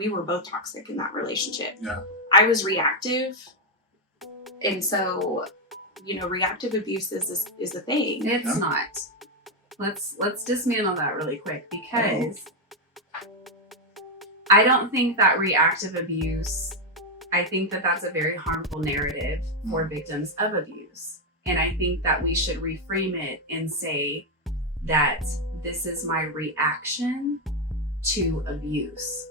we were both toxic in that relationship. Yeah. I was reactive. And so, reactive abuse is a thing. It's not. Let's dismantle that really quick, because I don't think that reactive abuse, I think that that's a very harmful narrative for victims of abuse. And I think that we should reframe it and say that this is my reaction to abuse.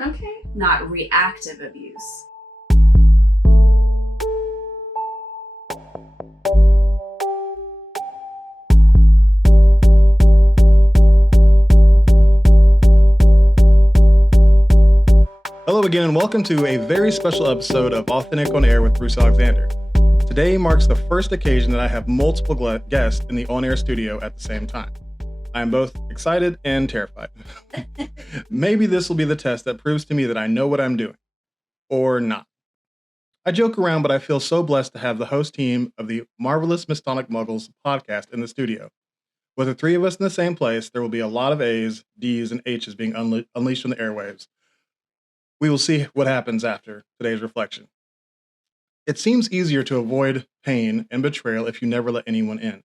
Okay. Not reactive abuse. Hello again, and welcome to a very special episode of Authentic on Air with Bruce Alexander. Today marks the first occasion that I have multiple guests in the on-air studio at the same time. I am both excited and terrified. Maybe this will be the test that proves to me that I know what I'm doing. Or not. I joke around, but I feel so blessed to have the host team of the Marvelous Mistonic Muggles podcast in the studio. With the three of us in the same place, there will be a lot of A's, D's, and H's being unleashed on the airwaves. We will see what happens after today's reflection. It seems easier to avoid pain and betrayal if you never let anyone in.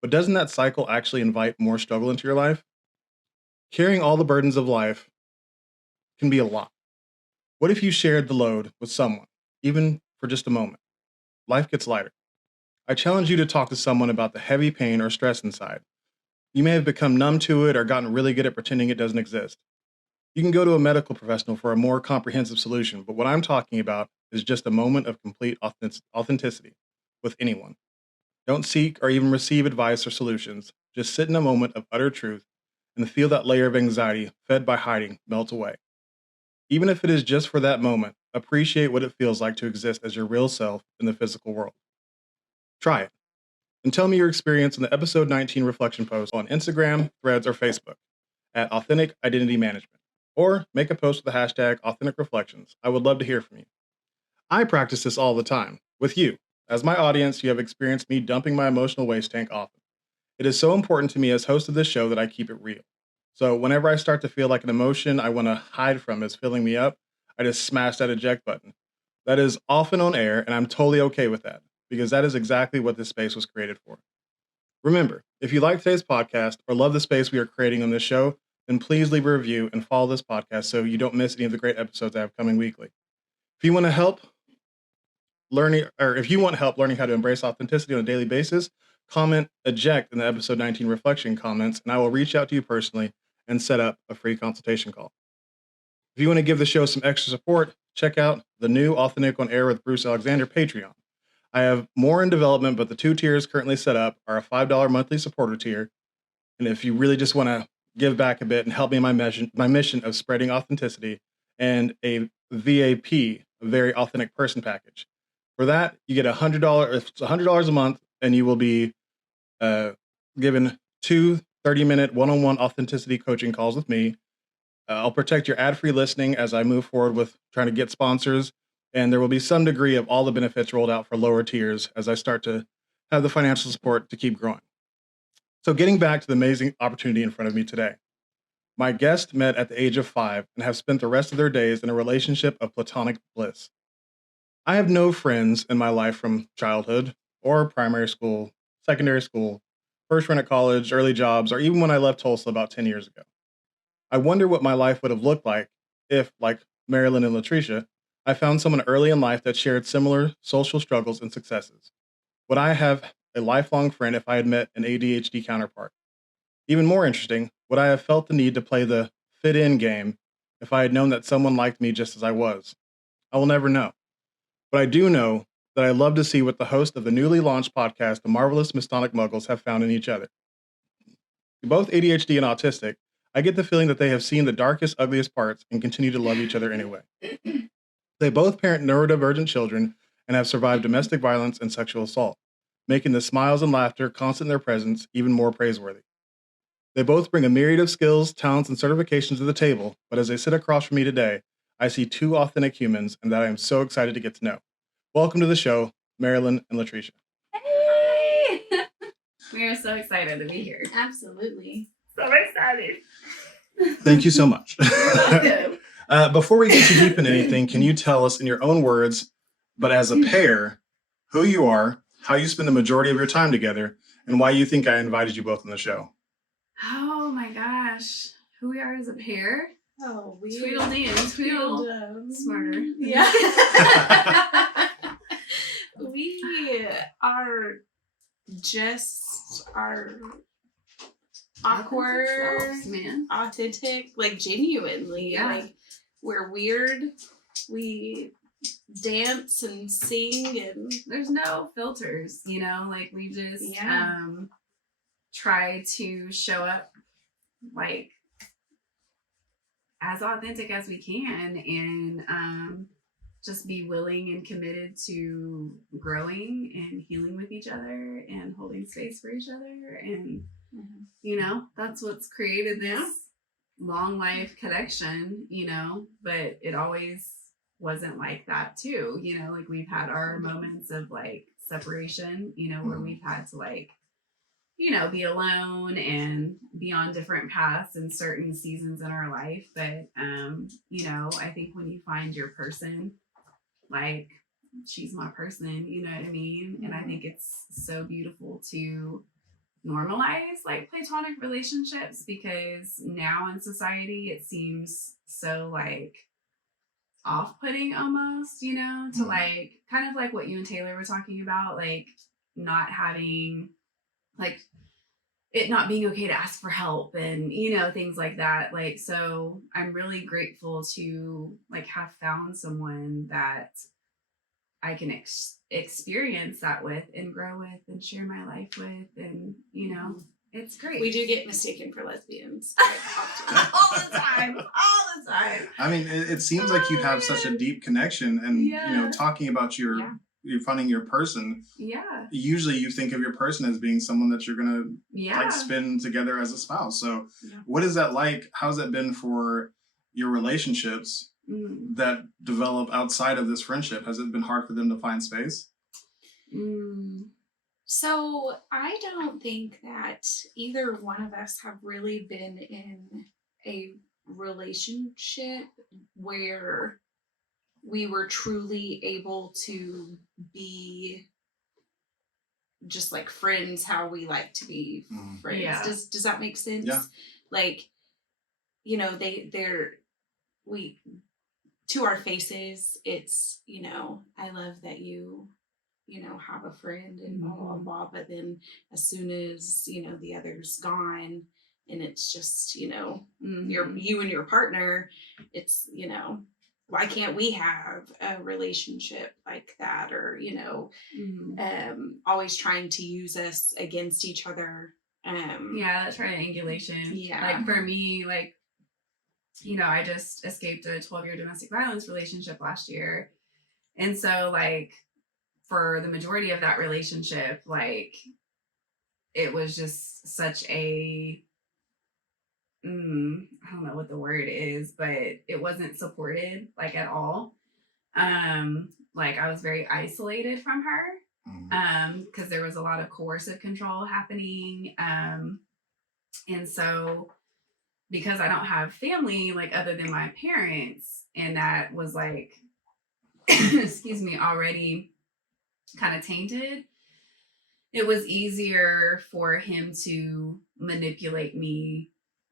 But doesn't that cycle actually invite more struggle into your life? Carrying all the burdens of life can be a lot. What if you shared the load with someone, even for just a moment? Life gets lighter. I challenge you to talk to someone about the heavy pain or stress inside. You may have become numb to it or gotten really good at pretending it doesn't exist. You can go to a medical professional for a more comprehensive solution, but what I'm talking about is just a moment of complete authenticity with anyone. Don't seek or even receive advice or solutions. Just sit in a moment of utter truth and feel that layer of anxiety fed by hiding melt away. Even if it is just for that moment, appreciate what it feels like to exist as your real self in the physical world. Try it. And tell me your experience in the episode 19 reflection post on Instagram, Threads, or Facebook at Authentic Identity Management. Or make a post with the hashtag Authentic Reflections. I would love to hear from you. I practice this all the time with you. As my audience, you have experienced me dumping my emotional waste tank often. It is so important to me as host of this show that I keep it real. So whenever I start to feel like an emotion I want to hide from is filling me up, I just smash that eject button. That is often on air, and I'm totally okay with that, because that is exactly what this space was created for. Remember, if you like today's podcast or love the space we are creating on this show, then please leave a review and follow this podcast so you don't miss any of the great episodes I have coming weekly. If you want help learning how to embrace authenticity on a daily basis, comment eject in the episode 19 reflection comments, and I will reach out to you personally and set up a free consultation call. If you want to give the show some extra support, check out the new Authentic on Air with Bruce Alexander Patreon. I have more in development, but the two tiers currently set up are a $5 monthly supporter tier. And if you really just want to give back a bit and help me in my mission of spreading authenticity, and a VAP, a very authentic person package. For that, you get $100. It's $100 a month, and you will be given 2 30-minute one-on-one authenticity coaching calls with me. I'll protect your ad-free listening as I move forward with trying to get sponsors, and there will be some degree of all the benefits rolled out for lower tiers as I start to have the financial support to keep growing. So getting back to the amazing opportunity in front of me today. My guests met at the age of 5 and have spent the rest of their days in a relationship of platonic bliss. I have no friends in my life from childhood or primary school, secondary school, first run at college, early jobs, or even when I left Tulsa about 10 years ago. I wonder what my life would have looked like if, like Maralen and LaTresha, I found someone early in life that shared similar social struggles and successes. Would I have a lifelong friend if I had met an ADHD counterpart? Even more interesting, would I have felt the need to play the fit-in game if I had known that someone liked me just as I was? I will never know. But I do know that I love to see what the host of the newly launched podcast, The Marvelous Mistonic Muggles, have found in each other. Both ADHD and autistic, I get the feeling that they have seen the darkest, ugliest parts and continue to love each other anyway. They both parent neurodivergent children and have survived domestic violence and sexual assault, making the smiles and laughter constant in their presence even more praiseworthy. They both bring a myriad of skills, talents, and certifications to the table, but as they sit across from me today, I see two authentic humans and that I am so excited to get to know. Welcome to the show, Maralen and LaTresha. Hey! We are so excited to be here. Absolutely. So excited. Thank you so much. You're welcome. Before we get too deep into anything, can you tell us in your own words, but as a pair, who you are, how you spend the majority of your time together, and why you think I invited you both on the show? Oh my gosh. Who we are as a pair? Oh, we Tweedledee and Tweedle. Smarter. Yeah. We are just our awkward, Selves, man. authentic, like genuinely. Yeah. Like we're weird. We dance and sing and There's no filters, like we just try to show up like as authentic as we can, and just be willing and committed to growing and healing with each other and holding space for each other. And that's what's created this long life connection, but it always wasn't like that too. Like we've had our moments of like separation, where we've had to like be alone and be on different paths in certain seasons in our life. But I think when you find your person, like she's my person, you know what I mean? And I think it's so beautiful to normalize like platonic relationships, because now in society it seems so like off-putting almost, to like kind of like what you and Taylor were talking about, like not having like it not being okay to ask for help and things like that. Like, so I'm really grateful to like have found someone that I can experience that with and grow with and share my life with, and it's great. we do get mistaken for lesbians all the time. I mean, it seems like you have such a deep connection, and talking about you're finding your person. Yeah. Usually, you think of your person as being someone that you're gonna like spend together as a spouse. So, what is that like? How's that been for your relationships that develop outside of this friendship? Has it been hard for them to find space? So I don't think that either one of us have really been in a relationship where we were truly able to be just like friends, how we like to be friends. Yeah. Does that make sense? Yeah. Like, we to our faces, it's, I love that you have a friend and blah, blah, blah. But then as soon as, the other's gone and it's just, you and your partner, it's, why can't we have a relationship like that? Or, always trying to use us against each other. That triangulation. Yeah. Like for me, like, I just escaped a 12-year domestic violence relationship last year. And so like for the majority of that relationship, like it was just such a, I don't know what the word is, but it wasn't supported like at all. Like I was very isolated from her, because there was a lot of coercive control happening. And so because I don't have family like other than my parents, and that was like, excuse me, already kind of tainted, it was easier for him to manipulate me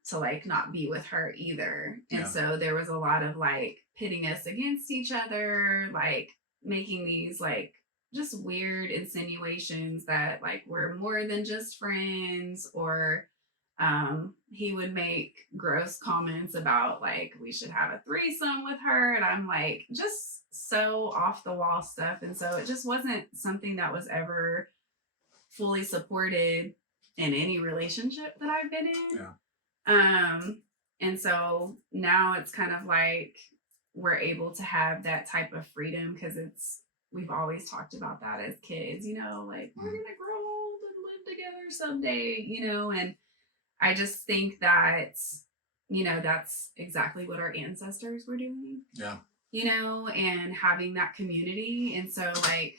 to like not be with her either. And so there was a lot of like pitting us against each other, like making these like just weird insinuations that like we're more than just friends, or he would make gross comments about like we should have a threesome with her, and I'm like just so off the wall stuff. And so it just wasn't something that was ever fully supported in any relationship that I've been in. And so now it's kind of like we're able to have that type of freedom, because we've always talked about that as kids, like we're gonna grow old and live together someday, and I just think that, that's exactly what our ancestors were doing. Yeah. And having that community. And so like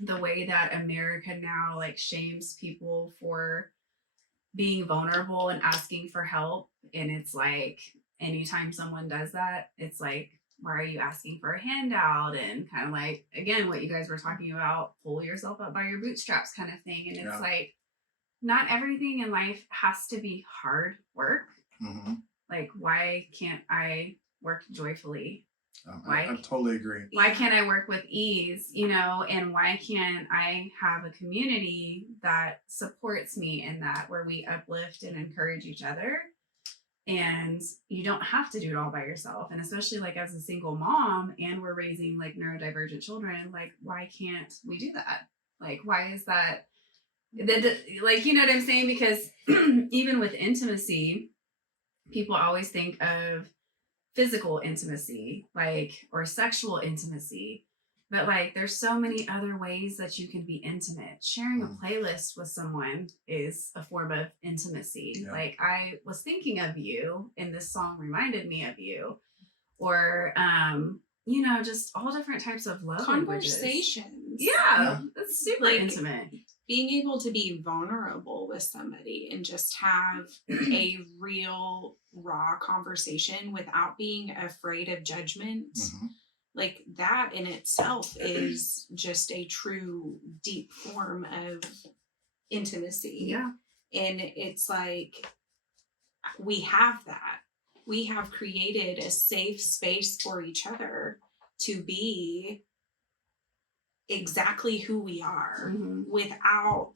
the way that America now like shames people for being vulnerable and asking for help. And it's like, anytime someone does that, it's like, why are you asking for a handout? And kind of like, again, what you guys were talking about, pull yourself up by your bootstraps kind of thing. And it's like, not everything in life has to be hard work. Mm-hmm. Like, why can't I work joyfully? I totally agree. Why can't I work with ease, you know, and why can't I have a community that supports me in that, where we uplift and encourage each other? And you don't have to do it all by yourself. And especially like as a single mom, and we're raising like neurodivergent children, like, why can't we do that? Like, why is that? Like, you know what I'm saying? Because even with intimacy, people always think of physical intimacy, like, or sexual intimacy, but like there's so many other ways that you can be intimate. Sharing a playlist with someone is a form of intimacy. Like, I was thinking of you and this song reminded me of you. Or you know, just all different types of love conversations. Yeah, that's super like, intimate. Being able to be vulnerable with somebody and just have a real raw conversation without being afraid of judgment. Mm-hmm. Like, that in itself is just a true deep form of intimacy. Yeah. And it's like, we have that. We have created a safe space for each other to be exactly who we are, without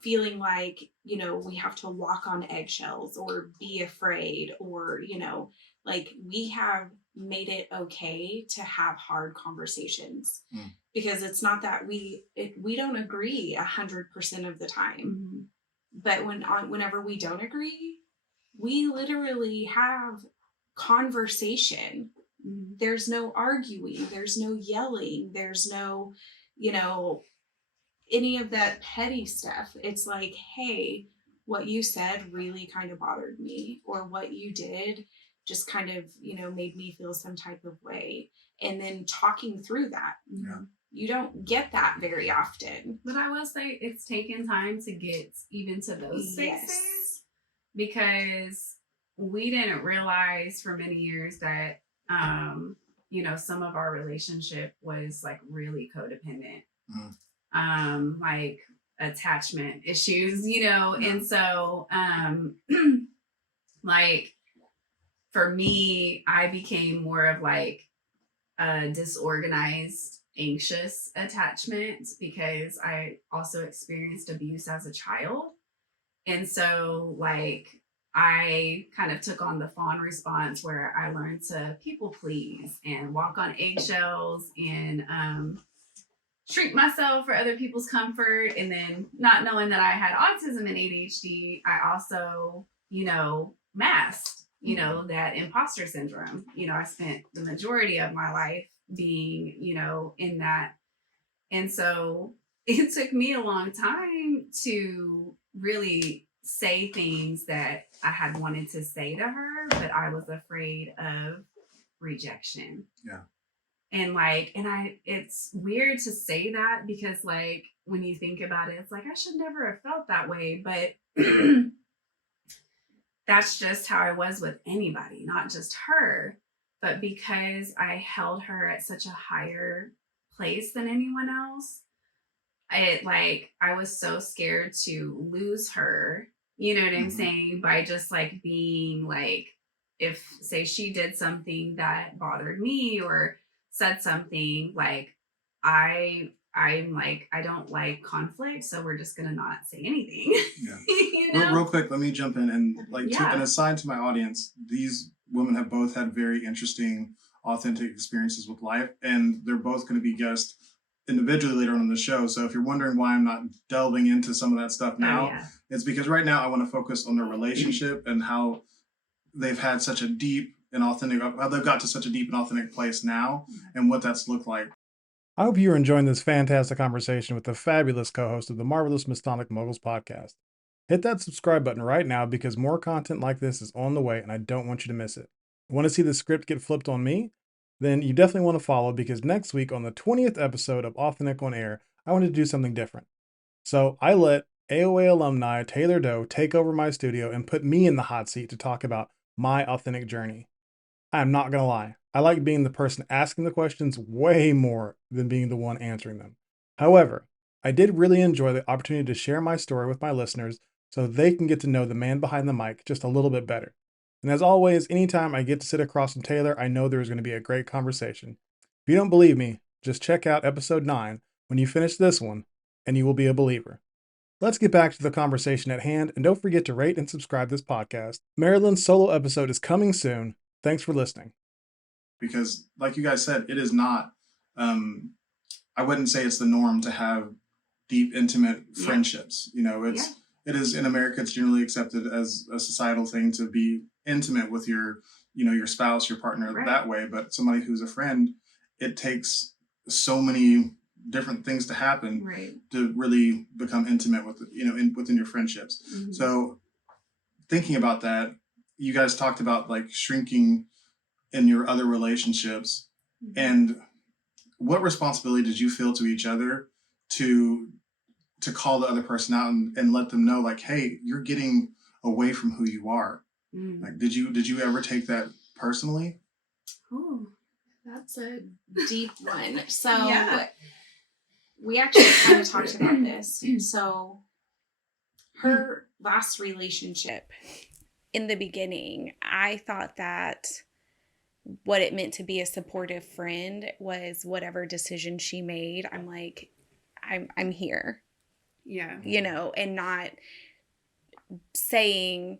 feeling like, you know, we have to walk on eggshells or be afraid, or, you know, like, we have made it okay to have hard conversations, because it's not that we don't agree 100% of the time, but whenever we don't agree, we literally have conversation. There's no arguing, there's no yelling, there's no, you know, any of that petty stuff. It's like, hey, what you said really kind of bothered me, or what you did just kind of, you know, made me feel some type of way. And then talking through that. Yeah. You don't get that very often. But I will say it's taken time to get even to those spaces, because we didn't realize for many years that you know, some of our relationship was like really codependent, like attachment issues, you know, and so like, for me, I became more of like a disorganized, anxious attachment, because I also experienced abuse as a child. And so like, I kind of took on the fawn response, where I learned to people please and walk on eggshells and shrink myself for other people's comfort. And then, not knowing that I had autism and ADHD, I also, you know, masked, you know, that imposter syndrome. You know, I spent the majority of my life being, you know, in that. And so it took me a long time to really say things that I had wanted to say to her, but I was afraid of rejection. Yeah. And like, it's weird to say that, because like, when you think about it, it's like, I should never have felt that way. But that's just how I was with anybody, not just her. But because I held her at such a higher place than anyone else, I was so scared to lose her, you know what I'm saying, by just like being like, if say she did something that bothered me or said something, like I'm like, I don't like conflict, so we're just gonna not say anything. Yeah. You know? Real quick, let me jump in and an aside to my audience, these women have both had very interesting, authentic experiences with life, and they're both going to be guests individually later on in the show. So if you're wondering why I'm not delving into some of that stuff now, it's because right now I want to focus on their relationship and how they've had such a deep and authentic, how they've got to such a deep and authentic place now, and what that's looked like. I hope you're enjoying this fantastic conversation with the fabulous co-host of the Marvelous Mistonic Moguls podcast. Hit that subscribe button right now, because more content like this is on the way and I don't want you to miss it. Want to see the script get flipped on me? Then you definitely want to follow, because next week on the 20th episode of Authentic on Air, I wanted to do something different. So I let AOA alumni Taylor Doe take over my studio and put me in the hot seat to talk about my authentic journey. I'm not going to lie. I like being the person asking the questions way more than being the one answering them. However, I did really enjoy the opportunity to share my story with my listeners so they can get to know the man behind the mic just a little bit better. And as always, anytime I get to sit across from Taylor, I know there's going to be a great conversation. If you don't believe me, just check out episode 9 when you finish this one, and you will be a believer. Let's get back to the conversation at hand, and don't forget to rate and subscribe this podcast. Marilyn's solo episode is coming soon. Thanks for listening. Because, like you guys said, it is not, I wouldn't say it's the norm to have deep, intimate friendships. You know, it is in America, it's generally accepted as a societal thing to be intimate with your, you know, your spouse, your partner that way. But somebody who's a friend, it takes so many different things to happen to really become intimate with, you know, within your friendships. Mm-hmm. So thinking about that, you guys talked about like shrinking in your other relationships. Mm-hmm. And what responsibility did you feel to each other to call the other person out and let them know, like, hey, you're getting away from who you are? Mm. Like, did you ever take that personally? Oh, that's a deep one. So we actually kind of talked about this. So her last relationship, in the beginning, I thought that what it meant to be a supportive friend was whatever decision she made. I'm like, I'm here. Yeah. You know, and not saying,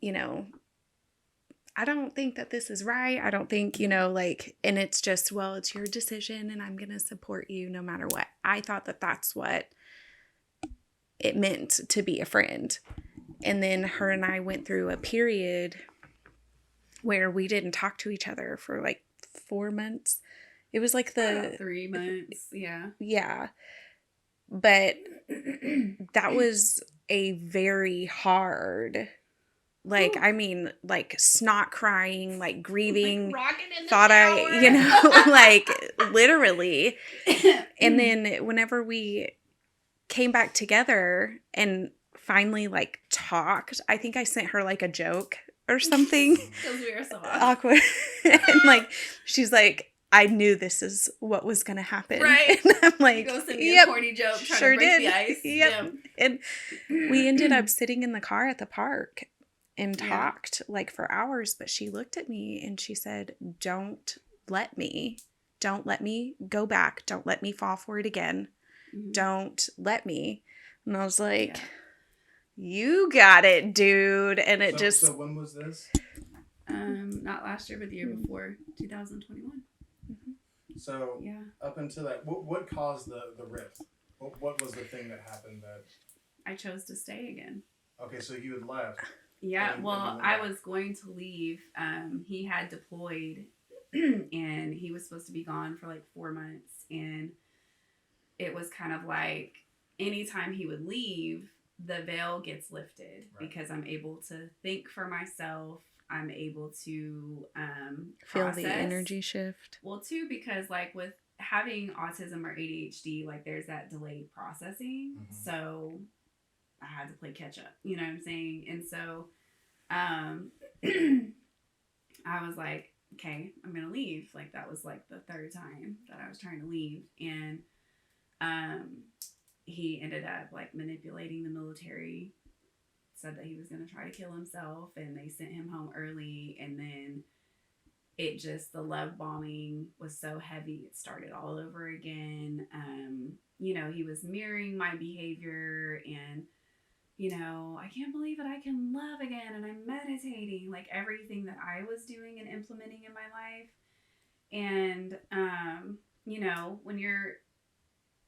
you know, I don't think that this is right. I don't think, you know, like, and it's just, well, it's your decision and I'm going to support you no matter what. I thought that that's what it meant to be a friend. And then her and I went through a period where we didn't talk to each other for like 4 months. It was like 3 months. Yeah. Yeah. But that was a very hard, like, I mean, like snot crying, like grieving, like rocking in the thought shower. I, you know, like literally. And then whenever we came back together and finally like talked, I think I sent her like a joke or something. Because we were so awkward. And like, she's like, I knew this is what was going to happen. Right. And I'm like, go send me a corny joke trying sure to break did. the ice. Yep. And we ended up sitting in the car at the park and talked like for hours. But she looked at me and she said, don't let me go back. Don't let me fall for it again. Mm-hmm. Don't let me. And I was like, you got it, dude. And it So when was this? Not last year, but the year before, 2021. So up until that, what caused the rift? What was the thing that happened that... I chose to stay again. Okay, so you had left. Yeah, well, I was going to leave. He had deployed and he was supposed to be gone for like 4 months. And it was kind of like anytime he would leave, the veil gets lifted because I'm able to think for myself. I'm able to feel process. The energy shift. Well, too, because like with having autism or ADHD, like there's that delayed processing. Mm-hmm. So I had to play catch up, you know what I'm saying? And so I was like, okay, I'm going to leave. Like that was like the third time that I was trying to leave. And he ended up like manipulating the military, said that he was going to try to kill himself, and they sent him home early. And then it just, the love bombing was so heavy. It started all over again. You know, he was mirroring my behavior and, you know, I can't believe it. I can love again. And I'm meditating, like everything that I was doing and implementing in my life. And, you know, when you're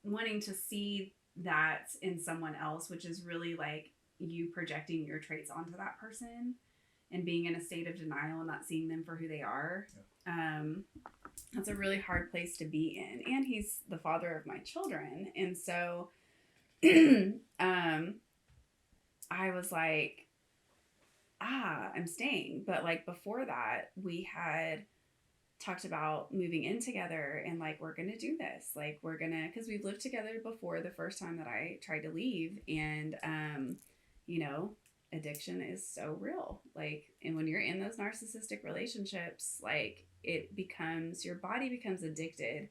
wanting to see that in someone else, which is really like you projecting your traits onto that person and being in a state of denial and not seeing them for who they are. That's a really hard place to be in. And he's the father of my children. And so, I was like, I'm staying. But like before that, we had talked about moving in together and like, we're going to do this. Like, we're going to, because we've lived together before the first time that I tried to leave. And, you know, addiction is so real. Like, and when you're in those narcissistic relationships, like your body becomes addicted,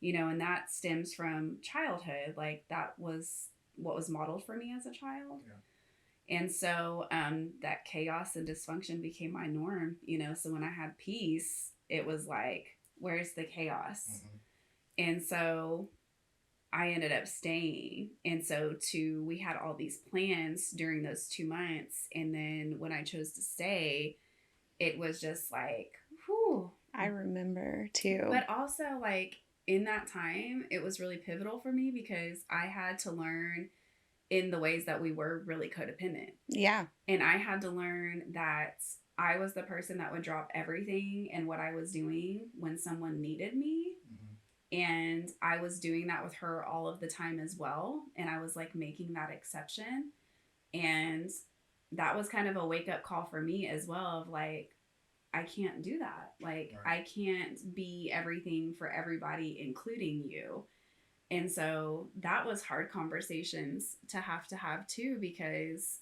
you know, and that stems from childhood. Like, that was what was modeled for me as a child. Yeah. And so that chaos and dysfunction became my norm, you know. So when I had peace, it was like, where's the chaos? Mm-hmm. And so I ended up staying. And so we had all these plans during those 2 months. And then when I chose to stay, it was just like, whew. I remember too. But also, like, in that time, it was really pivotal for me because I had to learn in the ways that we were really codependent. Yeah. And I had to learn that I was the person that would drop everything and what I was doing when someone needed me. Mm-hmm. And I was doing that with her all of the time as well. And I was like making that exception. And that was kind of a wake up call for me as well of like, I can't do that. Like, right. I can't be everything for everybody, including you. And so that was hard conversations to have too, because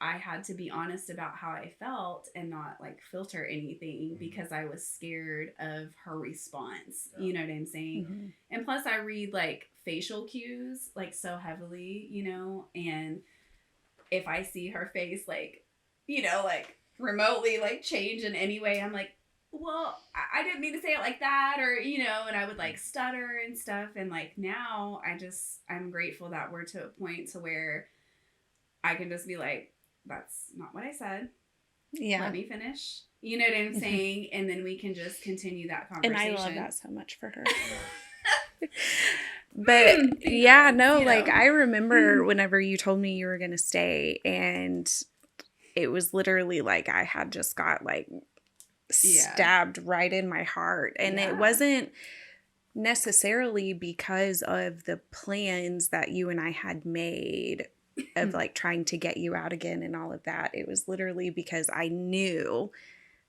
I had to be honest about how I felt and not like filter anything because I was scared of her response. Yeah. You know what I'm saying? Mm-hmm. And plus I read like facial cues like so heavily, you know, and if I see her face like, you know, like remotely like change in any way, I'm like, well, I didn't mean to say it like that, or, you know, and I would like stutter and stuff. And like now I'm grateful that we're to a point to where I can just be like, that's not what I said. Yeah. Let me finish. You know what I'm saying? And then we can just continue that conversation. And I love that so much for her. But yeah, no, like I remember whenever you told me you were going to stay, and it was literally like I had just got like stabbed right in my heart. And it wasn't necessarily because of the plans that you and I had made of like trying to get you out again and all of that. It was literally because I knew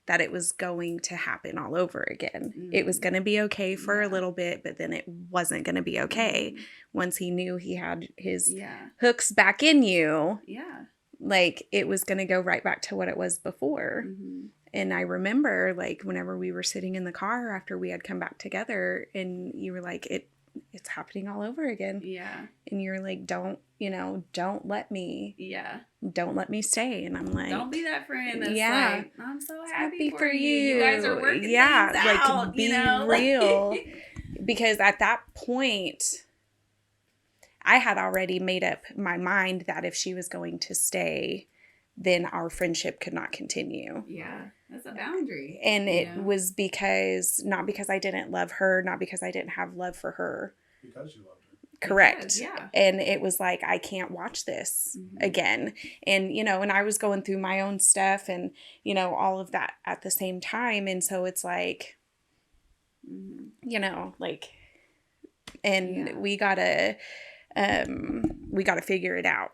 that it was going to happen all over again. Mm-hmm. It was going to be okay for a little bit, but then it wasn't going to be okay once he knew he had his hooks back in you. Yeah. Like it was going to go right back to what it was before. Mm-hmm. And I remember like whenever we were sitting in the car after we had come back together and you were like, it's happening all over again. Yeah. And you're like, don't let me stay. And I'm like, don't be that friend that's like, I'm so happy for you. You guys are working things out, like be real. Because at that point, I had already made up my mind that if she was going to stay, then our friendship could not continue. Yeah, that's a boundary. And it was not because I didn't love her, not because I didn't have love for her. Because you loved her. Correct. And it was like, I can't watch this again. And, and I was going through my own stuff and, all of that at the same time. And so it's like, like, and we gotta figure it out.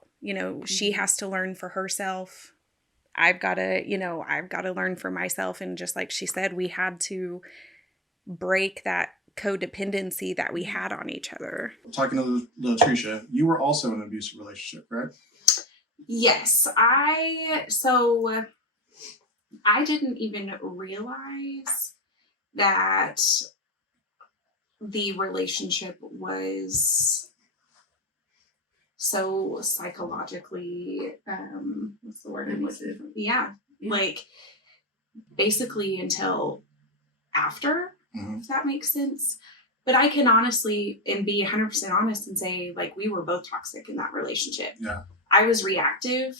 She has to learn for herself. I've got to learn for myself. And just like she said, we had to break that codependency that we had on each other. Talking to LaTresha, you were also in an abusive relationship, correct? Yes. I didn't even realize that the relationship was so psychologically, what's the word? Abusive. Yeah. Like basically until after, if that makes sense. But I can honestly and be 100% honest and say like we were both toxic in that relationship. Yeah. I was reactive.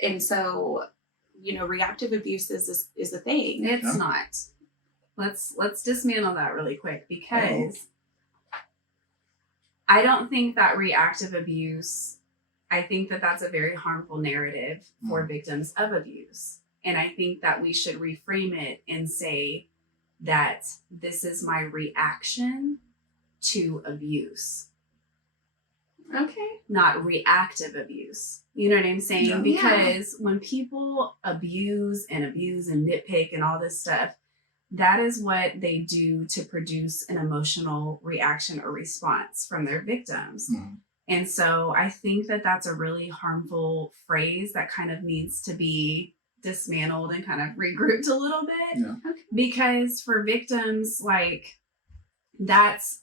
And so, reactive abuse is a thing. It's not. Let's dismantle that really quick because I don't think that reactive abuse, I think that that's a very harmful narrative for victims of abuse. And I think that we should reframe it and say that this is my reaction to abuse. Okay. Not reactive abuse. You know what I'm saying? Yeah. Because when people abuse and nitpick and all this stuff, that is what they do to produce an emotional reaction or response from their victims. Mm-hmm. And so I think that that's a really harmful phrase that kind of needs to be dismantled and kind of regrouped a little bit. Yeah. Because for victims, like, that's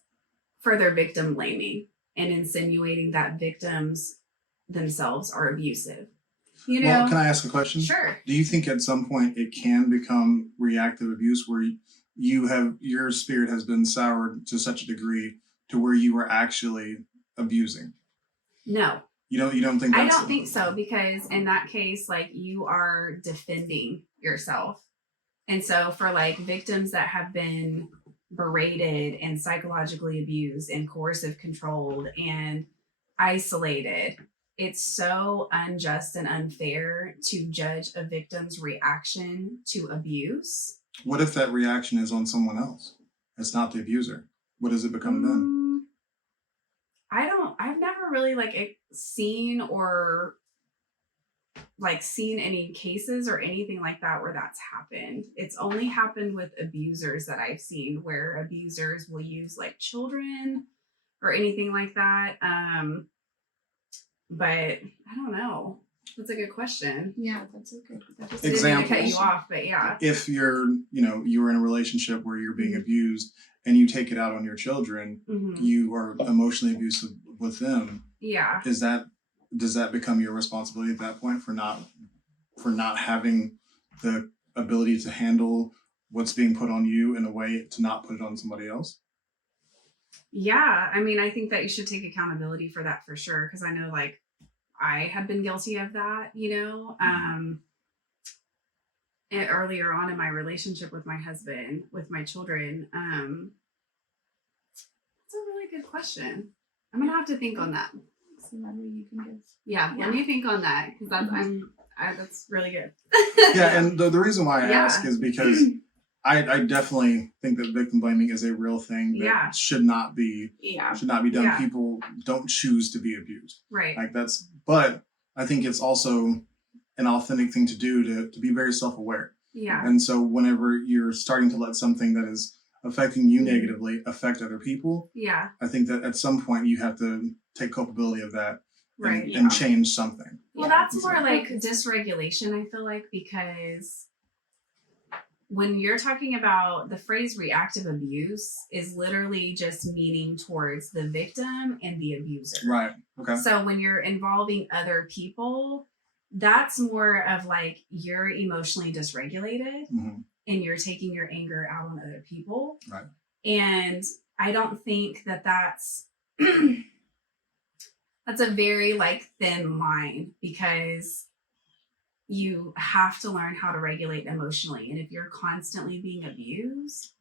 further victim blaming and insinuating that victims themselves are abusive. You know? Well, can I ask a question? Sure. Do you think at some point it can become reactive abuse where your spirit has been soured to such a degree to where you are actually abusing? No. You don't think that's... I don't think so, because in that case, like, you are defending yourself. And so for like victims that have been berated and psychologically abused and coercive controlled and isolated, it's so unjust and unfair to judge a victim's reaction to abuse. What if that reaction is on someone else? It's not the abuser. What does it become then? I've never really seen any cases or anything like that where that's happened. It's only happened with abusers that I've seen, where abusers will use like children or anything like that. But I don't know. That's a good question. Yeah, that's a good Example. Didn't cut you off, but yeah. If you're in a relationship where you're being abused and you take it out on your children, you are emotionally abusive with them. Yeah. Does that become your responsibility at that point for not having the ability to handle what's being put on you in a way to not put it on somebody else? Yeah, I mean, I think that you should take accountability for that for sure, because I know, like, I have been guilty of that, and earlier on in my relationship with my husband, with my children. It's a really good question. I'm gonna have to think on that. Yeah, let me think on that, because that's really good. Yeah, and the reason why I ask is because I definitely think that victim blaming is a real thing that should not be done. Yeah. People don't choose to be abused. Right. But I think it's also an authentic thing to do to be very self-aware. Yeah. And so whenever you're starting to let something that is affecting you negatively affect other people, I think that at some point you have to take culpability of that and change something. Well, that's more like dysregulation, I feel like, because when you're talking about the phrase reactive abuse is literally just meaning towards the victim and the abuser. Right. Okay. So when you're involving other people, that's more of like you're emotionally dysregulated and you're taking your anger out on other people. Right. And I don't think that that's that's a very thin line, because you have to learn how to regulate emotionally. And if you're constantly being abused,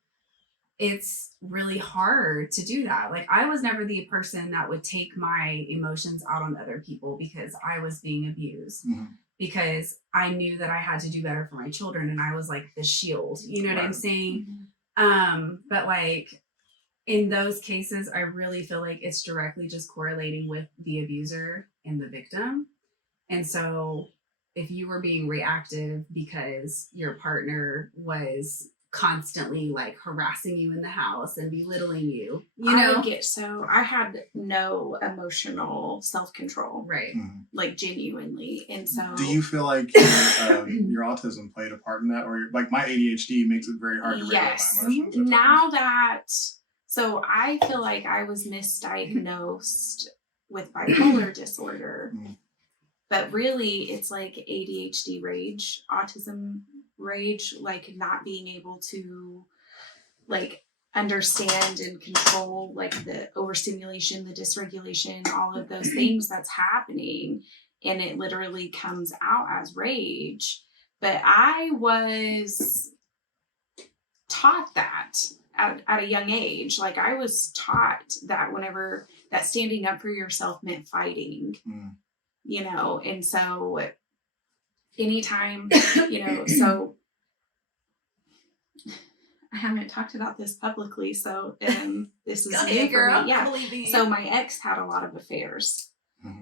it's really hard to do that. Like, I was never the person that would take my emotions out on other people because I was being abused, because I knew that I had to do better for my children. And I was like the shield, you know what I'm saying? But like in those cases, I really feel like it's directly just correlating with the abuser and the victim. And so if you were being reactive because your partner was constantly harassing you in the house and belittling you, I had no emotional self-control, right? Genuinely. And so do you feel like your autism played a part in that, or my ADHD makes it very hard to regulate my emotions? So I feel like I was misdiagnosed with bipolar disorder. But really, it's like ADHD rage, autism rage, not being able to understand and control the overstimulation, the dysregulation, all of those things that's happening. And it literally comes out as rage. But I was taught that at a young age. I was taught that whenever that standing up for yourself meant fighting. And so anytime, so I haven't talked about this publicly, so this is new for me. Yeah. So my ex had a lot of affairs,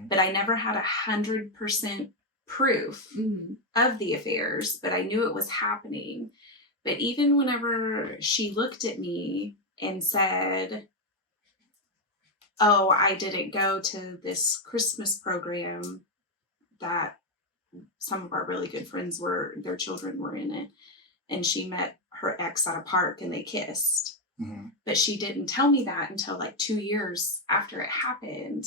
but I never had 100% proof of the affairs, but I knew it was happening. But even whenever she looked at me and said, oh, I didn't go to this Christmas program that some of our really good friends their children were in it. And she met her ex at a park and they kissed. But she didn't tell me that until like 2 years after it happened.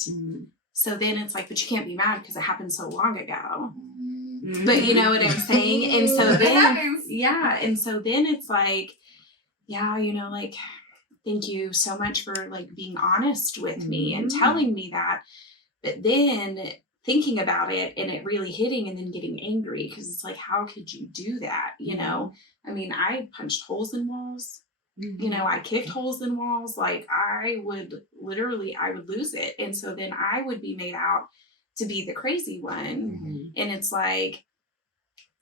So then it's like, but you can't be mad because it happened so long ago. But you know what I'm saying? And so then, yeah. And so then it's like, yeah, you know, like, thank you so much for like being honest with me and telling me that. But then thinking about it and it really hitting and then getting angry because it's like, how could you do that? You know, I mean, I punched holes in walls. You know, I kicked holes in walls. Like I would lose it. And so then I would be made out to be the crazy one. And it's like,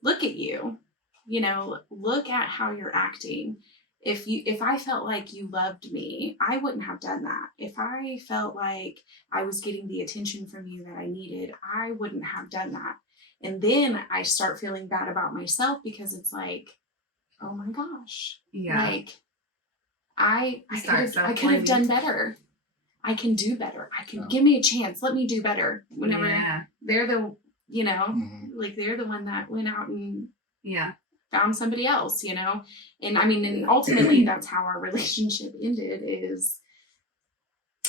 look at you, you know, look at how you're acting. If I felt like you loved me, I wouldn't have done that. If I felt like I was getting the attention from you that I needed, I wouldn't have done that. And then I start feeling bad about myself because it's like, oh my gosh. Like I could have done better. I can do better. I can give me a chance. Let me do better. Whenever they're the, you know, like they're the one that went out and found somebody else, you know? And I mean, and ultimately that's how our relationship ended is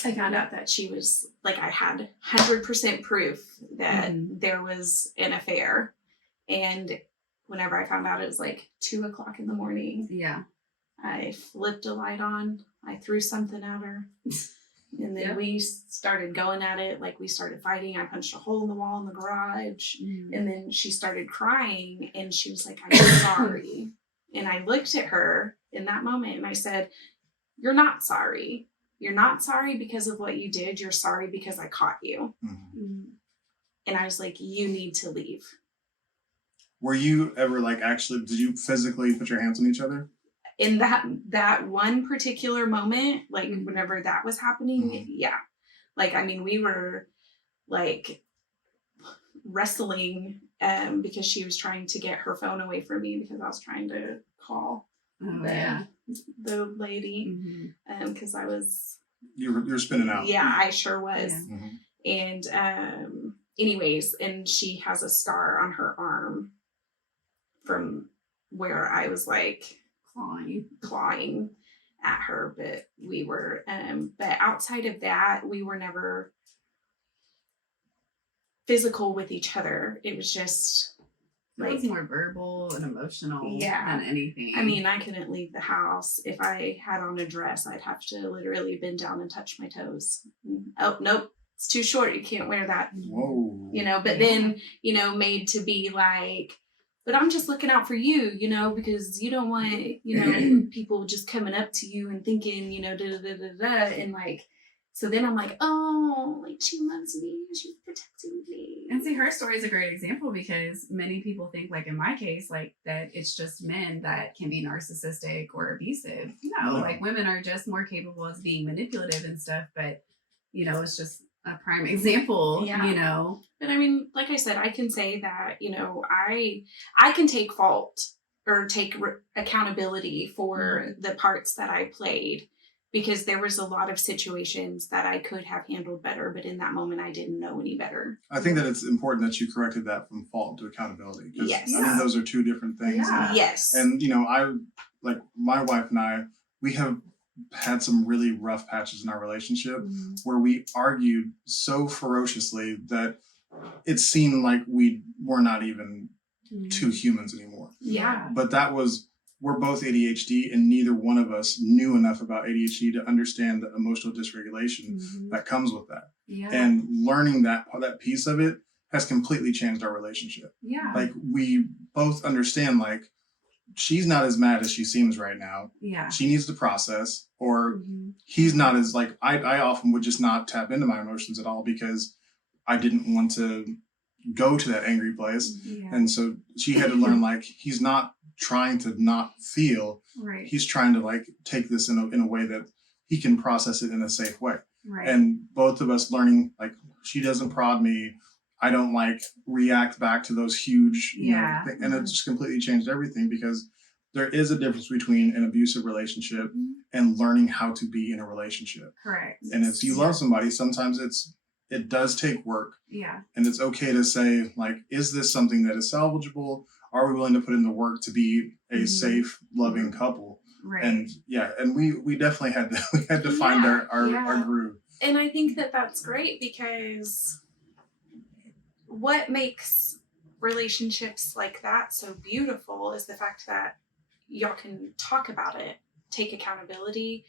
I found out that she was like, I had 100% proof that there was an affair. And whenever I found out, it was like 2:00 in the morning. I flipped a light on. I threw something at her. And then we started going at it. Like we started fighting. I punched a hole in the wall in the garage. And then she started crying and she was like, I'm sorry. And I looked at her in that moment and I said, you're not sorry. You're not sorry because of what you did. You're sorry because I caught you. And I was like, you need to leave. Were you ever like actually, did you physically put your hands on each other? In that one particular moment, like whenever that was happening, like, I mean, we were like wrestling because she was trying to get her phone away from me because I was trying to call the lady because I was you're spinning out. I sure was. And anyways, and she has a scar on her arm from where I was like clawing at her, but we were but outside of that we were never physical with each other. It was just like it was more verbal and emotional than anything. I mean, I couldn't leave the house. If I had on a dress, I'd have to literally bend down and touch my toes. Oh nope, it's too short, you can't wear that. Whoa. You know, but then, you know, made to be like, but I'm just looking out for you, you know, because you don't want, you know, people just coming up to you and thinking, you know, and like, so then I'm like, oh, like she loves me, she's protecting me. And see, her story is a great example because many people think, like in my case, like that it's just men that can be narcissistic or abusive. No, like women are just more capable of being manipulative and stuff, but you know, it's just a prime example, you know. But I mean, like I said, I can say that, you know, I can take fault or take accountability for the parts that I played because there was a lot of situations that I could have handled better, but in that moment I didn't know any better. I think that it's important that you corrected that from fault to accountability. Yes. I think those are two different things. Yes. And, you know, I, like my wife and I, we have had some really rough patches in our relationship where we argued so ferociously that it seemed like we were not even two humans anymore. But that was, we're both ADHD and neither one of us knew enough about ADHD to understand the emotional dysregulation that comes with that. And learning that piece of it has completely changed our relationship. Like we both understand, like, she's not as mad as she seems right now. She needs to process, or he's not as like, I often would just not tap into my emotions at all because I didn't want to go to that angry place. And so she had to learn, like, he's not trying to not feel. He's trying to like take this in a way that he can process it in a safe way. And both of us learning, like, she doesn't prod me. I don't like react back to those huge, you know, and it just completely changed everything because there is a difference between an abusive relationship and learning how to be in a relationship. Correct. And if you love somebody, sometimes it does take work. Yeah. And it's okay to say, like, is this something that is salvageable? Are we willing to put in the work to be a safe, loving couple? Right. And and we definitely had to find our groove. And I think that that's great, because what makes relationships like that so beautiful is the fact that y'all can talk about it, take accountability.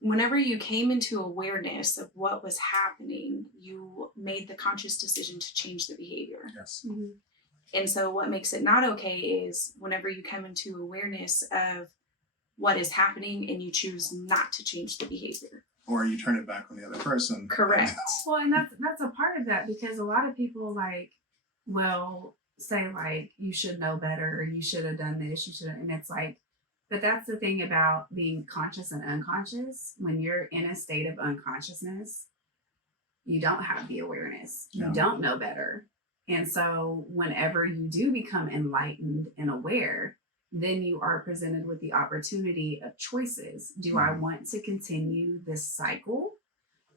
Whenever you came into awareness of what was happening, you made the conscious decision to change the behavior. Yes. Mm-hmm. And so what makes it not okay is whenever you come into awareness of what is happening and you choose not to change the behavior. Or you turn it back on the other person. Correct. Well, and that's a part of that, because a lot of people will say you should know better, or you should have done this, you should, and it's like, but that's the thing about being conscious and unconscious. When you're in a state of unconsciousness, you don't have the awareness. You don't know better. And so whenever you do become enlightened and aware, then you are presented with the opportunity of choices. Do I want to continue this cycle,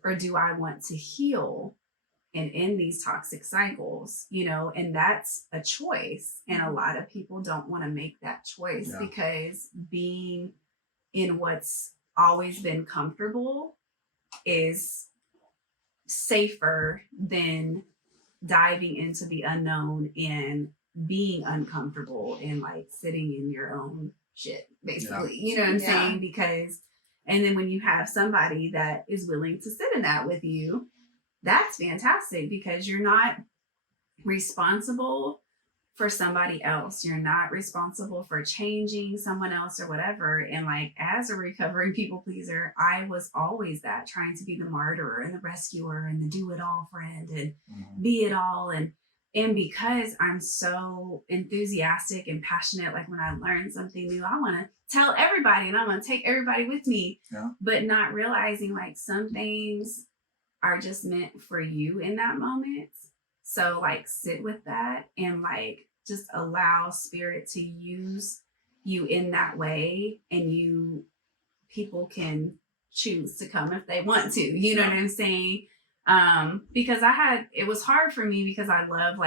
or do I want to heal and end these toxic cycles? And that's a choice. And a lot of people don't want to make that choice because being in what's always been comfortable is safer than diving into the unknown and being uncomfortable and sitting in your own shit, basically. You know what I'm saying? Because, and then when you have somebody that is willing to sit in that with you, that's fantastic, because you're not responsible for somebody else. You're not responsible for changing someone else or whatever. And as a recovering people pleaser, I was always that, trying to be the martyr and the rescuer and the do it all friend and be it all. And because I'm so enthusiastic and passionate, when I learn something new, I want to tell everybody and I want to take everybody with me, but not realizing some things are just meant for you in that moment. So sit with that and just allow spirit to use you in that way, and people can choose to come if they want to, you know what I'm saying? Because it was hard for me, because I love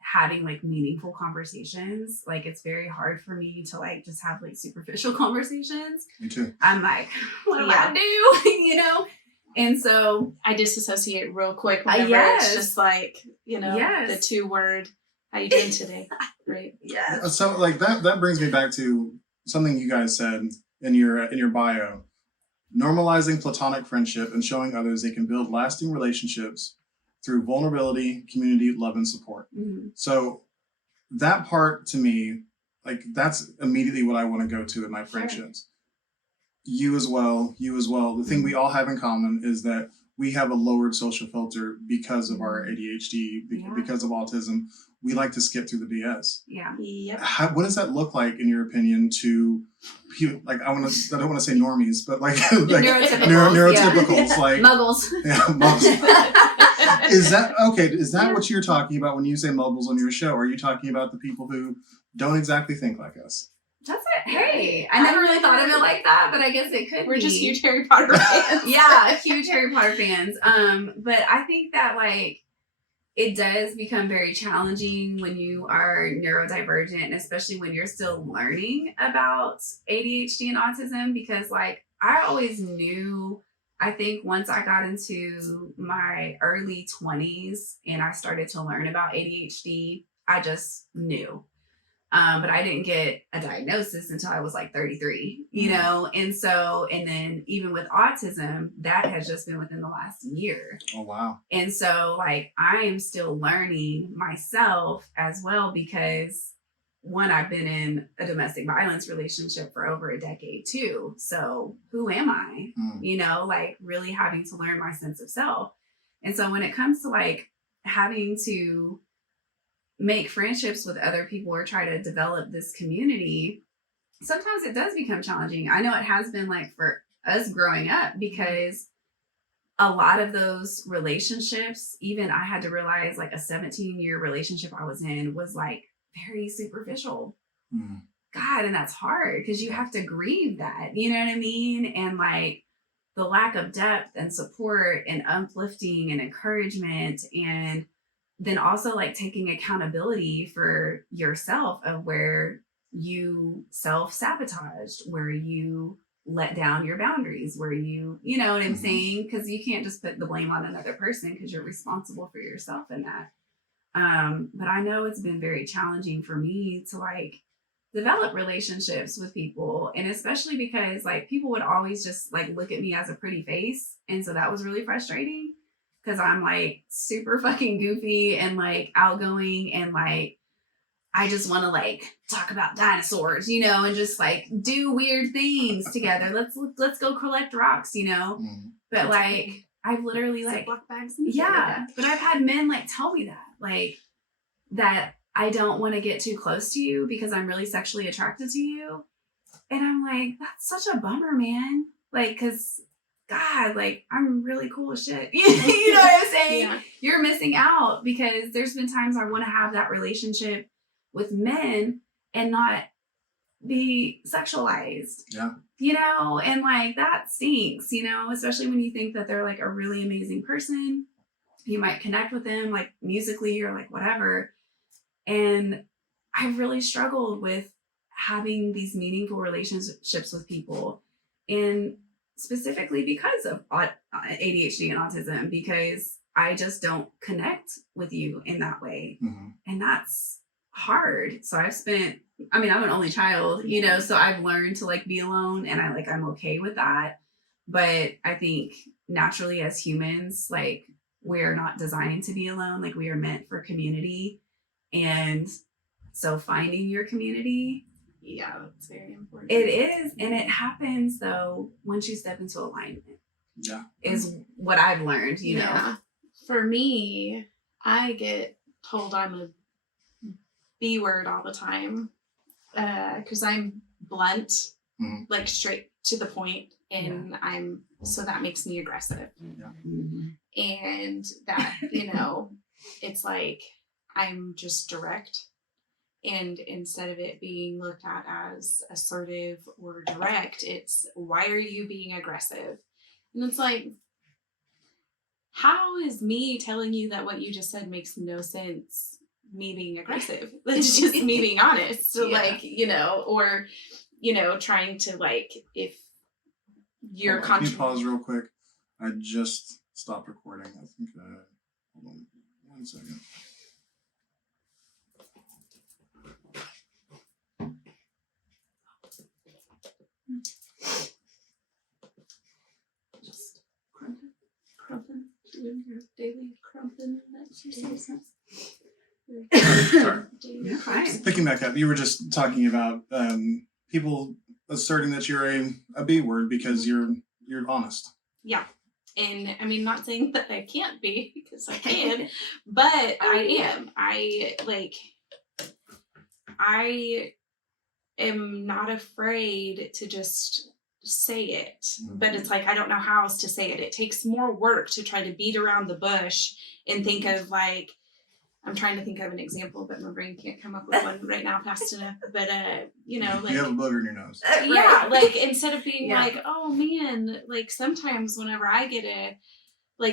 having meaningful conversations. It's very hard for me to just have superficial conversations. Me too. I'm what do I do? And so I disassociate real quick whenever it's just the 2-word, how you doing today? Right. Yeah. So that brings me back to something you guys said in your bio. Normalizing platonic friendship and showing others they can build lasting relationships through vulnerability, community, love, and support. Mm-hmm. So that part to me, that's immediately what I want to go to in my friendships. You as well. The thing we all have in common is that we have a lowered social filter because of our ADHD, because of autism. We like to skip through the BS. Yeah. Yep. What does that look like, in your opinion, to people? I don't want to say normies, but neurotypicals, muggles. Yeah, muggles. Is that okay? Is that what you're talking about when you say muggles on your show? Are you talking about the people who don't exactly think like us? That's it. Hey, I never really thought of it like that, but I guess it could be. We're just huge Harry Potter fans. Yeah, huge Harry Potter fans. But I think that it does become very challenging when you are neurodivergent, and especially when you're still learning about ADHD and autism, because I always knew, I think once I got into my early 20s and I started to learn about ADHD, I just knew. But I didn't get a diagnosis until I was 33, and then even with autism, that has just been within the last year. Oh, wow. And so I am still learning myself as well, because one, I've been in a domestic violence relationship for over a decade too. So who am I? Really having to learn my sense of self. And so when it comes to having to make friendships with other people or try to develop this community, sometimes it does become challenging. I know it has been for us growing up, because a lot of those relationships, even I had to realize a 17-year relationship I was in was very superficial. God, and that's hard because you have to grieve that, you know what I mean? And like the lack of depth and support and uplifting and encouragement, and then also like taking accountability for yourself of where you self-sabotaged, where you let down your boundaries, where you know what I'm saying? Because you can't just put the blame on another person because you're responsible for yourself in that. But I know it's been very challenging for me to like develop relationships with people, and especially because like people would always just like look at me as a pretty face, and so that was really frustrating because I'm like super fucking goofy and like outgoing, and like I just want to like talk about dinosaurs, you know, and just like do weird things together. Let's go collect rocks, you know. But like I've literally like Ziploc bags. yeah, but I've had men like tell me that like that I don't want to get too close to you because I'm really sexually attracted to you. And I'm like, that's such a bummer, man. Like, cause God, like I'm really cool as shit. You know what I'm saying? Yeah. You're missing out because there's been times I want to have that relationship with men and not be sexualized. Yeah. You know, and like that stinks, you know, especially when you think that they're like a really amazing person. You might connect with them like musically or like whatever. And I've really struggled with having these meaningful relationships with people, and specifically because of ADHD and autism, because I just don't connect with you in that way. And that's hard. So I'm an only child, you know, so I've learned to like be alone, and I'm okay with that. But I think naturally as humans, like we're not designed to be alone. Like we are meant for community. And so finding your community, Yeah, it's very important. it is. And it happens though once you step into alignment. Yeah. Is what I've learned, you know. For me, I get told I'm a B word all the time because I'm blunt, like straight to the point, and so that makes me aggressive. And that, you know, it's like I'm just direct. And instead of it being looked at as assertive or direct, it's why are you being aggressive? And it's like, how is me telling you that what you just said makes no sense me being aggressive? It's just me being honest. So like, you know, or, you know, trying to like, if you're Can you pause real quick? I just stopped recording. I think, hold on 1 second. Just crumping, doing your daily crumping exercises. Sorry. You're fine. Picking back up, you were just talking about people asserting that you're a B word because you're honest. Yeah. And I mean, not saying that I can't be, because I can, but I am. I am not afraid to just say it, but it's like, I don't know how else to say it. It takes more work to try to beat around the bush and think of like, I'm trying to think of an example, but my brain can't come up with one right now fast enough. But, you know, like, you have a booger in your nose. Yeah. Like, instead of being like, oh man, like sometimes whenever I get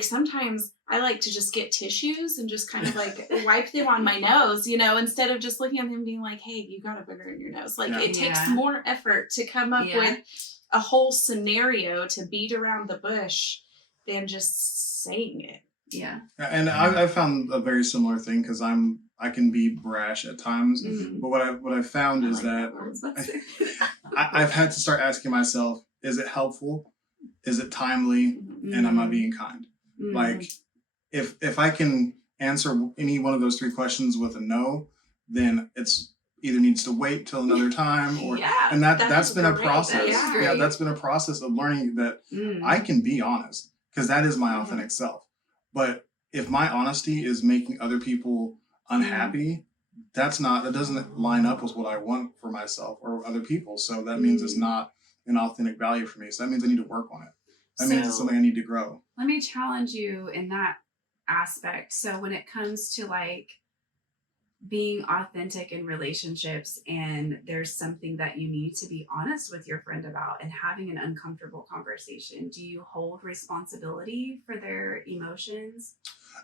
sometimes I like to just get tissues and just kind of like wipe them on my nose, you know, instead of just looking at them and being like, hey, you got a booger in your nose. Like it takes more effort to come up with a whole scenario to beat around the bush than just saying it. Yeah. And I found a very similar thing because I can be brash at times, but what I've found is that I've had to start asking myself, is it helpful? Is it timely? And am I being kind? Like if I can answer any one of those three questions with a no, then it's either needs to wait till another time or and that's been a process. That's been a process of learning that I can be honest because that is my authentic self. But if my honesty is making other people unhappy, that doesn't line up with what I want for myself or other people. So that means it's not an authentic value for me. So that means I need to work on it. That means it's something I need to grow. Let me challenge you in that aspect. So when it comes to like being authentic in relationships, and there's something that you need to be honest with your friend about and having an uncomfortable conversation, do you hold responsibility for their emotions?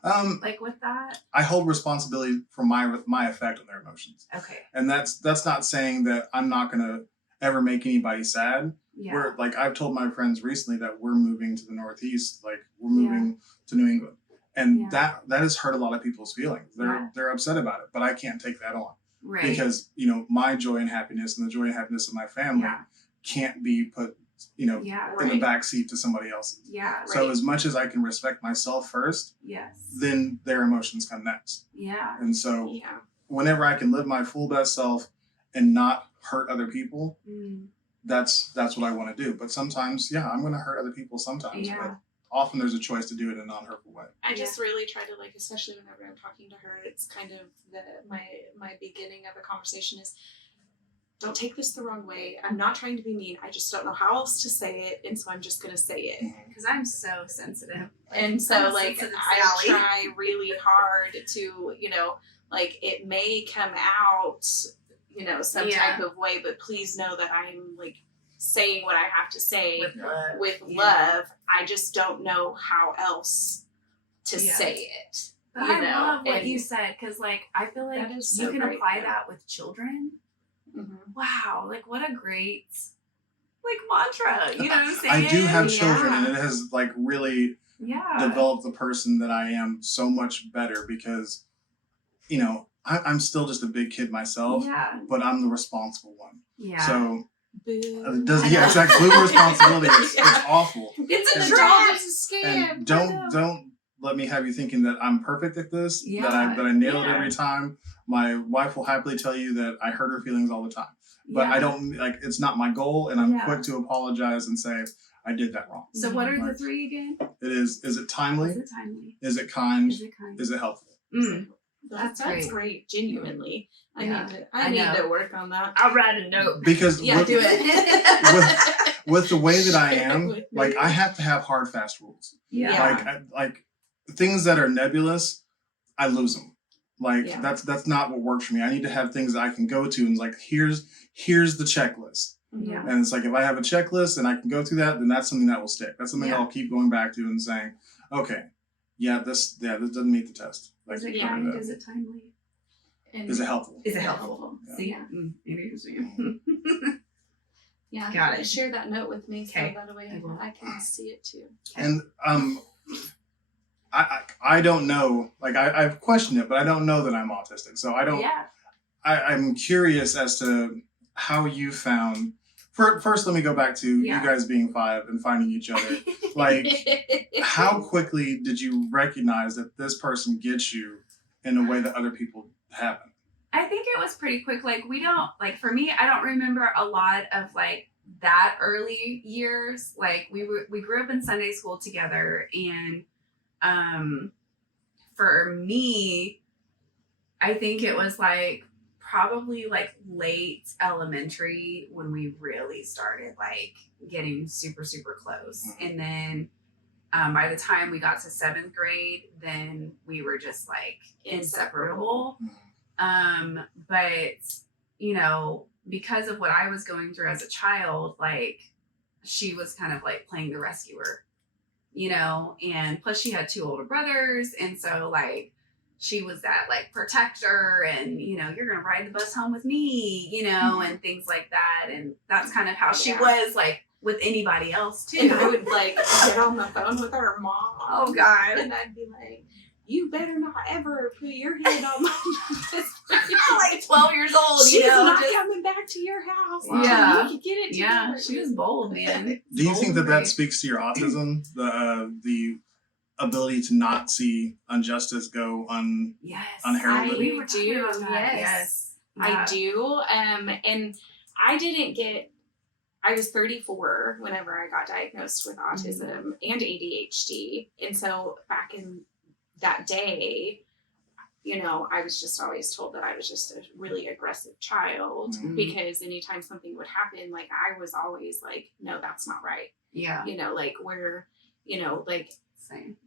Like with that? I hold responsibility for my effect on their emotions. Okay. And that's not saying that I'm not going to ever make anybody sad. Yeah. We're like, I've told my friends recently that we're moving to the Northeast, like we're moving to New England. And that has hurt a lot of people's feelings. They're upset about it, but I can't take that on. Right. Because, you know, my joy and happiness and the joy and happiness of my family can't be put, you know, in the back seat to somebody else's. Yeah. So as much as I can respect myself first, then their emotions come next. Yeah. And so whenever I can live my full best self and not hurt other people, that's what I want to do. But sometimes, I'm going to hurt other people sometimes. But often there's a choice to do it in a non-hurtful way. I just really try to, like, especially whenever I'm talking to her, it's kind of my beginning of a conversation is, don't take this the wrong way. I'm not trying to be mean. I just don't know how else to say it, and so I'm just going to say it. Because I'm so sensitive. And so, like, I try really hard to, you know, like, it may come out, you know, some type of way, but please know that I'm, like, saying what I have to say with love. I just don't know how else to say it. But I love what you said, because, like, I feel like you can apply that with children. Mm-hmm. Wow, like, what a great, like, mantra. You know what I'm saying? I do have children, and it has, like, really developed the person that I am so much better because, you know, I'm still just a big kid myself, but I'm the responsible one. Yeah. So exactly. Blue responsibility. It's awful. It's a trap. It's a scam. And don't let me have you thinking that I'm perfect at this. That I nail it every time. My wife will happily tell you that I hurt her feelings all the time. But I don't, like, it's not my goal, and I'm quick to apologize and say I did that wrong. So what are the three again? Is it timely? Is it timely? Is it kind? Is it helpful? That's great. Genuinely. I need to work on that. I'll write a note. Because do it. with the way that I am, like, I have to have hard, fast rules. Yeah. Like things that are nebulous, I lose them. Like that's not what works for me. I need to have things that I can go to and, like, here's the checklist. Yeah. And it's like, if I have a checklist and I can go through that, then that's something that will stick. That's something I'll keep going back to and saying, okay, this doesn't meet the test. Like, is it kind? Is it timely? And is it helpful? Is it helpful? See, Got it. Share that note with me, so that way I can see it too. And I don't know. Like, I've questioned it, but I don't know that I'm autistic. So I don't. Yeah. I'm curious as to how you found. First, let me go back to you guys being 5 and finding each other. Like, how quickly did you recognize that this person gets you in a way that other people haven't? I think it was pretty quick. Like, we don't, like, for me, I don't remember a lot of, like, that early years. Like, we grew up in Sunday school together, and for me, I think it was, like, probably, like, late elementary when we really started, like, getting super, super close. And then by the time we got to 7th grade, then we were just, like, inseparable. But, you know, because of what I was going through as a child, like, she was kind of, like, playing the rescuer, you know, and plus she had 2 older brothers. And so, like, she was that, like, protector, and, you know, you're going to ride the bus home with me, you know, and things like that. And that's kind of how she was, like, with anybody else too. And I would, like, get on the phone with her mom. Oh, God. And I'd be like, you better not ever put your hand on my like 12 years old, She's not coming back to your house. Yeah. You can get it together. Yeah, she was bold, man. Do you think that speaks to your autism? The ability to not see injustice go unheralded? I do. Yes. I do. And I didn't get. I was 34 whenever I got diagnosed with autism and ADHD, and so back in that day, you know, I was just always told that I was just a really aggressive child because anytime something would happen, like, I was always like, no, that's not right. Yeah. You know, like, same.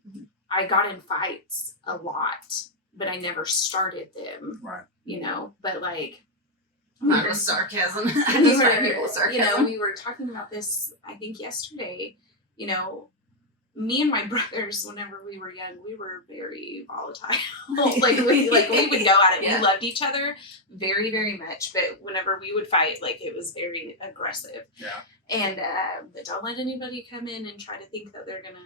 I got in fights a lot but I never started them. Right. You know, but like, Not with sarcasm. I we just were, find people with you know, sarcasm. we were talking about this, I think yesterday, you know, me and my brothers, whenever we were young, we were very volatile. we would go at it. Yeah. We loved each other very, very much, but whenever we would fight, like it was very aggressive. Yeah. And but don't let anybody come in and try to think that they're gonna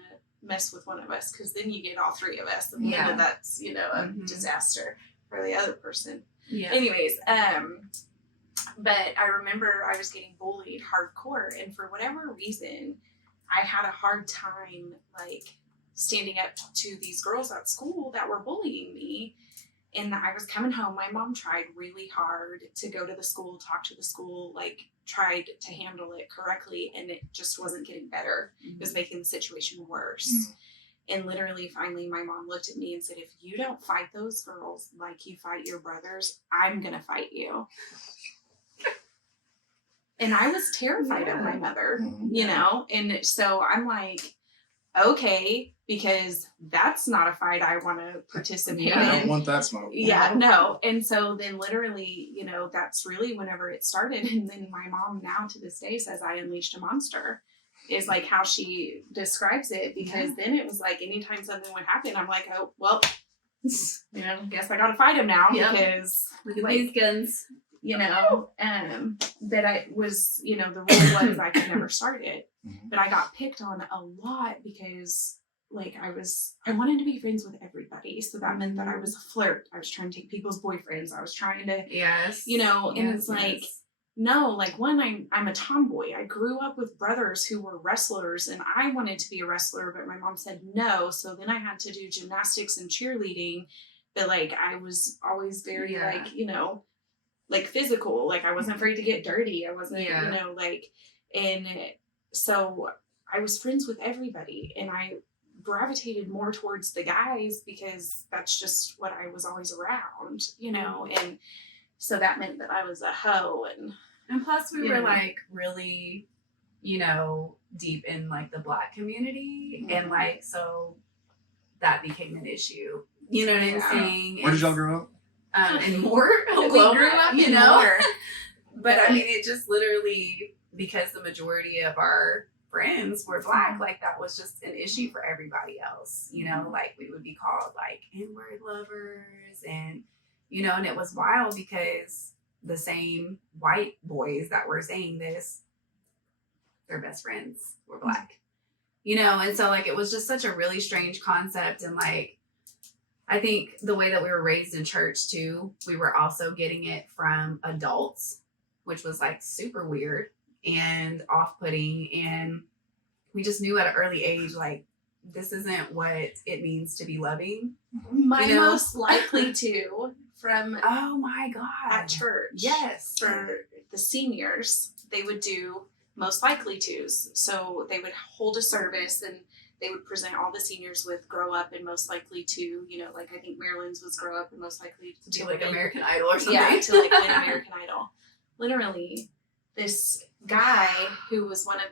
mess with one of us, because then you get all three of us, and Yeah. then that's, you know, a Mhm. disaster for the other person. Yeah. Anyways, but I remember I was getting bullied hardcore, and for whatever reason, I had a hard time like standing up to these girls at school that were bullying me. And I was coming home. My mom tried really hard to go to the school, talk to the school, like tried to handle it correctly, and it just wasn't getting better. It was making the situation worse. And literally, finally, my mom looked at me and said, if you don't fight those girls like you fight your brothers, I'm going to fight you. And I was terrified of my mother, you know? And so I'm like, okay, because that's not a fight I want to participate Yeah. I in. don't want that smoke. Yeah, no. And so then literally, you know, that's really whenever it started. And then my mom now to this day says I unleashed a monster, is like how she describes it, because then it was like anytime something would happen, I'm like, oh, well, you know, guess I got to fight him now. Yep. Because Look at like, these guns. you know, that I was, you know, the rule was I could never start it, but I got picked on a lot because like I wanted to be friends with everybody. So that meant that I was a flirt. I was trying to take people's boyfriends. I was trying to, Yes. you know, and Yes, it's like, yes. no, like one, I'm a tomboy. I grew up with brothers who were wrestlers, and I wanted to be a wrestler, but my mom said no. So then I had to do gymnastics and cheerleading, but like I was always very like, you know, like physical, like I wasn't afraid to get dirty. I wasn't, you know, like, and so I was friends with everybody, and I gravitated more towards the guys because that's just what I was always around, you know, and so that meant that I was a hoe. And plus we you were know. like really, you know, deep in like the Black community, and like so that became an issue. You know what I'm saying? Where did y'all grow up? And more. We Oklahoma, grew up, you and know. more. But I mean, it just literally, because the majority of our friends were Black, like that was just an issue for everybody else. You know, like we would be called like N-word lovers, and you know, and it was wild because the same white boys that were saying this, their best friends were Black. You know, and so like it was just such a really strange concept. And like I think the way that we were raised in church too, we were also getting it from adults, which was like super weird and off-putting. And we just knew at an early age, like, this isn't what it means to be loving. My You know? most likely to from Oh my God. at church. Yes. For the seniors, they would do most likely tos. So they would hold a service and they would present all the seniors with grow up and most likely to, you know, like I think Maryland's was grow up and most likely To like win. American Idol or something. Yeah, to like win American Idol. Literally, this guy who was one of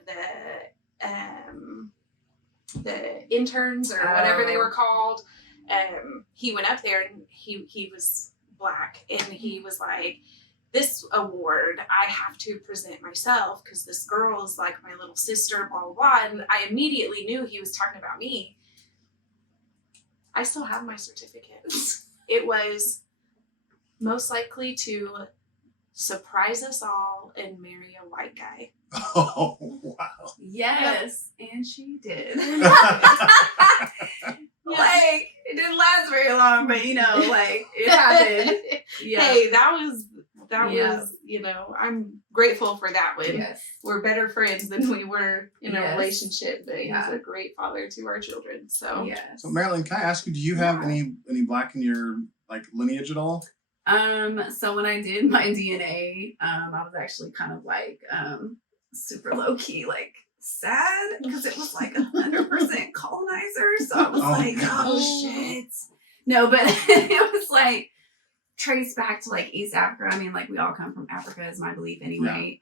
the interns or whatever they were called, he went up there and he was Black, and he was like, this award I have to present myself because this girl is like my little sister, blah blah blah. And I immediately knew he was talking about me. I still have my certificate. It was most likely to surprise us all and marry a white guy. Oh, wow. Yes. And she did. Yeah. Like, it didn't last very long, but you know, like, it happened. Yeah. Hey, that was, Yeah. you know, I'm grateful for that one. Yes. We're better friends than we were in a Yes. relationship, but Yeah. he's a great father to our children. So Yes. So Marilyn, can I ask you, do you have any Black in your like lineage at all? So when I did my DNA, I was actually kind of like super low key, like sad, because it was like 100% colonizer. So I was like, gosh. oh shit. No, but it was like traced back to like East Africa. I mean, like we all come from Africa is my belief anyway.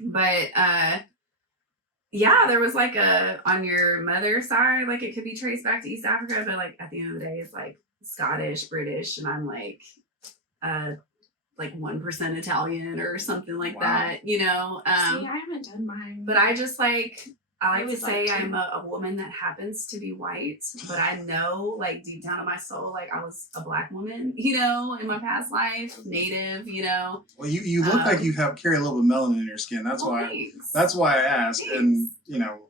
But yeah, there was like on your mother's side, like it could be traced back to East Africa, but like at the end of the day, it's like Scottish, British, and I'm like 1% Italian or something like that, you know. See, I haven't done mine. But I just like I like to say like I'm a woman that happens to be white, but I know like deep down in my soul, like I was a Black woman, you know, in my past life, Native, you know. Well, you look like you carry a little bit of melanin in your skin. That's why I asked. Thanks. And you know,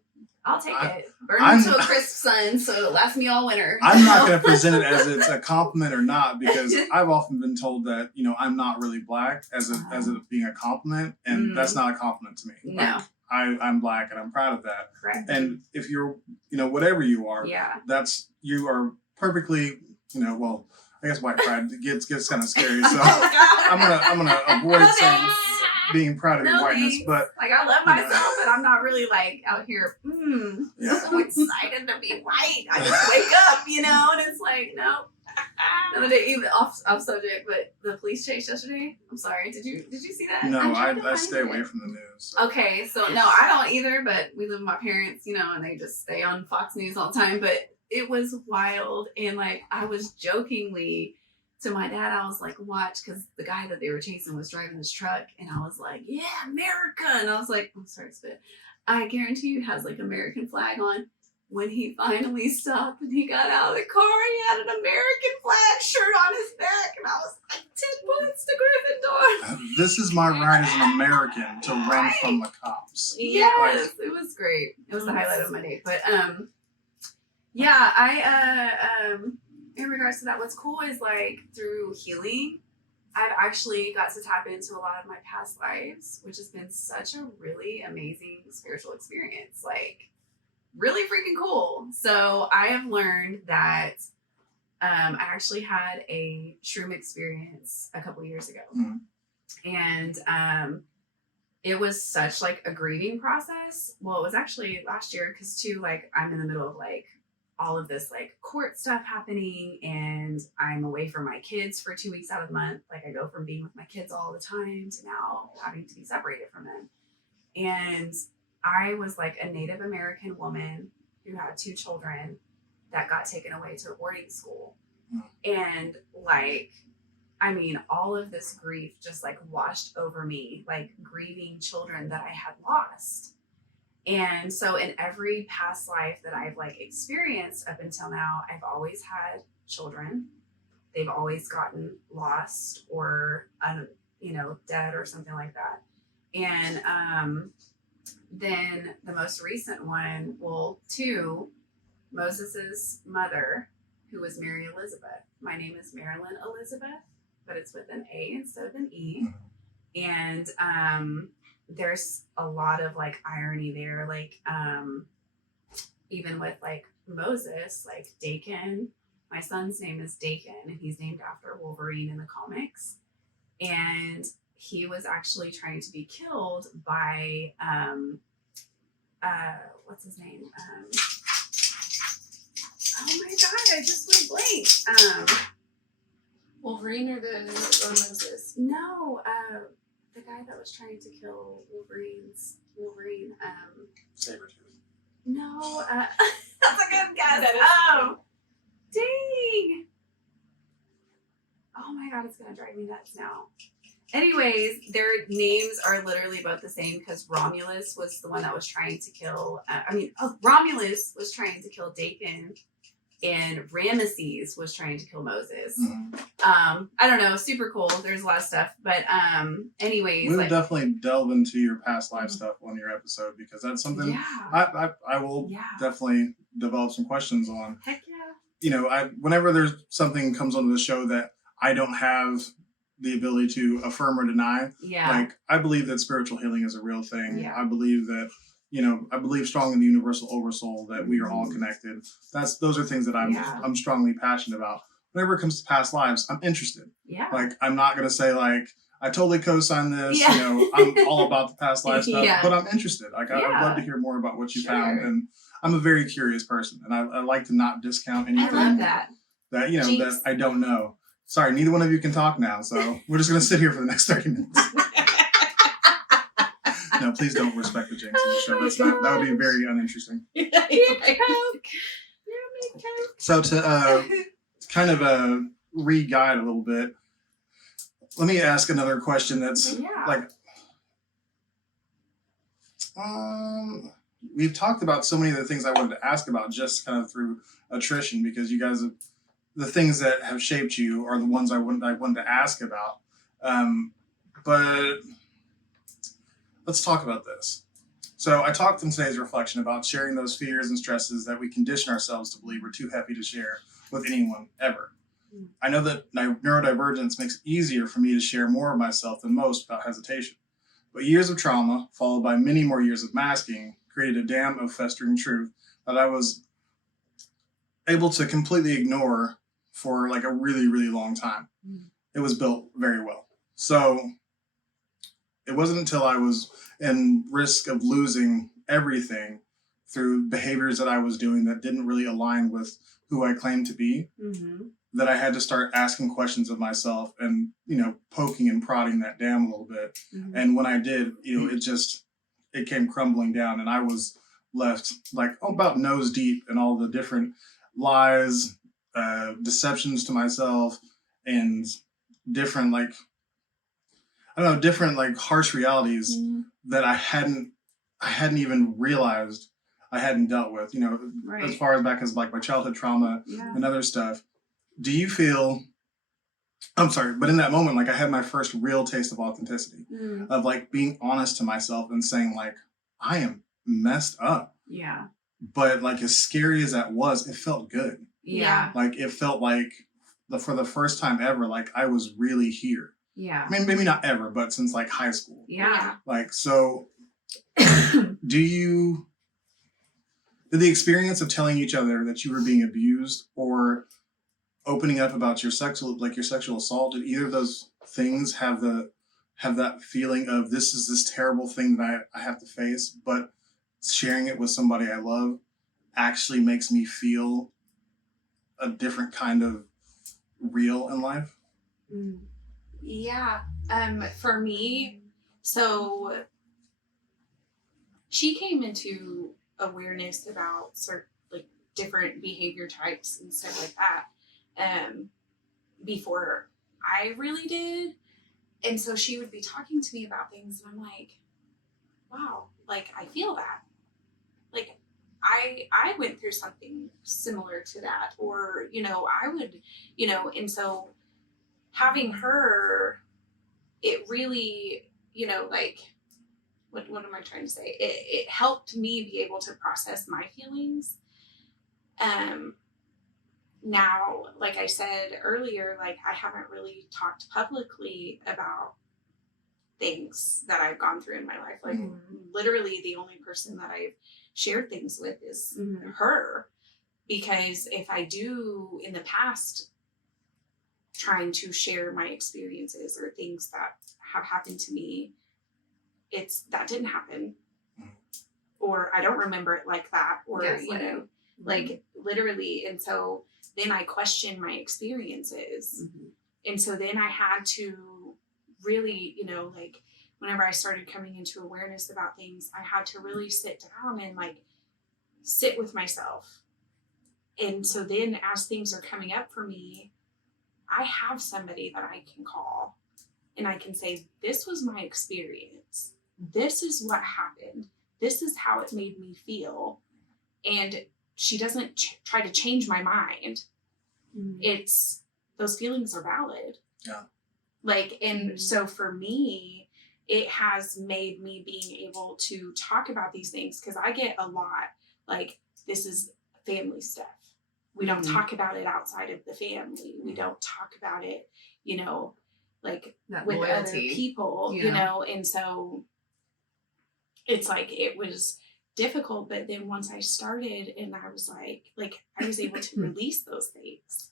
I'll take it. Burn it to a crisp, sun, so it'll last me all winter. I'm not going to present it as it's a compliment or not, because I've often been told that, you know, I'm not really Black as it being a compliment, and that's not a compliment to me. No. Like, I'm Black and I'm proud of that. Correct. And if you're, you know, whatever you are, you are perfectly, you know, well, I guess white pride gets kind of scary. So I'm gonna avoid saying being proud of your whiteness, but like I love myself, but I'm not really like out here so excited to be white. I just wake up, you know, and it's like, nope. The other day, even off subject, but the police chase yesterday. I'm sorry. Did you see that? No, I stay away from the news. So. Okay, so no, I don't either. But we live with my parents, you know, and they just stay on Fox News all the time. But it was wild, and like I was jokingly to my dad, I was like, watch, because the guy that they were chasing was driving this truck, and I was like, yeah, America, and I was like, I'm sorry, spit. I guarantee you, it has like American flag on. When he finally stopped and he got out of the car, he had an American flag shirt on his back. And I was like, 10 points to Gryffindor. This is my right as an American to run from the cops. Yes, it was great. It was the highlight of my day. But yeah, I in regards to that, what's cool is like through healing, I've actually got to tap into a lot of my past lives, which has been such a really amazing spiritual experience. Like, really freaking cool. So I have learned that I actually had a shroom experience a couple years ago. And it was such like a grieving process. Well, it was actually last year because too, like I'm in the middle of like all of this like court stuff happening, and I'm away from my kids for 2 weeks out of the month. Like I go from being with my kids all the time to now having to be separated from them. And I was like a Native American woman who had 2 children that got taken away to a boarding school. And like, I mean, all of this grief just like washed over me, like grieving children that I had lost. And so in every past life that I've like experienced up until now, I've always had children. They've always gotten lost or, you know, dead or something like that. And, then the most recent one, well, 2, Moses's mother, who was Mary Elizabeth. My name is Maralen Elizabeth, but it's with an A instead of an E. And there's a lot of like irony there. Like even with like Moses, like Dakin, my son's name is Dakin, and he's named after Wolverine in the comics. And he was actually trying to be killed by, what's his name? Oh my God, I just went blank. Wolverine or Moses? No, the guy that was trying to kill Wolverine. Sabretooth. No, that's a good guess. Dang. Oh my God, it's gonna drive me nuts now. Anyways, their names are literally both the same because Romulus was the one that was trying to kill, Romulus was trying to kill Dakin, and Ramesses was trying to kill Moses. I don't know, super cool. There's a lot of stuff, but anyways. We'll definitely delve into your past life stuff on your episode, because that's something I will definitely develop some questions on. Heck yeah. You know, whenever there's something comes onto the show that I don't have the ability to affirm or deny. Like, I believe that spiritual healing is a real thing. I believe that, you know, I believe strongly in the universal oversoul, that we are all connected. Those are things that I'm strongly passionate about. Whenever it comes to past lives, I'm interested. Like, I'm not going to say like, I totally co-sign this, you know, I'm all about the past life stuff, but I'm interested. Like, I'd love to hear more about what you found. And I'm a very curious person, and I like to not discount anything I love that you know, that I don't know. Sorry, neither one of you can talk now, so we're just going to sit here for the next 30 minutes. No, please don't respect the jinx in the show. That would be very uninteresting. So to kind of re-guide a little bit, let me ask another question that's like, we've talked about so many of the things I wanted to ask about just kind of through attrition, because you guys have, the things that have shaped you are the ones I wanted to ask about. But let's talk about this. So I talked in today's reflection about sharing those fears and stresses that we condition ourselves to believe are too heavy to share with anyone ever. I know that neurodivergence makes it easier for me to share more of myself than most without hesitation. But years of trauma, followed by many more years of masking, created a dam of festering truth that I was able to completely ignore for like a really, really long time. It was built very well. So it wasn't until I was in risk of losing everything through behaviors that I was doing that didn't really align with who I claimed to be, that I had to start asking questions of myself and, you know, poking and prodding that dam a little bit. And when I did, you know, it came crumbling down, and I was left like about nose deep in all the different lies, deceptions to myself, and different different harsh realities that I hadn't even realized I hadn't dealt with, you know, as far as back as like my childhood trauma and other stuff. Do you feel, I'm sorry, but in that moment, like I had my first real taste of authenticity, of like being honest to myself and saying like, I am messed up. Yeah. But like as scary as that was, it felt good. Yeah. Like it felt like for the first time ever, like I was really here. Yeah. I mean, maybe not ever, but since like high school. Yeah. Like, so did the experience of telling each other that you were being abused or opening up about your sexual assault, did either of those things have that feeling of this is this terrible thing that I have to face, but sharing it with somebody I love actually makes me feel a different kind of real in life? Yeah. For me, so she came into awareness about certain different behavior types and stuff like that before I really did. And so she would be talking to me about things, and I'm like, wow, like I feel that. Like I went through something similar to that, or, you know, I would, you know, and so having her, it really, you know, like, what am I trying to say? It helped me be able to process my feelings. Now, like I said earlier, like I haven't really talked publicly about things that I've gone through in my life. Like literally the only person that I've shared things with is her, because if I do in the past trying to share my experiences or things that have happened to me, that didn't happen, or I don't remember it like that, or you know, like literally. And so then I questioned my experiences, and so then I had to really, you know, like whenever I started coming into awareness about things, I had to really sit down and like sit with myself. And so then as things are coming up for me, I have somebody that I can call and I can say, this was my experience. This is what happened. This is how it made me feel. And she doesn't try to change my mind. It's, those feelings are valid. Yeah. Like, and so for me, it has made me being able to talk about these things, because I get a lot like, this is family stuff. We don't talk about it outside of the family. We don't talk about it, you know, like that with loyalty. Other people, you know, and so it's like, it was difficult. But then once I started and I was like I was able to release those things,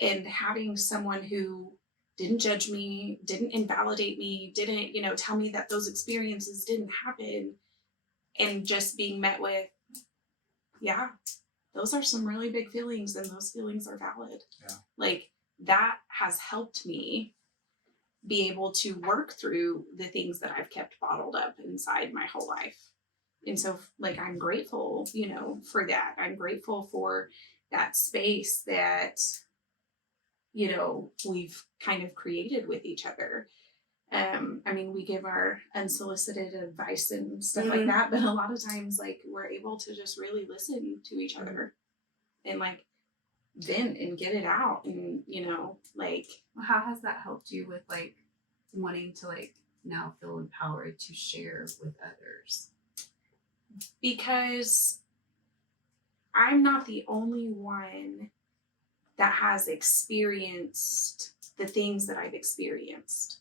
and having someone who didn't judge me, didn't invalidate me, didn't, you know, tell me that those experiences didn't happen, and just being met with, yeah, those are some really big feelings and those feelings are valid. Yeah. Like that has helped me be able to work through the things that I've kept bottled up inside my whole life. And so like, I'm grateful, you know, for that. I'm grateful for that space that you know, we've kind of created with each other. I mean, we give our unsolicited advice and stuff like that, but a lot of times, like, we're able to just really listen to each other and like vent and get it out. And, you know, like, How has that helped you with like wanting to like now feel empowered to share with others? because I'm not the only one that has experienced the things that I've experienced.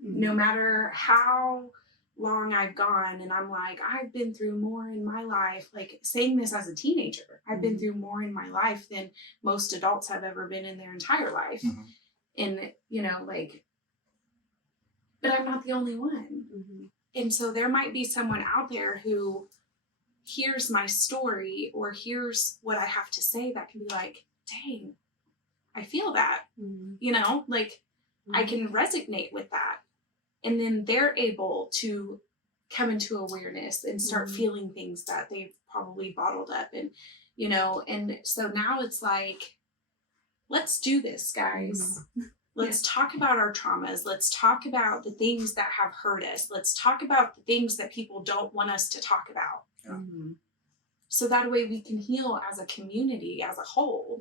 No matter how long I've gone, and I'm like, I've been through more in my life, like saying this as a teenager, I've been through more in my life than most adults have ever been in their entire life. And, you know, like, but I'm not the only one. And so there might be someone out there who hears my story or hears what I have to say that can be like, dang, I feel that, you know, like I can resonate with that. And then they're able to come into awareness and start feeling things that they've probably bottled up. And, you know, and so now it's like, let's do this, guys. Let's talk about our traumas. Let's talk about the things that have hurt us. Let's talk about the things that people don't want us to talk about. So that way we can heal as a community, as a whole.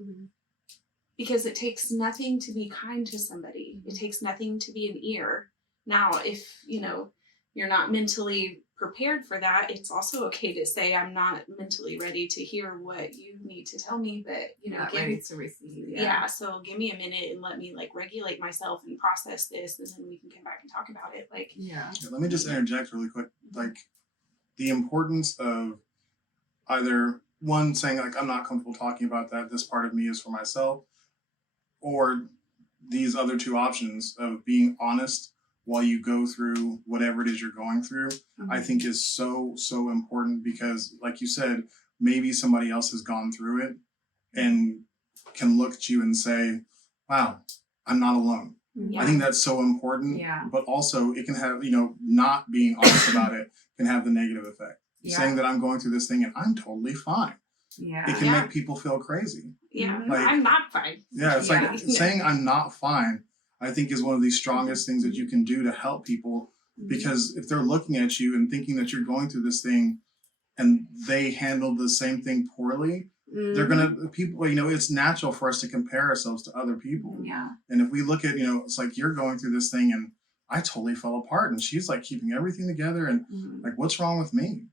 Because it takes nothing to be kind to somebody. It takes nothing to be an ear. Now, if, you know, you're not mentally prepared for that, it's also okay to say, I'm not mentally ready to hear what you need to tell me, but, you know, Not ready to receive. So give me a minute and let me like regulate myself and process this, and then we can come back and talk about it. Like, Let me just interject really quick. Like, the importance of either one saying like, I'm not comfortable talking about that, this part of me is for myself, or these other two options of being honest while you go through whatever it is you're going through, I think is so important, because like you said, maybe somebody else has gone through it and can look at you and say, wow, I'm not alone. I think that's so important, but also it can have, you know, not being honest about it can have the negative effect. Saying that I'm going through this thing and I'm totally fine. It can make people feel crazy. Like, I'm not fine. It's like saying I'm not fine, I think, is one of the strongest things that you can do to help people, because if they're looking at you and thinking that you're going through this thing and they handled the same thing poorly, they're people, you know, it's natural for us to compare ourselves to other people. And if we look at, you know, it's like you're going through this thing and I totally fell apart and she's like keeping everything together and like, what's wrong with me?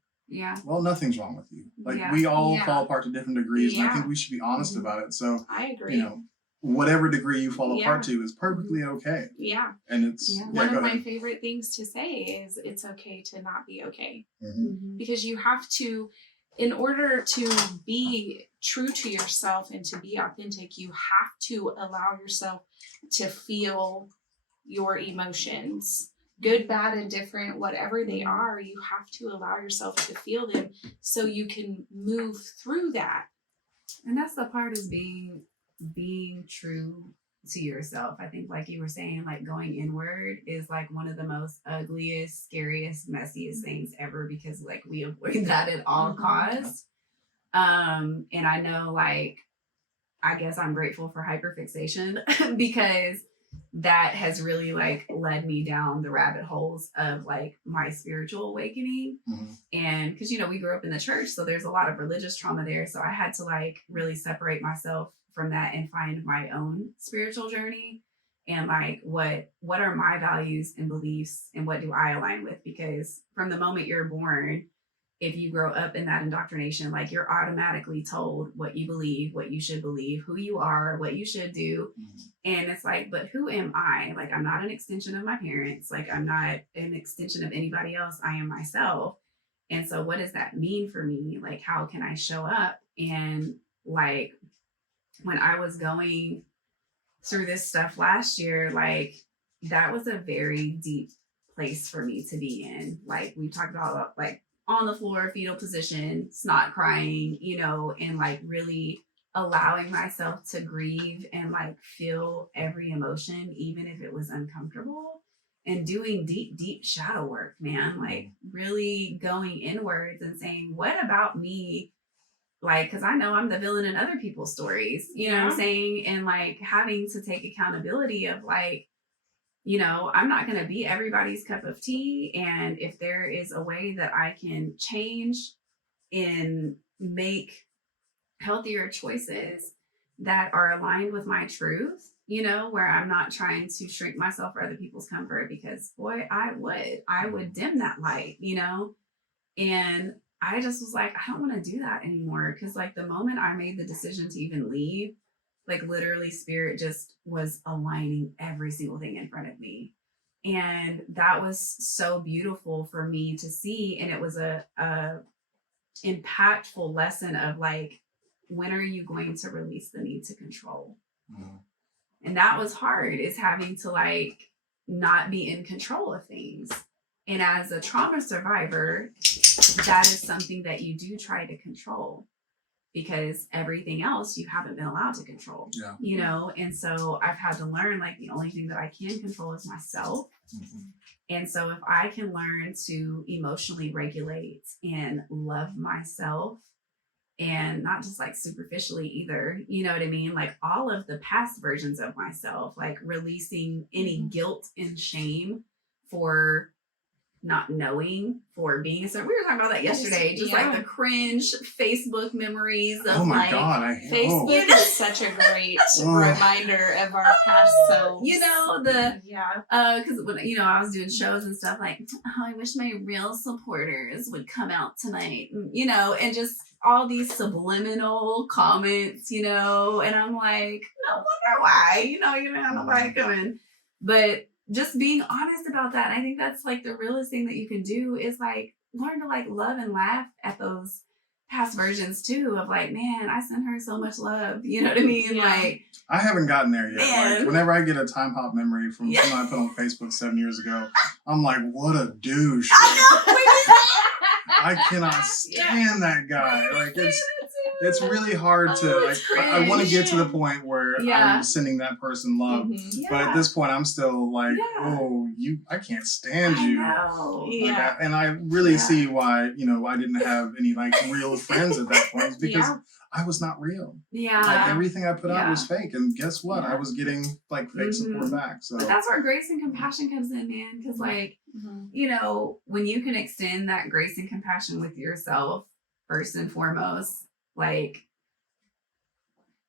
Well, nothing's wrong with you. Like, we all fall apart to different degrees, and I think we should be honest about it. So, I agree. You know, whatever degree you fall apart to is perfectly okay. And it's one of my favorite things to say is it's okay to not be okay. Because you have to, in order to be true to yourself and to be authentic, you have to allow yourself to feel your emotions. Good, bad, and different, whatever they are, you have to allow yourself to feel them so you can move through that. And that's the part, is being true to yourself. I think, like you were saying, like going inward is like one of the most ugliest, scariest, messiest things ever, because like we avoid that at all costs. And I know, like, I guess I'm grateful for hyperfixation because that has really like led me down the rabbit holes of like my spiritual awakening. And because, you know, we grew up in the church, so there's a lot of religious trauma there. So I had to like really separate myself from that and find my own spiritual journey and like what are my values and beliefs and what do I align with? Because from the moment you're born, if you grow up in that indoctrination, like you're automatically told what you believe, what you should believe, who you are, what you should do. And it's like, but who am I? Like, I'm not an extension of my parents. Like, I'm not an extension of anybody else. I am myself. And so what does that mean for me? Like, how can I show up? And like, when I was going through this stuff last year, like that was a very deep place for me to be in. Like, we talked about like on the floor, fetal position, snot crying, you know, and like really allowing myself to grieve and like feel every emotion, even if it was uncomfortable, and doing deep shadow work, man, like really going inwards and saying, what about me like, because I know I'm the villain in other people's stories, you know what I'm saying? And like having to take accountability of like, you know, I'm not going to be everybody's cup of tea. And if there is a way that I can change and make healthier choices that are aligned with my truth, you know, where I'm not trying to shrink myself for other people's comfort, because boy, I would dim that light, you know? And I just was like, I don't want to do that anymore. Cause like the moment I made the decision to even leave, like literally spirit just was aligning every single thing in front of me. And that was so beautiful for me to see. And it was a impactful lesson of like, when are you going to release the need to control? Mm-hmm. And that was hard, is having to like not be in control of things. And as a trauma survivor, that is something that you do try to control, because everything else you haven't been allowed to control, you know? And so I've had to learn like the only thing that I can control is myself. Mm-hmm. And so if I can learn to emotionally regulate and love myself, and not just like superficially either, you know what I mean? Like all of the past versions of myself, like releasing any guilt and shame for not knowing, for being a certain. We were talking about that yesterday, just like the cringe Facebook memories of oh my like, God, Facebook is such a great reminder of our past selves. You know, because when, you know, I was doing shows and stuff like, oh, I wish my real supporters would come out tonight, you know, and just all these subliminal comments, you know, and I'm like, no wonder why, you know, you don't have nobody coming. But just being honest about that. I think that's like the realest thing that you can do, is like learn to like love and laugh at those past versions too, of like, man, I sent her so much love. You know what I mean? Yeah. Like, I haven't gotten there yet. Man. Like whenever I get a time hop memory from something I put on Facebook 7 years ago, I'm like, what a douche. I cannot stand that guy. Like it's really hard to like. I want to get to the point where I'm sending that person love, but at this point, I'm still like, oh, I can't stand you. Like, and I really see why, you know, I didn't have any like real friends at that point, because I was not real. Yeah, like everything I put out was fake, and guess what? I was getting like fake support back. So but that's where grace and compassion comes in, man. Because like, you know, when you can extend that grace and compassion with yourself first and foremost. Like,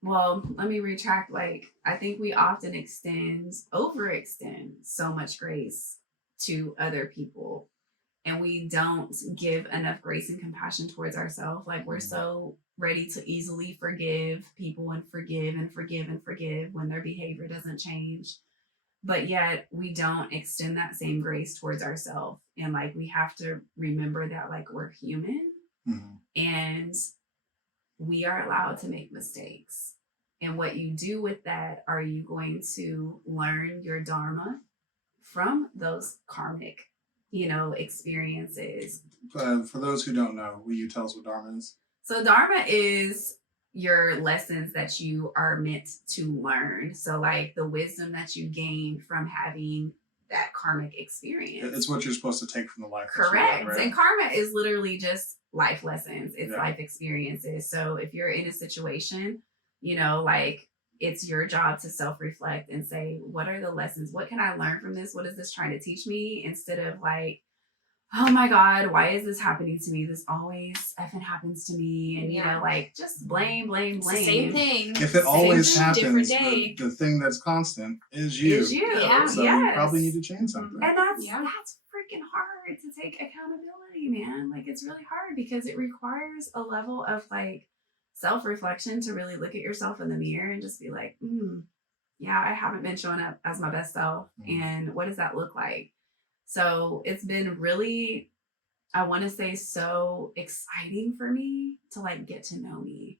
well, let me retract. Like, I think we often overextend so much grace to other people, and we don't give enough grace and compassion towards ourselves. Like, we're so ready to easily forgive people and forgive and forgive and forgive when their behavior doesn't change. But yet we don't extend that same grace towards ourselves. And like, we have to remember that like we're human and we are allowed to make mistakes. And what you do with that, are you going to learn your dharma from those karmic, you know, experiences? For those who don't know, will you tell us what dharma is? So dharma is your lessons that you are meant to learn. So like the wisdom that you gain from having that karmic experience. It's what you're supposed to take from the life. Correct. Right? And karma is literally just life lessons. It's life experiences. So if you're in a situation, you know, like it's your job to self-reflect and say, what are the lessons? What can I learn from this? What is this trying to teach me? Instead of like, oh my God, why is this happening to me? This always effing happens to me. And, you know, like just blame. It's the same thing. If it always happens, the thing that's constant is you. Yeah. So you probably need to change something. And that's freaking hard to take accountability, man. Like it's really hard because it requires a level of like self-reflection to really look at yourself in the mirror and just be like, yeah, I haven't been showing up as my best self. And what does that look like? So it's been really, I want to say, so exciting for me to like get to know me,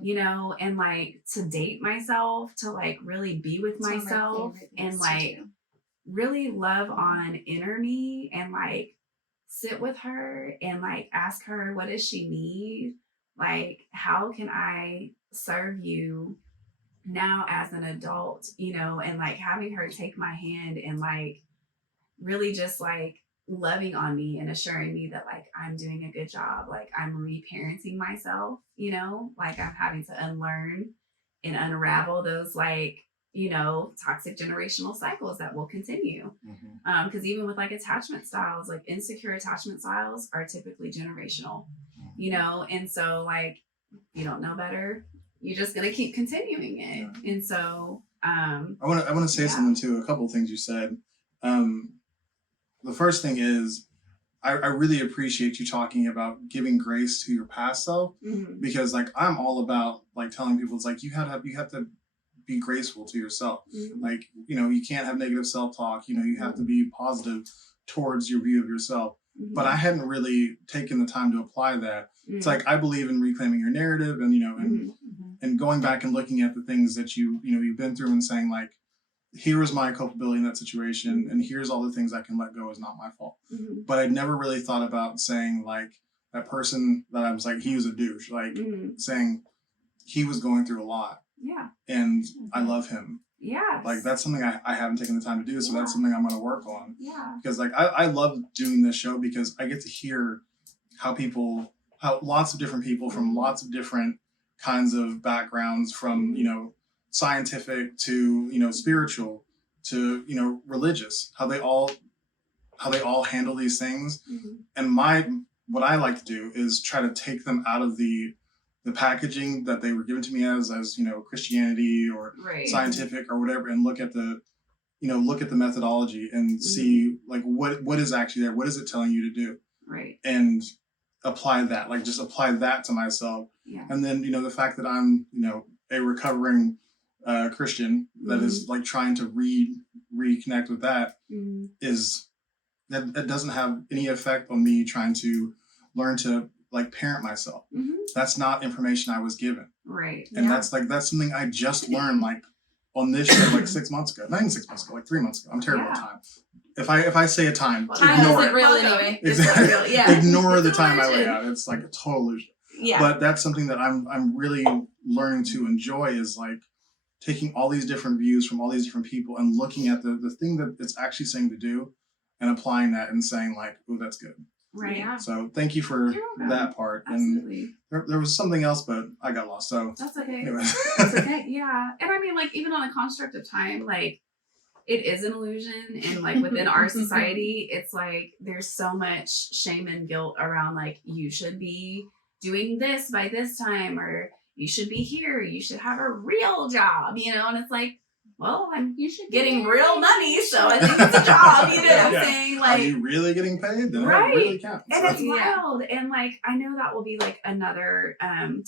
you know, and like to date myself, to like really be with myself and like really love on inner me and like sit with her and like ask her, what does she need? Like, how can I serve you now as an adult, you know, and like having her take my hand and like really just like loving on me and assuring me that like I'm doing a good job, like I'm reparenting myself, you know, like I'm having to unlearn and unravel those like, you know, toxic generational cycles that will continue. Because even with like attachment styles, like insecure attachment styles are typically generational, you know, and so like you don't know better, you're just gonna keep continuing it. And so I want to say something too. A couple of things you said. The first thing is, I really appreciate you talking about giving grace to your past self, because like I'm all about like telling people it's like you have to be graceful to yourself. Like, you know, you can't have negative self-talk. You know, you have to be positive towards your view of yourself. But I hadn't really taken the time to apply that. It's like I believe in reclaiming your narrative, and you know, and going back and looking at the things that you've been through and saying like, here is my culpability in that situation, and here's all the things I can let go is not my fault. But I'd never really thought about saying like that person that I was like, he was a douche, like saying he was going through a lot. And I love him. Like that's something I haven't taken the time to do. So that's something I'm going to work on. Because like I love doing this show because I get to hear how lots of different people from lots of different kinds of backgrounds, from, you know, scientific to, you know, spiritual to, you know, religious, how they all handle these things. And what I like to do is try to take them out of the packaging that they were given to me as, you know, Christianity or scientific or whatever, and look at the methodology and see like what is actually there. What is it telling you to do? And apply that, like just apply that to myself. And then, you know, the fact that I'm, you know, a recovering Christian that is like trying to reconnect with that is that doesn't have any effect on me trying to learn to like parent myself. That's not information I was given. And that's something I just learned like on this show like 6 months ago. Not even 6 months ago, like 3 months ago. I'm terrible at time. If I say a time, ignore it. Real anyway. Exactly. Real. Yeah. Ignore the time I lay out. It's like a total illusion. But that's something that I'm really learning to enjoy, is like taking all these different views from all these different people and looking at the thing that it's actually saying to do and applying that and saying like, oh, that's good. So thank you for that part. Absolutely. And there was something else, but I got lost. So that's okay. Anyways. That's okay. Yeah. And I mean, like, even on the construct of time, like, it is an illusion. And like within our society, it's like there's so much shame and guilt around like, you should be doing this by this time, or you should be here, you should have a real job, you know. And it's like, well, I'm getting real money, so I think it's a job, you know what I'm saying? Like, are you really getting paid? Then it really counts. And it's wild. And like, I know that will be like another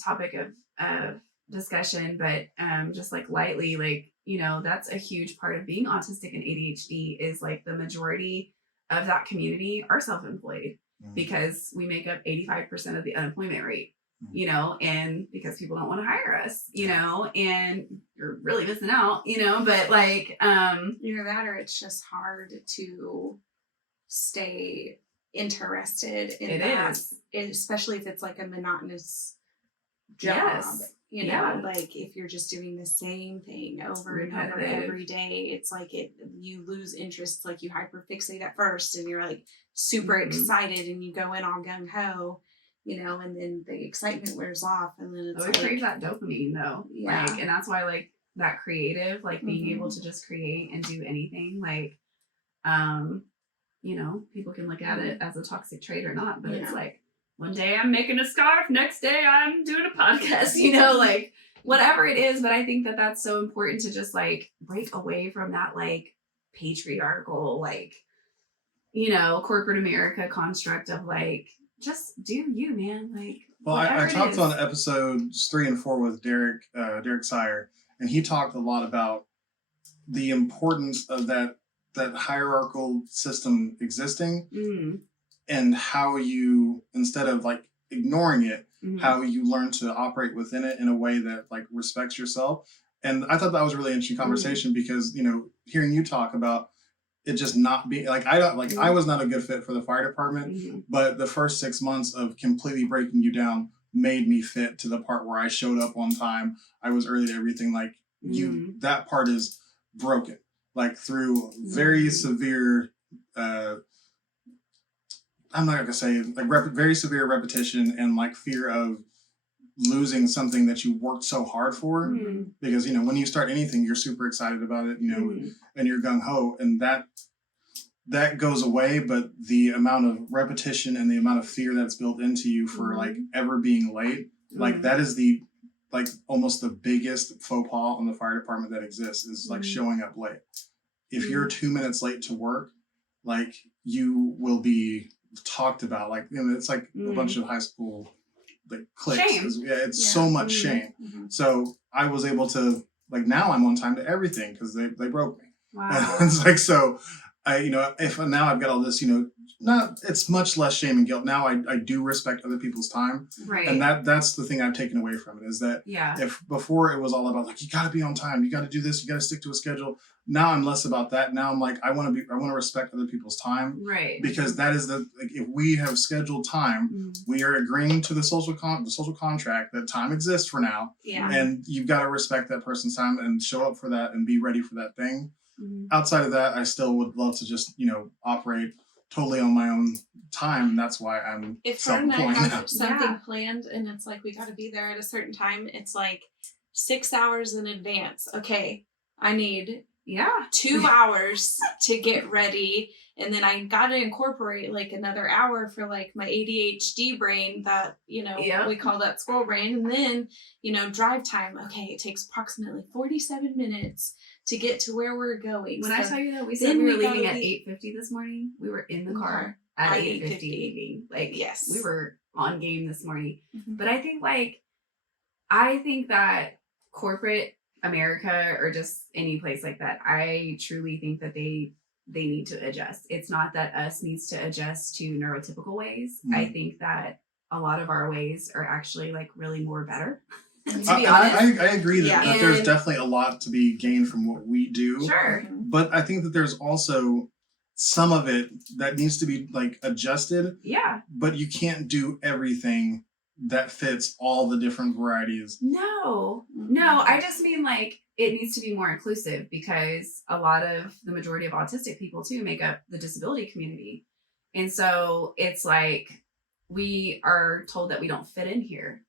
topic of discussion, but just like lightly, like, you know, that's a huge part of being autistic and ADHD is like the majority of that community are self-employed because we make up 85% of the unemployment rate, you know, and because people don't want to hire us, you know, and you're really missing out, you know, but like, either that or it's just hard to stay interested in that, especially if it's like a monotonous job. You know, like if you're just doing the same thing over and over every day, it's like you lose interest. It's like you hyperfixate at first and you're like super excited and you go in all gung ho, you know, and then the excitement wears off and then it's like, crave that dopamine though. Like, and that's why like that creative, like being able to just create and do anything, like, you know, people can look at it as a toxic trait or not, but it's like, one day I'm making a scarf, next day I'm doing a podcast, you know, like whatever it is. But I think that that's so important to just like break away from that like patriarchal, like, you know, corporate America construct of like, just do you, man. Like, well, I talked on episodes 3 and 4 with Derek Sire, and he talked a lot about the importance of that hierarchical system existing. And how you, instead of like ignoring it, how you learn to operate within it in a way that like respects yourself. And I thought that was a really interesting conversation because, you know, hearing you talk about it just not being like, I was not a good fit for the fire department, but the first 6 months of completely breaking you down made me fit to the part where I showed up on time. I was early to everything. Like that part is broken, like through very severe, I'm not gonna say like very severe repetition and like fear of losing something that you worked so hard for. Mm-hmm. Because, you know, when you start anything, you're super excited about it, you know, Mm-hmm. and you're gung ho, and that goes away. But the amount of repetition and the amount of fear that's built into you for Mm-hmm. like ever being late, like that is the like almost the biggest faux pas on the fire department that exists is like showing up late. If you're 2 minutes late to work, like you will be talked about. Like, you know, it's like a bunch of high school like cliques. It's so much shame. Mm-hmm. So I was able to like, now I'm on time to everything because they broke me. Wow. And it's like, so I, you know, if now I've got all this, you know, it's much less shame and guilt. Now I do respect other people's time. Right. And that's the thing I've taken away from it, is that if before it was all about like, you got to be on time, you got to do this, you got to stick to a schedule. Now I'm less about that. Now I'm like, I want to respect other people's time. Right. Because that is like, if we have scheduled time, we are agreeing to the social contract that time exists for now. Yeah. And you've got to respect that person's time and show up for that and be ready for that thing. Outside of that, I still would love to just, you know, operate totally on my own time. And that's why I'm if Fred and I self-employed have now. something planned and it's like we got to be there at a certain time, it's like 6 hours in advance. Okay, I need 2 hours to get ready, and then I got to incorporate like another hour for like my ADHD brain that, you know, we call that squirrel brain, and then, you know, drive time. Okay, it takes approximately 47 minutes to get to where we're going. When so I tell you that we said we were leaving at 8:50 this morning, we were in the car at 8:50 leaving. Like, yes, we were on game this morning. But I think that corporate America, or just any place like that, I truly think that they need to adjust. It's not that us needs to adjust to neurotypical ways. I think that a lot of our ways are actually like really more better. To be honest, I agree that there's definitely a lot to be gained from what we do. Sure. But I think that there's also some of it that needs to be like adjusted. Yeah. But you can't do everything that fits all the different varieties. No, I just mean like it needs to be more inclusive, because a lot of the majority of autistic people too make up the disability community. And so it's like we are told that we don't fit in here.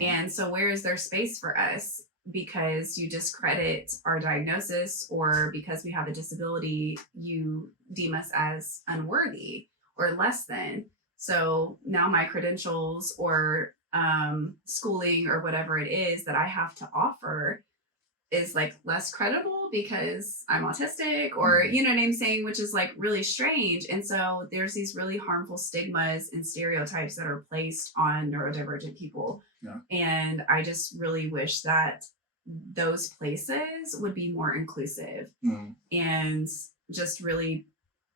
And so where is there space for us? Because you discredit our diagnosis, or because we have a disability, you deem us as unworthy or less than. So now my credentials or schooling or whatever it is that I have to offer is like less credible because I'm autistic, or, you know what I'm saying, which is like really strange. And so there's these really harmful stigmas and stereotypes that are placed on neurodivergent people. Yeah. And I just really wish that those places would be more inclusive and just really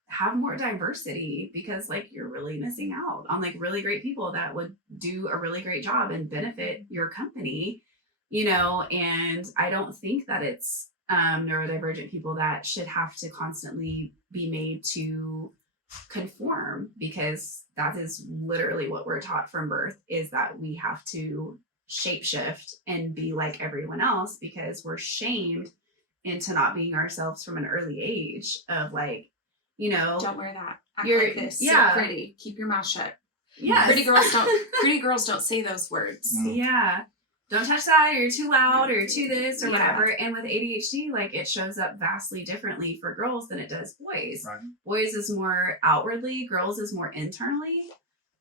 have more diversity, because like you're really missing out on like really great people that would do a really great job and benefit your company, you know. And I don't think that it's neurodivergent people that should have to constantly be made to conform, because that is literally what we're taught from birth, is that we have to shapeshift and be like everyone else, because we're shamed into not being ourselves from an early age of like, you know, don't wear that. Act like this. Yeah. Sit pretty. Keep your mouth shut. Yeah. Pretty girls don't say those words. Yeah. Don't touch that, or you're too loud, or you're too this, or whatever. And with ADHD, like it shows up vastly differently for girls than it does boys. Right. Boys is more outwardly, girls is more internally.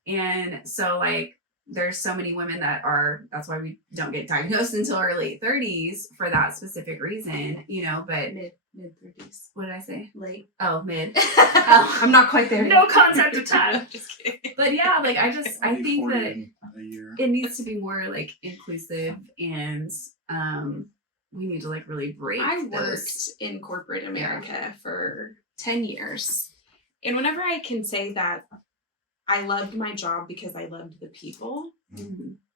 And so like there's so many women that's why we don't get diagnosed until our late 30s for that specific reason, you know, but mid 30s. What did I say? Late. Oh, mid. I'm not quite there. No concept of time. Just kidding. But yeah, like I think that it needs to be more like inclusive, and we need to like really break. I worked in corporate America for 10 years. And whenever I can say that I loved my job because I loved the people,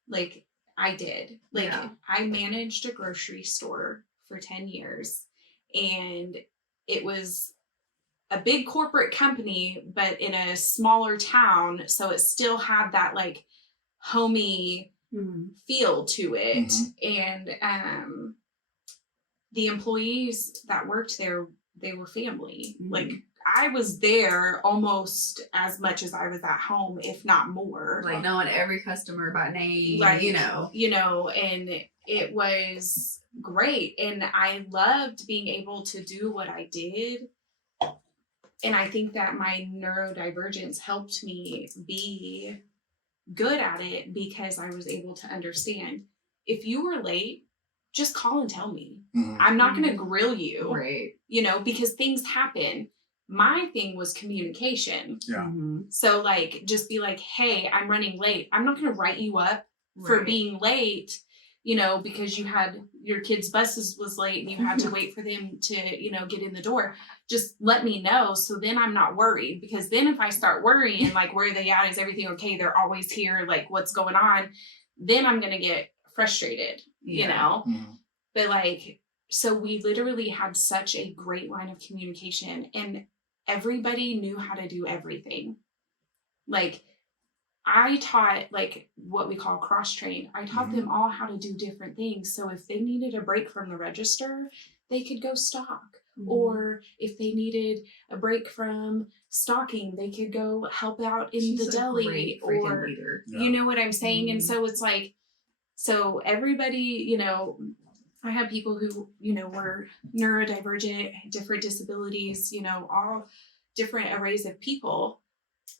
like I did. Like I managed a grocery store for 10 years, and it was a big corporate company, but in a smaller town. So it still had that like homey feel to it. And the employees that worked there, they were family. Like I was there almost as much as I was at home, if not more. Like knowing every customer by name, Like, you know, and it was great. And I loved being able to do what I did. And I think that my neurodivergence helped me be good at it because I was able to understand if you were late, just call and tell me. I'm not going to grill you, right? Because things happen. My thing was communication. Yeah. So like, just be like, hey, I'm running late. I'm not going to write you up for being late, because you had your kids' buses was late and you had to wait for them to, get in the door. Just let me know. So then I'm not worried, because then if I start worrying, like, where are they at? Is everything okay? They're always here. Like, what's going on? Then I'm going to get frustrated, but like, so we literally had such a great line of communication, and everybody knew how to do everything. Like, I taught, like, what we call cross-trained. I taught them all how to do different things. So if they needed a break from the register, they could go stock. Or if they needed a break from stocking, they could go help out in the deli. Or, you know what I'm saying? And so it's like, so everybody, I had people who, were neurodivergent, different disabilities, all different arrays of people.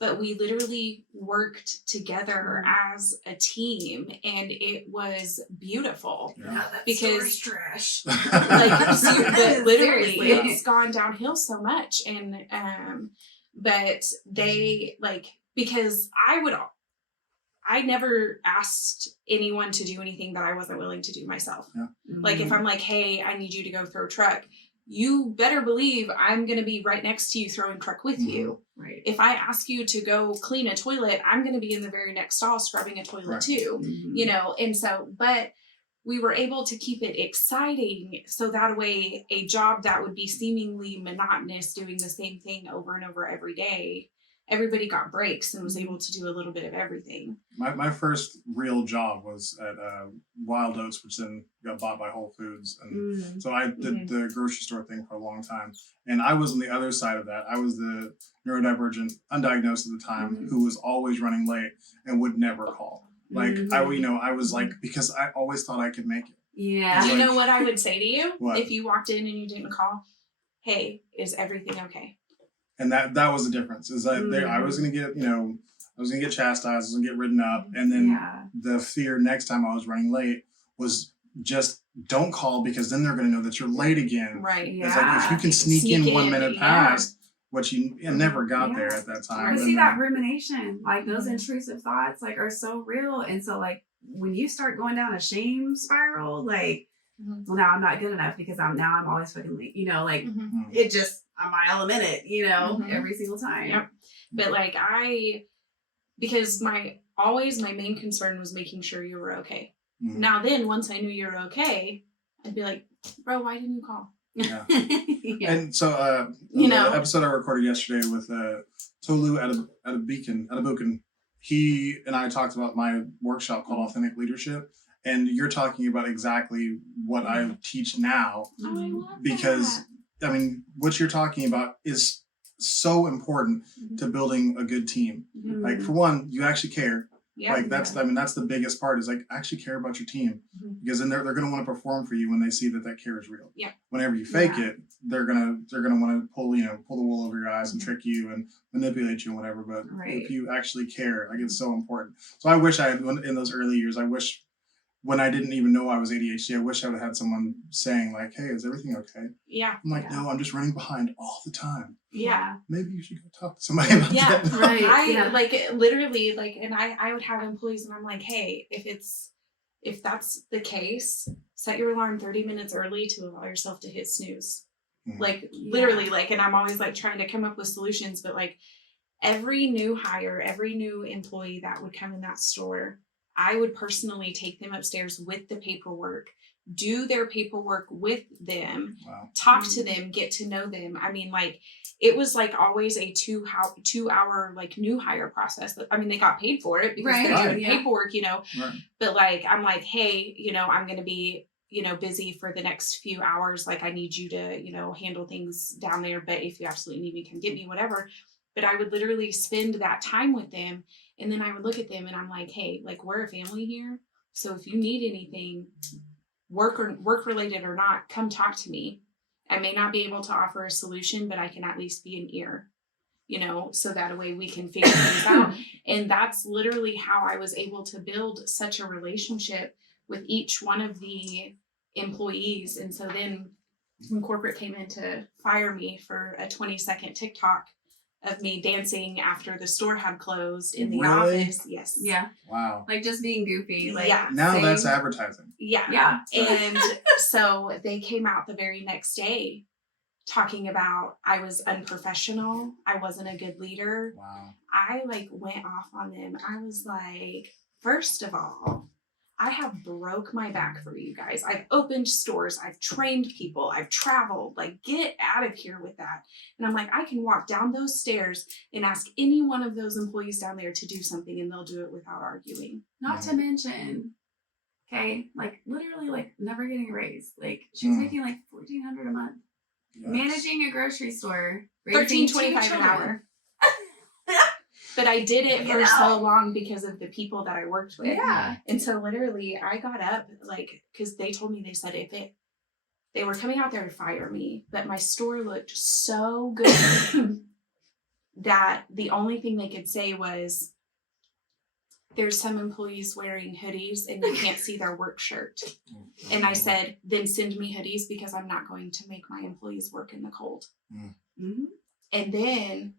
But we literally worked together as a team, and it was beautiful. Yeah, because trash. But literally, it's gone downhill so much, and but they because I never asked anyone to do anything that I wasn't willing to do myself. Yeah. Like, if I'm like, hey, I need you to go throw truck, you better believe I'm going to be right next to you throwing truck with you. Right. If I ask you to go clean a toilet, I'm going to be in the very next stall scrubbing a toilet too, and so, but we were able to keep it exciting. So that way, a job that would be seemingly monotonous, doing the same thing over and over every day, everybody got breaks and was able to do a little bit of everything. My first real job was at Wild Oats, which then got bought by Whole Foods. And so I did the grocery store thing for a long time. And I was on the other side of that. I was the neurodivergent, undiagnosed at the time, who was always running late and would never call. Like, I was like, because I always thought I could make it. Yeah. You know what I would say to you? What? If you walked in and you didn't call? Hey, is everything okay? And that was the difference. Is that I was gonna get, I was gonna get chastised, I was gonna get written up, and then the fear next time I was running late was just don't call, because then they're gonna know that you're late again. Right. It's like, if you can sneak in 1 minute past, which you never got there at that time. I see that rumination, like those intrusive thoughts, like, are so real. And so, like, when you start going down a shame spiral, like, well, now I'm not good enough because I'm always fucking late, it just a mile a minute, every single time. Yep. But like, because my main concern was making sure you were okay. Now then, once I knew you were okay, I'd be like, bro, why didn't you call? Yeah. And so the episode I recorded yesterday with Tolu Adabukin, he and I talked about my workshop called Authentic Leadership, and you're talking about exactly what I teach now. Oh, I love because that. I mean, what you're talking about is so important to building a good team. Like, for one, you actually care. Yeah. Like, that's the biggest part, is like, actually care about your team, because then they're going to want to perform for you when they see that care is real. Yeah. Whenever you fake it, they're going to want to pull the wool over your eyes and trick you and manipulate you and whatever. But if you actually care, like, it's so important. So I wish I had, in those early years, when I didn't even know I was ADHD, I wish I would have had someone saying, like, hey, is everything okay? Yeah. I'm like, no, I'm just running behind all the time. Yeah. Maybe you should go talk to somebody about that. Right. I like, literally, like, and I would have employees and I'm like, hey, if that's the case, set your alarm 30 minutes early to allow yourself to hit snooze. Like, literally, like, and I'm always like trying to come up with solutions, but like, every new hire, every new employee that would come in that store, I would personally take them upstairs with the paperwork, do their paperwork with them, talk to them, get to know them. I mean, like, it was like always a 2 hour like new hire process. I mean, they got paid for it because they're doing paperwork, but like, I'm like, hey, I'm going to be, busy for the next few hours. Like, I need you to, handle things down there. But if you absolutely need me, come get me, whatever. But I would literally spend that time with them. And then I would look at them and I'm like, hey, like, we're a family here. So if you need anything, work related or not, come talk to me. I may not be able to offer a solution, but I can at least be an ear, so that way we can figure things out. And that's literally how I was able to build such a relationship with each one of the employees. And so then when corporate came in to fire me for a 20-second TikTok of me dancing after the store had closed in the office. Yes. Yeah. Wow. Like just being goofy. Like, yeah. Now that's advertising. Yeah. Yeah. And so they came out the very next day talking about I was unprofessional. I wasn't a good leader. Wow. I went off on them. I was like, first of all, I have broke my back for you guys. I've opened stores. I've trained people. I've traveled. Get out of here with that. And I'm like, I can walk down those stairs and ask any one of those employees down there to do something and they'll do it without arguing. Not to mention, okay, literally never getting a raise. She was making $1,400 a month. Yes. Managing a grocery store. $13.25 an hour. But I did it for so long because of the people that I worked with. Yeah. And so literally I got up, because they told me, they said they were coming out there to fire me, but my store looked so good that the only thing they could say was, there's some employees wearing hoodies and you can't see their work shirt. And I said, then send me hoodies because I'm not going to make my employees work in the cold. Mm-hmm. And then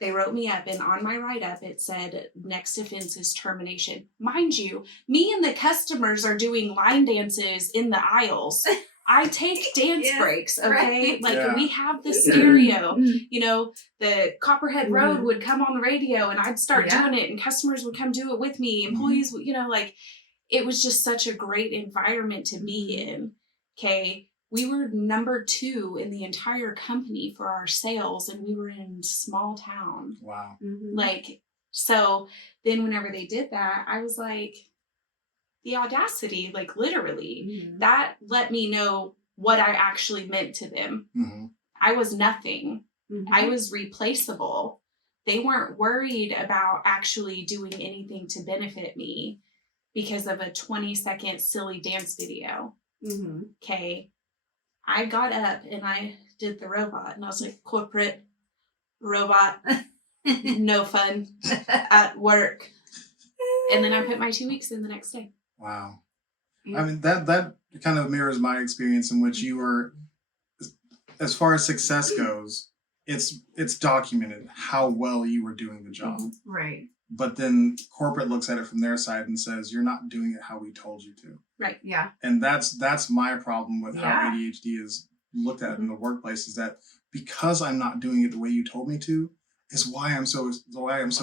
they wrote me up, and on my write-up, it said, next offense is termination. Mind you, me and the customers are doing line dances in the aisles. I take dance breaks, okay? Right. We have the stereo. The Copperhead Road would come on the radio, and I'd start doing it, and customers would come do it with me. Employees would, it was just such a great environment to be in, okay? We were number 2 in the entire company for our sales, and we were in a small town. Wow. Mm-hmm. So then whenever they did that, I was like, the audacity, literally, that let me know what I actually meant to them. Mm-hmm. I was nothing. Mm-hmm. I was replaceable. They weren't worried about actually doing anything to benefit me because of a 20-second silly dance video. Mm-hmm. Okay. I got up and I did the robot, and I was like, corporate robot, no fun at work. And then I put my 2 weeks in the next day. Wow. Yeah. I mean, that kind of mirrors my experience, in which you were, as far as success goes, it's documented how well you were doing the job. Right. But then corporate looks at it from their side and says, you're not doing it how we told you to. Right. Yeah. And that's my problem with how Yeah. ADHD is looked at in the workplace, is that because I'm not doing it the way you told me to, is why I'm so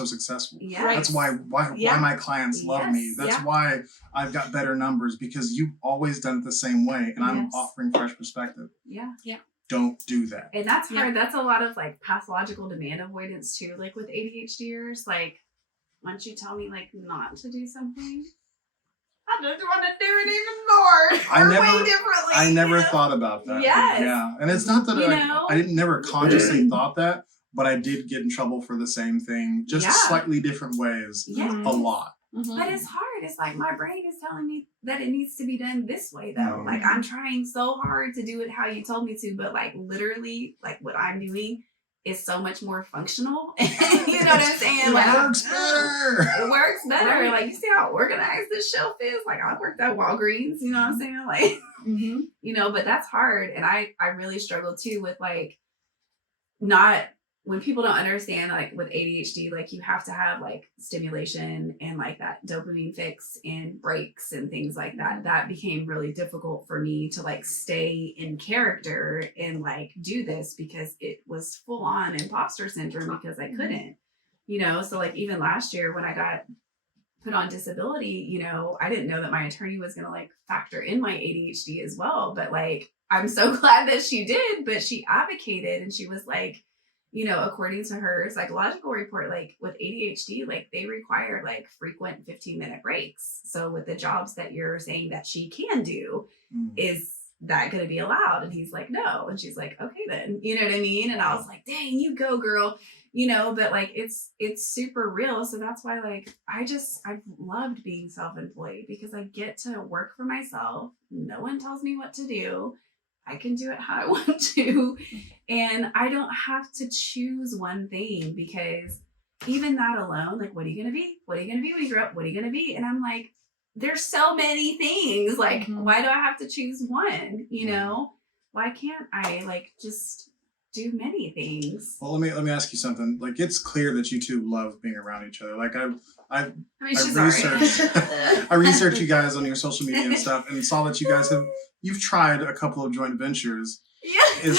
successful. Yeah. Right. That's why my clients love me. Yes. That's Yeah. why I've got better numbers, because you've always done it the same way, and I'm Yes. offering fresh perspective. Yeah. Don't do that. And that's hard. Yeah. That's a lot of pathological demand avoidance too. With ADHDers, once you tell me not to do something, I just want to do it even more. Way differently. I never thought about that. Yes. Yeah. And it's not that You I know? didn't never consciously thought that, but I did get in trouble for the same thing, just Yeah. slightly different ways, Yeah. a lot. Mm-hmm. But it's hard. It's my brain is telling me that it needs to be done this way, though. Mhm. I'm trying so hard to do it how you told me to, but literally, what I'm doing is so much more functional. You know what I'm saying? It works better. It works better. Right. You see how organized this shelf is? I worked at Walgreens, you know what I'm saying? Mm-hmm. But that's hard. And I really struggle too with not, when people don't understand, with ADHD, you have to have stimulation and that dopamine fix and breaks and things like that. That became really difficult for me to stay in character and do this, because it was full on imposter syndrome because I couldn't, so even last year when I got put on disability, I didn't know that my attorney was going to factor in my ADHD as well. But I'm so glad that she did, but she advocated and she was like, you know, according to her psychological report, like with ADHD, like they require like frequent 15-minute breaks. So with the jobs that you're saying that she can do, is that going to be allowed? And he's like, no. And she's like, okay, then, you know what I mean? And I was like, dang, you go, girl, you know, but like, it's super real. So that's why, like, I've loved being self-employed because I get to work for myself. No one tells me what to do. I can do it how I want to. And I don't have to choose one thing, because even that alone, like, what are you going to be? What are you going to be when you grow up? What are you going to be? And I'm like, there's so many things. Like, why do I have to choose one? You know, why can't I like just do many things? Well, let me ask you something. Like, it's clear that you two love being around each other. Like, I researched I researched you guys on your social media and stuff, and saw that you guys you've tried a couple of joint ventures. Yeah.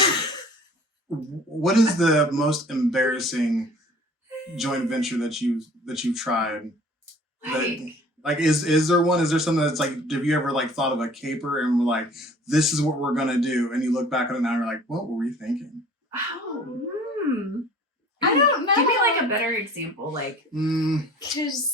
What is the most embarrassing joint venture that you've tried? Like, is there one? Is there something that's like, have you ever like thought of a caper and were like, this is what we're gonna do, and you look back on it now and you're like, what were we thinking? Oh, I don't know. Give me like a better example, like. Because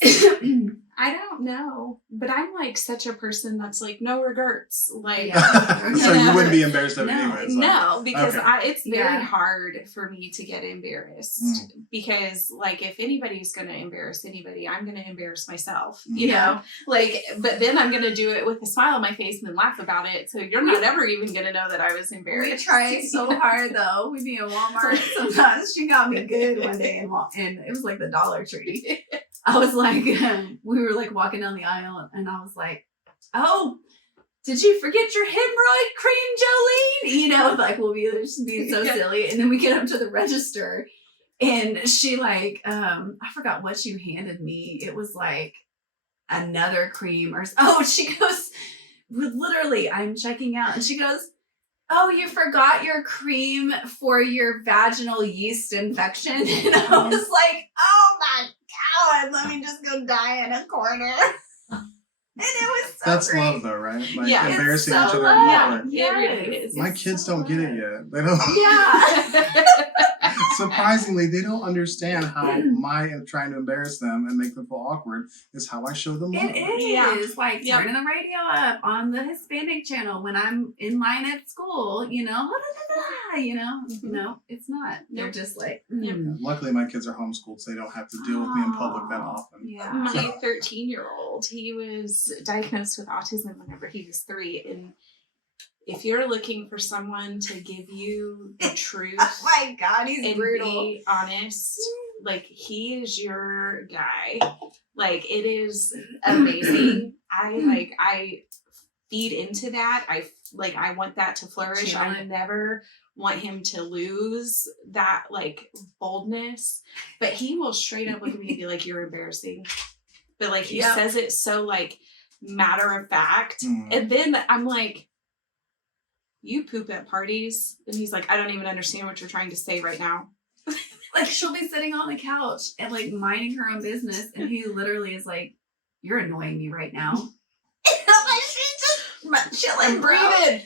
I don't know, but I'm like such a person that's like no regrets. Like, so you wouldn't be embarrassed of it anyways. Like, no, because okay. it's very hard for me to get embarrassed because, like, if anybody's going to embarrass anybody, I'm going to embarrass myself. You know, like, but then I'm going to do it with a smile on my face and then laugh about it. So you're not ever even going to know that I was embarrassed. We try so hard though. We'd be in Walmart sometimes. She got me good one day, and it was like the Dollar Tree. I was like, we were like walking down the aisle, and I was like, oh, did you forget your hemorrhoid cream, Jolene? You know, like, we'll be just being so silly. And then we get up to the register, and she like, I forgot what she handed me. It was like another cream she goes, literally, I'm checking out, and she goes, oh, you forgot your cream for your vaginal yeast infection. And I was like, oh my God, let me just go die in a corner. And it was so That's great. Love though, right? Like, yeah, embarrassing so each other. Love. Yeah, it really is. My kids don't get it yet. They don't. Yeah. Surprisingly, they don't understand how my trying to embarrass them and make them feel awkward is how I show them love. It is like turning the radio up on the Hispanic channel when I'm in line at school, you know, no, it's not. They're just like, Luckily, my kids are homeschooled, so they don't have to deal with me in public that often. Yeah. My 13-year-old, he was diagnosed with autism whenever he was 3, and if you're looking for someone to give you the truth, oh my God, he's and brutal. Be honest, like, he is your guy. Like, it is amazing. I feed into that. I want that to flourish. I never want him to lose that like boldness. But he will straight up look at me and be like, "You're embarrassing." But like he says it so like matter of fact, and then I'm like, you poop at parties? And he's like, I don't even understand what you're trying to say right now. Like, she'll be sitting on the couch and like minding her own business, and he literally is like, you're annoying me right now. And I'm like, she's just chilling, breathing.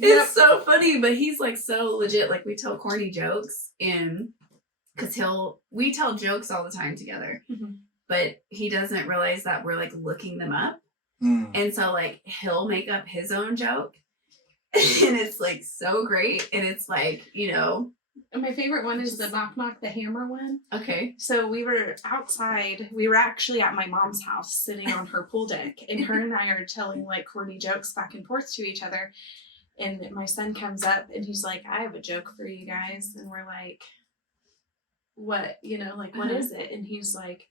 It's so funny, but he's like so legit. Like, we tell corny jokes, and because we tell jokes all the time together, but he doesn't realize that we're like looking them up. And so like he'll make up his own joke. And it's like so great. And it's like, you know. And my favorite one is the knock knock the hammer one. Okay. So we were outside. We were actually at my mom's house sitting on her pool deck. And her and I are telling like corny jokes back and forth to each other. And my son comes up and he's like, I have a joke for you guys. And we're like, what? You know, like, what is it? And he's like,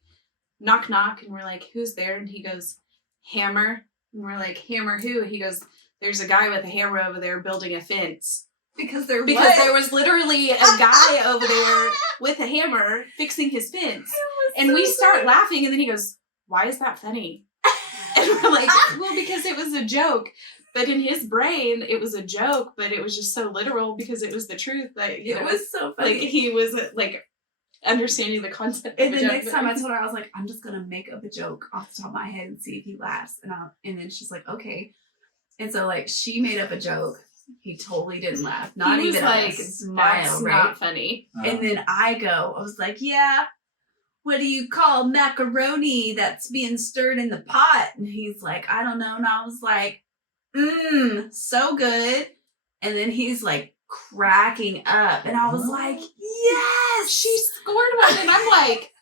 knock knock. And we're like, who's there? And he goes, hammer. And we're like, hammer who? And he goes, there's a guy with a hammer over there building a fence. Because there was literally a guy over there with a hammer fixing his fence. And so we start laughing, and then he goes, why is that funny? And we're like, well, because it was a joke. But in his brain, it was a joke, but it was just so literal because it was the truth. That, it was so funny. Like, he was like understanding the concept. And the next time I told her, I was like, I'm just going to make up a joke off the top of my head and see if he laughs. And then she's like, okay. And so like she made up a joke He totally didn't laugh. Not he was even like, a smile, that's right? not funny. And then I was like, yeah, what do you call macaroni that's being stirred in the pot? And he's like, I don't know. And I was like, so good. And then he's like cracking up. And I was like, yes, She scored one. And I'm like,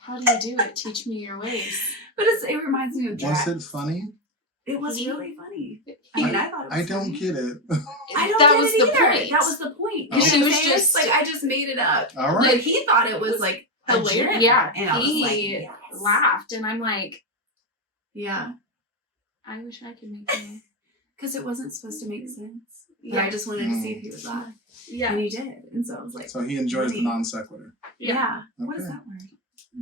how do you do it? Teach me your ways. But it reminds me of Was Jack. it funny? It was really funny. He- I thought it was I don't funny. get it. I don't that get was it the either. point. That was the point. Oh. You know She what was I'm saying? just- like, I just made it up. All right. Like, he thought it was like a hilarious. gem. Yeah. And I was like, He yes. laughed. And I'm like, Yeah. I wish I could make that. Because it wasn't supposed to make sense. But Yeah. I just wanted to see if he would laugh. Yeah. And he did. And so I was like, So he enjoys the funny. non sequitur. yeah. What is Okay. that word?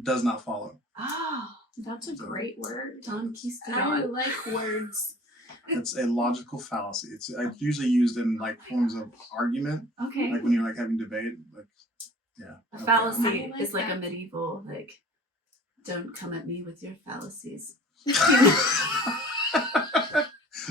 Does not follow. Oh, That's a great word. Don I Quistadon. like words. It's a logical fallacy. It's usually used in like forms of argument, Okay. like when you're like having debate. Like, yeah. A Okay. fallacy I like is like a that. medieval, like, don't come at me with your fallacies.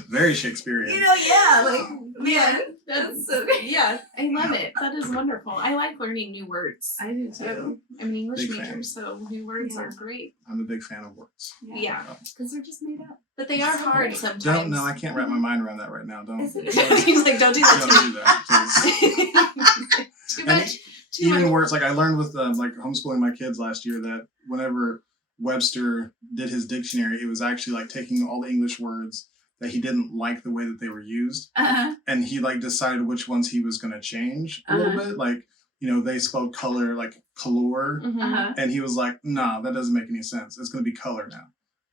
Very Shakespearean. You know, yeah, like, man, That's that's so yeah. I love it. That is wonderful. I like learning new words. I do too. I'm an English Big major, fan. so new words Yeah. are great. I'm a big fan of words. Yeah. Because they're just made up. But they are hard sometimes. Don't know. I can't wrap my mind around that right now. Don't. Is it? He's like, don't do that Don't to do that, please. me. Too And much. Too Even much. words like I learned with like homeschooling my kids last year that whenever Webster did his dictionary, it was actually like taking all the English words that he didn't like the way that they were used, and he like decided which ones he was going to change a little bit. Like, you know, they spelled color like color, Mhm. and he was like, "Nah, that doesn't make any sense. It's going to be color now."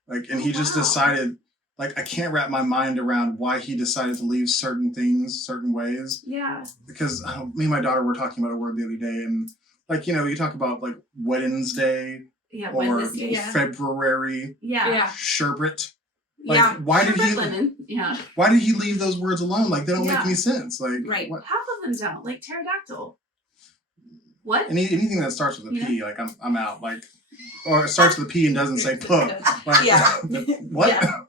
Like, and he just Wow. decided. Like, I can't wrap my mind around why he decided to leave certain things certain ways. Yeah. Because me and my daughter were talking about a word the other day, and like, you know, you talk about like Wednesday Yeah. or Wednesday. Yeah. February, Yeah. Yeah. sherbet. Like, Yeah. why did he? Lemon. Yeah. Why did he leave those words alone? Like, they don't Yeah. make any sense. Like, Right. what? Half of them don't. Like pterodactyl. What? Anything that starts with a Yeah. P, like I'm out. Like, or it starts with a P and doesn't say puh. Like, Yeah. what? Yeah.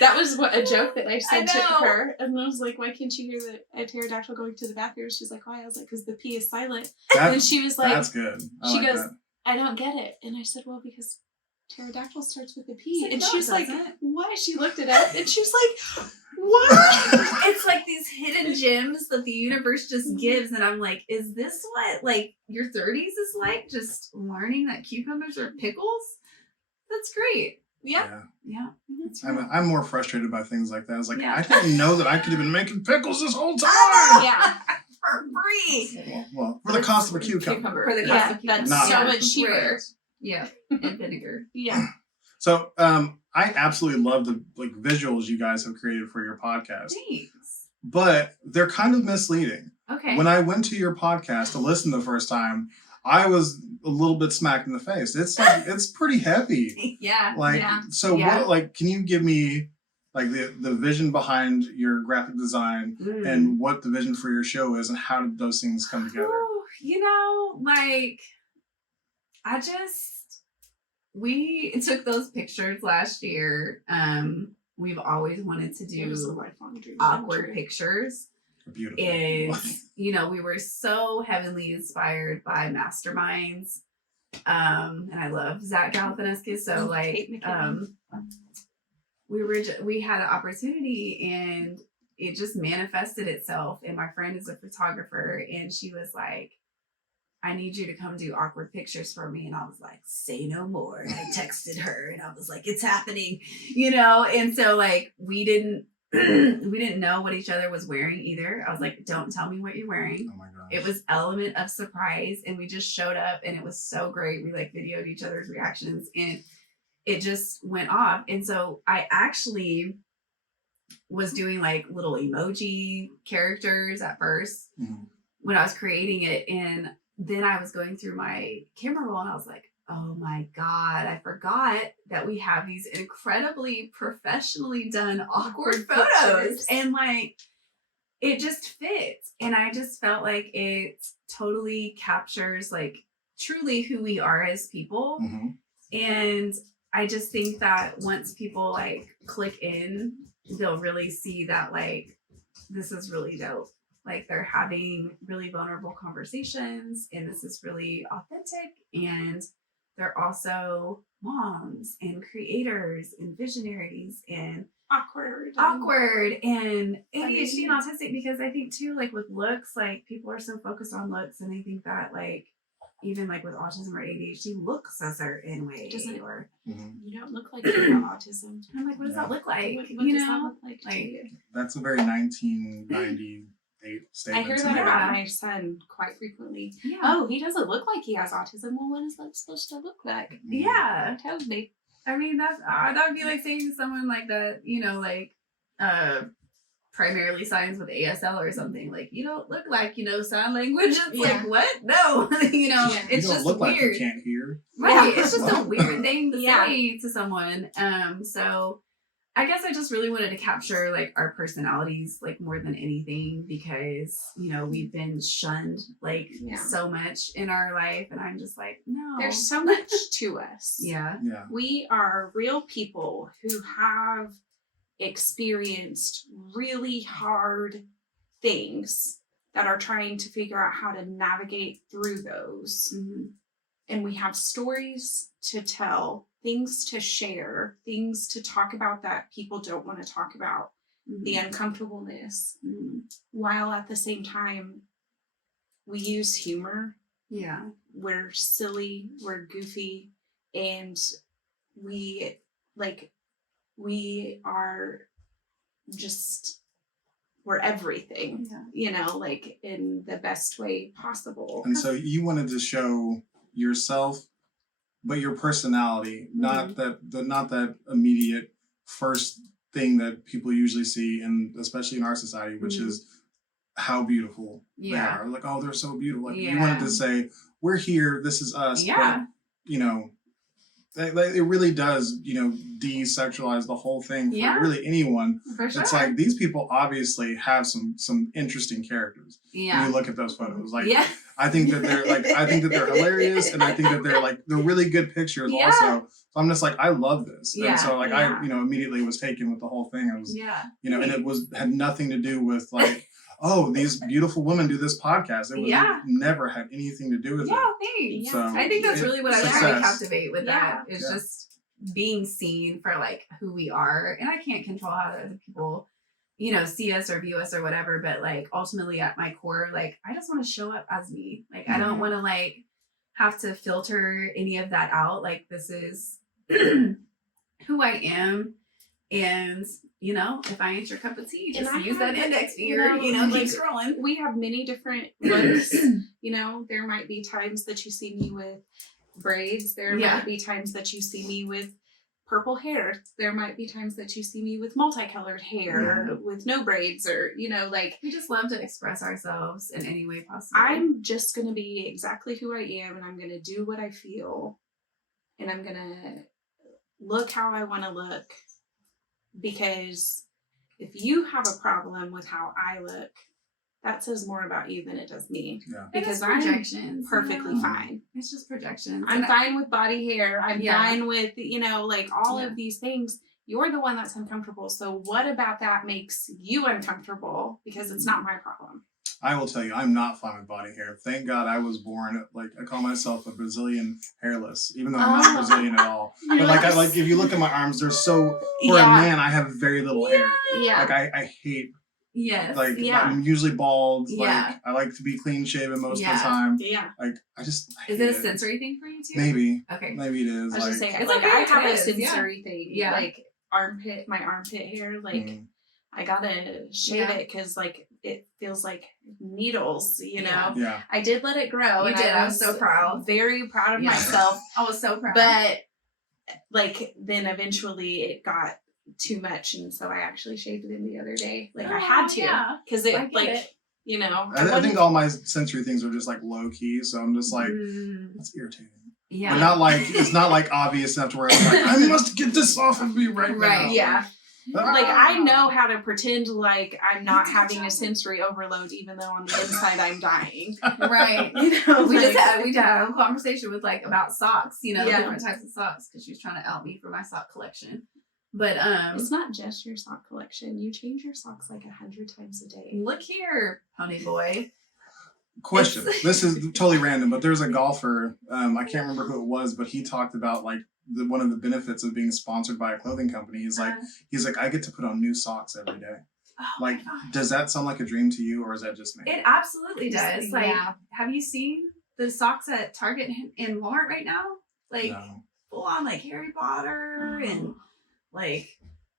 That was what a joke that I said to know. her, and I was like, "Why can't you hear a pterodactyl going to the bathroom?" She's like, "Why?" I was like, "Because the P is silent." And That, she was like, that's good. I she like goes, that. "I don't get it," and I said, "Well, because pterodactyl starts with a P," It's like, and no, she's it like, doesn't. "What?" She looked it up, and she was like, "What?" It's like these hidden gems that the universe just gives, and I'm like, is this what like your 30s is like? Just learning that cucumbers are pickles? That's great. Yeah. Yeah, that's I'm, right. I'm more frustrated by things like that. I was like, Yeah. I didn't know that I could have been making pickles this whole time. Yeah. For free. Well, for the cost of a cucumber. For the Yeah, cost of that's Not so right. much cheaper. Yeah, and vinegar. Yeah. So, I absolutely love the like visuals you guys have created for your podcast, Thanks. but they're kind of misleading. Okay. When I went to your podcast to listen the first time, I was a little bit smacked in the face. It's like it's pretty heavy. Yeah. Like, yeah. so Yeah. what? Like, can you give me like the vision behind your graphic design Mm. and what the vision for your show is, and how did those things come together? Whew, you know, like we took those pictures last year. We've always wanted to It was a do lifelong dream. awkward pictures. Beautiful. And you know, we were so heavily inspired by masterminds. And I love Zach Galifianakis. So Kate like McKinnon. we had an opportunity, and it just manifested itself. And my friend is a photographer, and she was like, I need you to come do awkward pictures for me. And I was like, say no more. And I texted her, and I was like, it's happening, you know? And so like, we didn't know what each other was wearing either. I was like, don't tell me what you're wearing. Oh my gosh. It was element of surprise, and we just showed up, and it was so great. We like videoed each other's reactions, and it just went off. And so I actually was doing like little emoji characters at first Mhm. when I was creating it. And then I was going through my camera roll, and I was like, oh my God, I forgot that we have these incredibly professionally done awkward photos. pictures. And like, it just fits. And I just felt like it totally captures like truly who we are as people. Mhm. And I just think that once people like click in, they'll really see that like this is really dope. Like they're having really vulnerable conversations and this is really authentic. And they're also moms and creators and visionaries and awkward and ADHD and autistic, because I think too, like with looks, like people are so focused on looks and they think that like even like with autism or ADHD looks a certain way. Or you don't look like you have autism. I'm like, what does that look like? What you does that know, look like to you? That's a very 1998 statement. I hear to that me. about my son quite frequently. Yeah. Oh, he doesn't look like he has autism. Well, what is that supposed to look like? Yeah. Tell me. I mean, that would be like saying to someone like that, you know, like primarily signs with ASL or something. Like, you don't look like, you know, sign language. It's like, what? No. You know, it's you don't just look weird. like you can't hear. Right. It's just a weird thing to Yeah. say to someone. So I guess I just really wanted to capture like our personalities like more than anything, because, you know, we've been shunned like so much in our life. And I'm just like, no. There's so much to us. Yeah. Yeah. We are real people who have experienced really hard things that are trying to figure out how to navigate through those. And we have stories to tell, things to share, things to talk about that people don't want to talk about, the uncomfortableness, while at the same time we use humor. Yeah. We're silly, we're goofy, and we are just, we're everything, you know, like in the best way possible. And so you wanted to show yourself, but your personality, not that immediate first thing that people usually see, and especially in our society, which is how beautiful they are. Like, oh, they're so beautiful. Like, you wanted to say, we're here, this is us. But, you know, it really does, you know, desexualize the whole thing for really anyone. For sure. It's like these people obviously have some interesting characters. Yeah. When you look at those photos, like I think that they're hilarious, and I think that they're really good pictures also. So I'm just like, I love this. And so like I, you know, immediately was taken with the whole thing. I was you know, and it had nothing to do with like, oh, these beautiful women do this podcast. It was never had anything to do with it. Thanks. So I think that's really what I was trying to captivate with that. It's Yeah. just being seen for like who we are. And I can't control how other people, you know, see us or view us or whatever. But like ultimately at my core, like I just want to show up as me. Like I don't want to like have to filter any of that out. Like this is who I am. And, you know, if I ain't your cup of tea, just use that index finger, you know, keep scrolling. We have many different looks. You know, there might be times that you see me with braids. There might be times that you see me with purple hair. There might be times that you see me with multicolored hair, with no braids, or, you know, like. We just love to express ourselves in any way possible. I'm just going to be exactly who I am, and I'm going to do what I feel, and I'm going to look how I want to look. Because if you have a problem with how I look, that says more about you than it does me. Yeah. Because I'm perfectly fine. It's just projections. I'm fine with body hair. I'm fine with, you know, like all of these things. You're the one that's uncomfortable. So what about that makes you uncomfortable? Because it's not my problem. I will tell you, I'm not fine with body hair. Thank God I was born, like, I call myself a Brazilian hairless, even though I'm not Brazilian at all. But like if you look at my arms, they're so, for a man, I have very little hair. Yeah. Like I hate, like, I'm usually bald. Like, I like to be clean shaven most of the time. Yeah. Like, I is it a sensory thing for you too? Maybe. Okay. Maybe it is. I was just saying, it's like, I have a sensory thing. Yeah. Like my armpit hair, like I gotta shave it because like it feels like needles, you know? Yeah. I did let it grow. You did. I was so proud. Very proud of myself. I was so proud. But like then eventually it got too much, and so I actually shaved it in the other day. Like I had to. Because you know. I think all my sensory things are just like low key, so I'm just like, that's irritating. Yeah. But not like, it's not like obvious enough to where it's like, I must get this off of me right now. Yeah. Like I know how to pretend like I'm not having a sensory overload, even though on the inside I'm dying. Right. You know, we just had a conversation with like about socks, you know, different types of socks, because she was trying to out me for my sock collection. But it's not just your sock collection. You change your socks like 100 times a day. look here, pony boy. Question. This is totally random, but there's a golfer. I can't remember who it was, but he talked about like one of the benefits of being sponsored by a clothing company is like he's like, I get to put on new socks every day. Oh like, does that sound like a dream to you, or is that just me? It absolutely does. Like, Yeah. have you seen the socks at Target and Walmart right now? Like, No. full on like Harry Potter and like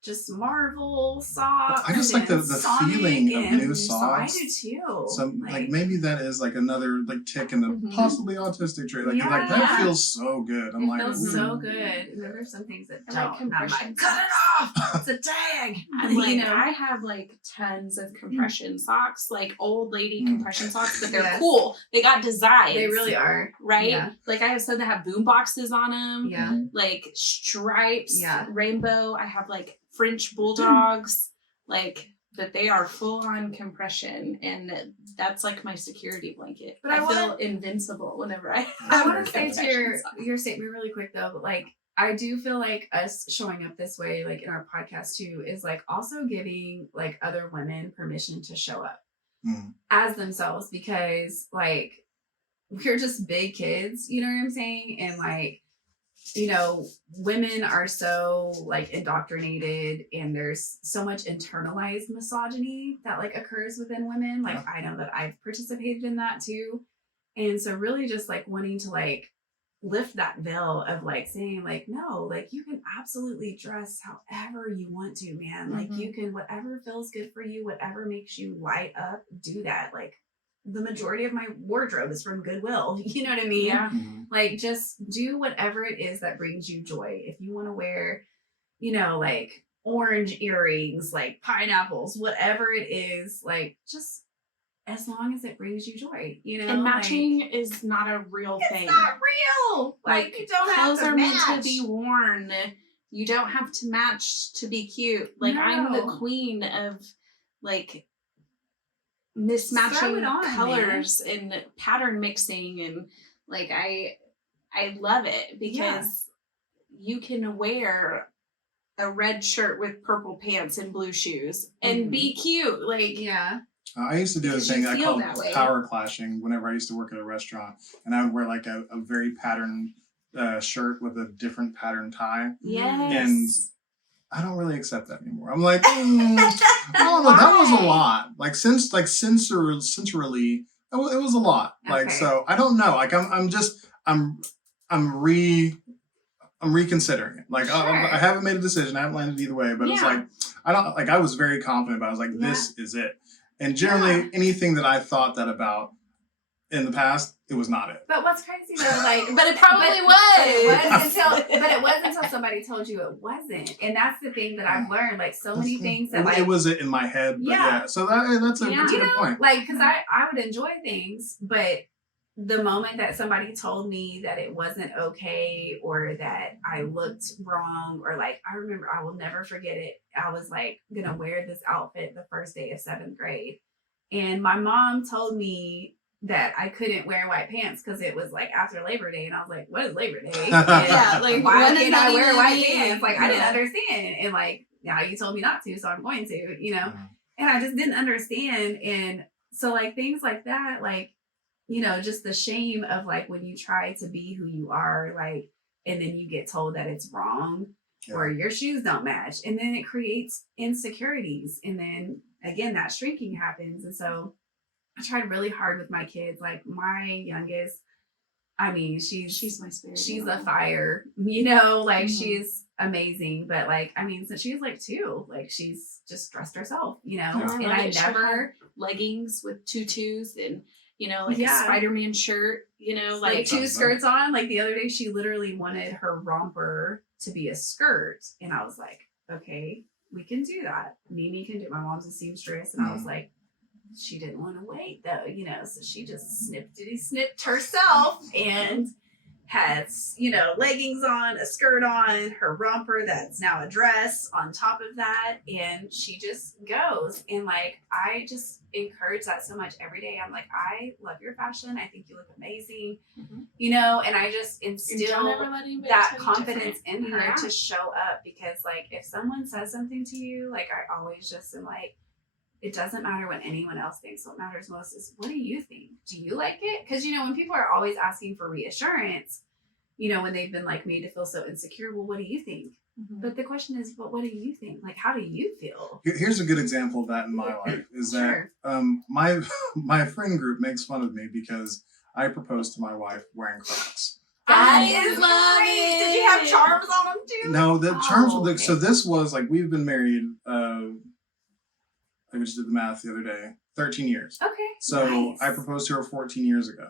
just Marvel socks. I just like the Sonic feeling of new so socks. I do too. So like maybe that is like another like tick in the possibly autistic trait. Like, like that Yeah. feels so good. I'm it like, feels ooh. so good. And then there's some things that I like don't. And I'm compression like, cut it off. It's a tag. I'm like, You know? I have like tons of compression socks, like old lady compression socks, but they're Yes. cool. They got designs. They really are. Right? Yeah. Like I have some that have boom boxes on them. Yeah. Like stripes, Yeah. rainbow. I have like French bulldogs, like, but they are full on compression, and that's like my security blanket. But I I feel wanna- invincible whenever I I have want to say to compression socks. your statement really quick though, but like I do feel like us showing up this way, like in our podcast too, is like also giving like other women permission to show up as themselves, because like we're just big kids, you know what I'm saying? And like, you know, women are so like indoctrinated, and there's so much internalized misogyny that like occurs within women. Like I know that I've participated in that too. And so really just like wanting to like lift that veil of like saying like, no, like you can absolutely dress however you want to, man. Like you can, whatever feels good for you, whatever makes you light up, do that. Like the majority of my wardrobe is from Goodwill. You know what I mean? Yeah. Like just do whatever it is that brings you joy. If you want to wear, you know, like orange earrings, like pineapples, whatever it is, like just as long as it brings you joy, you know. And matching is not a real thing. It's not real. Like you don't have clothes to are match. meant to be worn. You don't have to match to be cute. Like I'm the No. queen of like Throw mismatching it on, colors and pattern mixing, and like I love it because you can wear a red shirt with purple pants and blue shoes and be cute. Like Yeah. I used to do a Because you thing I feel called that way. power clashing whenever I used to work at a restaurant, and I would wear like a very patterned shirt with a different pattern tie. yes. And I don't really accept that anymore. I'm like, I don't know, that was a lot. Like sensorily, it was a lot. Like, Okay. so I don't know. Like I'm reconsidering it. Like I haven't made a decision. I haven't landed either way, but it's Yeah. like I was very confident about it. I was like, this is it. And generally anything that I thought that about in the past, it was not it. But what's crazy though, like But it probably But it was until somebody told you it wasn't. And that's the thing that I've learned. Like so many things that like it was in my head. But Yeah. so that's a Yeah. good point. like because I would enjoy things, but the moment that somebody told me that it wasn't okay or that I looked wrong, or like I remember, I will never forget it. I was like gonna wear this outfit the first day of 7th grade, and my mom told me that I couldn't wear white pants because it was like after Labor Day, and I was like, "What is Labor Day? Yeah, like, why when is can't that I wear even white mean? pants?" Like I didn't Yeah. understand, and like now you told me not to, so I'm going to, you know. Mhm. And I just didn't understand, and so like things like that, like you know, just the shame of like when you try to be who you are, like, and then you get told that it's wrong or your shoes don't match, and then it creates insecurities, and then again that shrinking happens. And so I tried really hard with my kids. Like my youngest, I mean, she's my spirit. she's a fire, you know, like Mhm. she's amazing. But like, I mean, since she was like 2, like she's just dressed herself, you know, Yeah. and I never leggings with tutus and you know like a Yeah. Spider-Man shirt. You know like like 2 skirts on. Like the other day, she literally wanted her romper to be a skirt, and I was like, okay, we can do that. Mimi can do. My mom's a seamstress, and I was like, she didn't want to wait though, you know, so she just snipped herself, and has, leggings on, a skirt on, her romper that's now a dress on top of that. And she just goes. And like, I just encourage that so much every day. I'm like, I love your fashion. I think you look amazing, and I just instill that confidence in her to show up, because like, if someone says something to you, like I always just am like, it doesn't matter what anyone else thinks. What matters most is, what do you think? Do you like it? Because, when people are always asking for reassurance, when they've been like made to feel so insecure, well, what do you think? But the question is, but what do you think? Like, how do you feel? Here's a good example of that in my life is that my friend group makes fun of me because I proposed to my wife wearing Crocs. That is great. Did you have charms on them too? No, the charms were so this was like, we've been married, I just did the math the other day, 13 years. Okay. So nice. I proposed to her 14 years ago.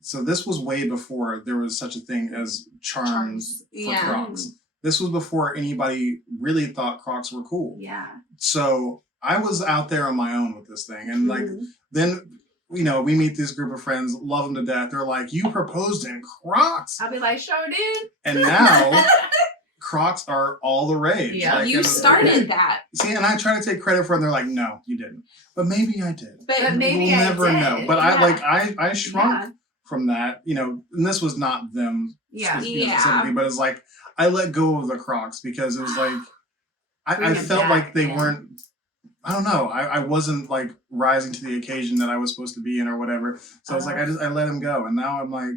So this was way before there was such a thing as charms for Crocs. This was before anybody really thought Crocs were cool. Yeah. So I was out there on my own with this thing. And like, then, we meet this group of friends, love them to death. They're like, you proposed in Crocs? I'll be like, sure did. And now Crocs are all the rage. Yeah, like, you started that. See, and I try to take credit for it, and they're like, no, you didn't. But maybe I did. But maybe we'll I never did. know. But I shrunk from that, and this was not them specifically, but it's like, I let go of the Crocs because it was like, I felt like they weren't, I don't know, I wasn't like rising to the occasion that I was supposed to be in or whatever. So I was like, I let them go. And now I'm like,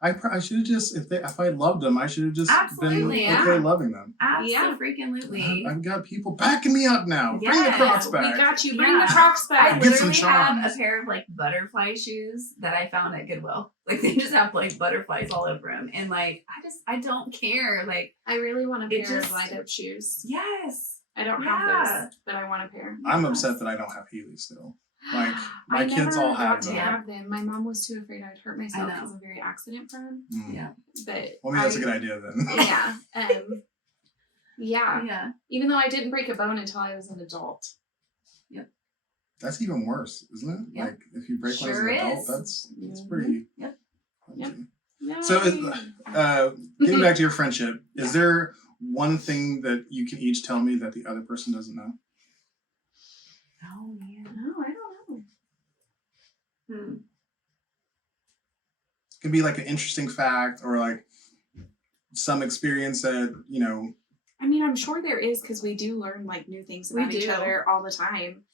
I should have just, if I loved them, I should have just been okay loving them. Absolutely. I've got people backing me up now. Yes. Bring the Crocs back. We got you. Bring the Crocs back. I literally have a pair of like butterfly shoes that I found at Goodwill. Like, they just have like butterflies all over them. And like, I don't care. Like, I really want a pair of light up shoes. Yes. I don't have those, but I want a pair. I'm upset that I don't have Heelys still. Like, my kids all have them. My mom was too afraid I'd hurt myself because I'm very accident prone. Yeah. But well, maybe that's a good idea then. Yeah. Even though I didn't break a bone until I was an adult. Yep. That's even worse, isn't it? Yep. Like, if you break one as an adult, that's pretty. Yep. No, so, getting back to your friendship, is there one thing that you can each tell me that the other person doesn't know? Oh man, no, I don't know. It could be like an interesting fact or like some experience that, I mean, I'm sure there is, because we do learn like new things about each other all the time.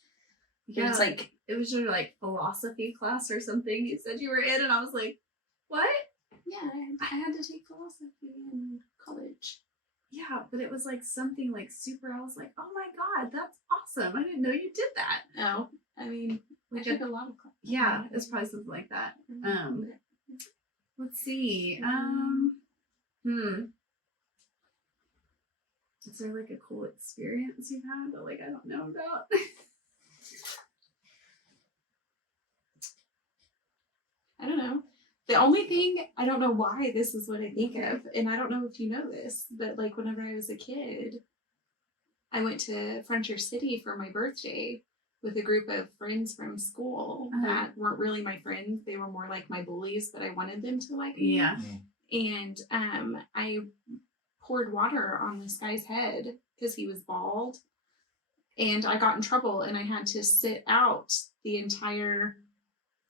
Yeah, it's like, it was your like philosophy class or something you said you were in, and I was like, what? Yeah, I had to take philosophy in college. Yeah, but it was like something like super, I was like, oh my God, that's awesome. I didn't know you did that. No, I mean, we took a lot of classes. Yeah, it's probably something like that. Let's see. Is there like a cool experience you've had that like I don't know about? I don't know. The only thing, I don't know why this is what I think of, and I don't know if you know this, but like whenever I was a kid, I went to Frontier City for my birthday with a group of friends from school that weren't really my friends. They were more like my bullies, but I wanted them to like me. Yeah. And I poured water on this guy's head because he was bald, and I got in trouble, and I had to sit out the entire,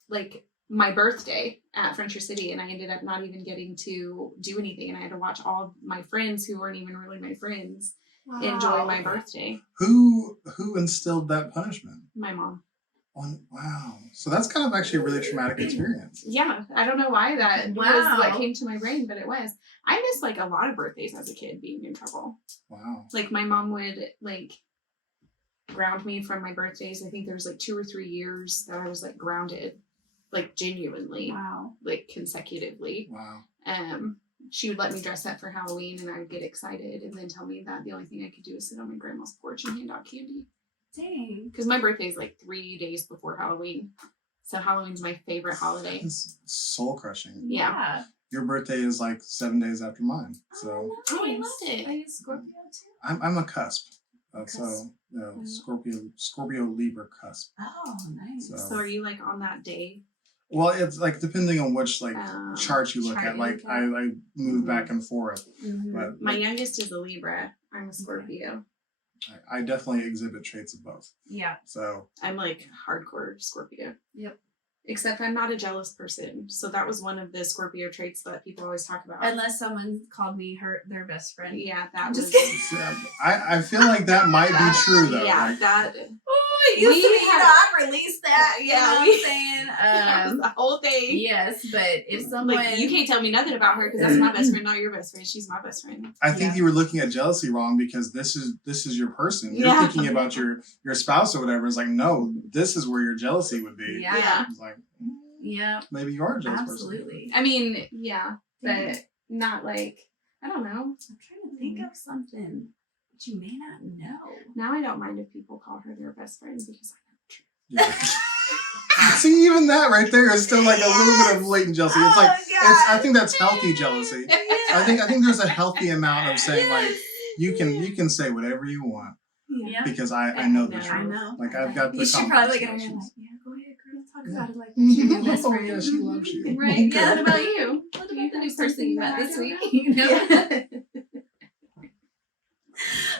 like, my birthday at Frontier City, and I ended up not even getting to do anything, and I had to watch all my friends who weren't even really my friends enjoy my birthday. Who instilled that punishment? My mom. Wow. So that's kind of actually a really traumatic experience. Yeah, I don't know why that was what came to my brain, but it was. I missed like a lot of birthdays as a kid being in trouble. Wow. Like my mom would like ground me from my birthdays. I think there was like 2 or 3 years that I was like grounded, like genuinely, like consecutively. Wow. She would let me dress up for Halloween, and I would get excited, and then tell me that the only thing I could do is sit on my grandma's porch and hand out candy. Dang. Because my birthday is like 3 days before Halloween, so Halloween's my favorite holiday. It's soul crushing. Yeah. Your birthday is like 7 days after mine, so. Oh, I love it. Are you Scorpio too? I'm a cusp. So Scorpio Libra cusp. Oh, nice. So are you like on that day? Well, it's like depending on which like chart you look chart at. you Like look I at. move back and forth, Mhm. but My youngest is a Libra. I'm a Scorpio. I definitely exhibit traits of both. Yeah. So I'm like hardcore Scorpio. Yep. Except I'm not a jealous person. So that was one of the Scorpio traits that people always talk about. Unless someone called me their best friend. Yeah, that I'm was. just kidding. I feel like that might be true though. Yeah, Like, that. Oh, it used to be, I released that. You know what I'm saying? That was the whole thing. Yes, but if someone. Like, you can't tell me nothing about her because that's my best friend, not your best friend. She's my best friend. I think Yeah. you were looking at jealousy wrong because this is your person. You're Yeah. thinking about your spouse or whatever. It's like, no, this is where your jealousy would be. Yeah. It's like, Yeah. maybe you are a jealous Absolutely. I mean, yeah, but not like, I don't know. I'm trying to think of something that you may not know. Now I don't mind if people call her their best friend because Yeah. See, even that right there is still like a little bit of latent jealousy. It's like I think that's healthy jealousy. I think there's a healthy amount of saying like you can say whatever you want Yeah. because I know the I truth. I know. Like I've got the You should probably look at her and be conversations. like, yeah, go ahead, girl, talk Yeah. about it like you're your best Oh friend. yeah, she loves you. Right. Yeah. what about you? What Do about you the have new person you something met that I this don't week? know? You know? Yeah.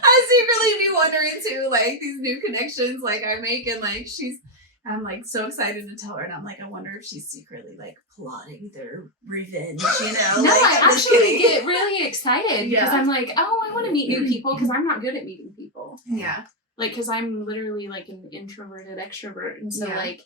I secretly be wondering too, like these new connections like I make and like I'm like so excited to tell her and I'm like, I wonder if she's secretly like plotting their revenge, you know? No, like, I I'm just actually kidding. get really excited because Yeah. I'm like, oh, I want to meet new people because I'm not good at meeting people. Yeah. Like, because I'm literally like an introverted extrovert. And so, Yeah. like,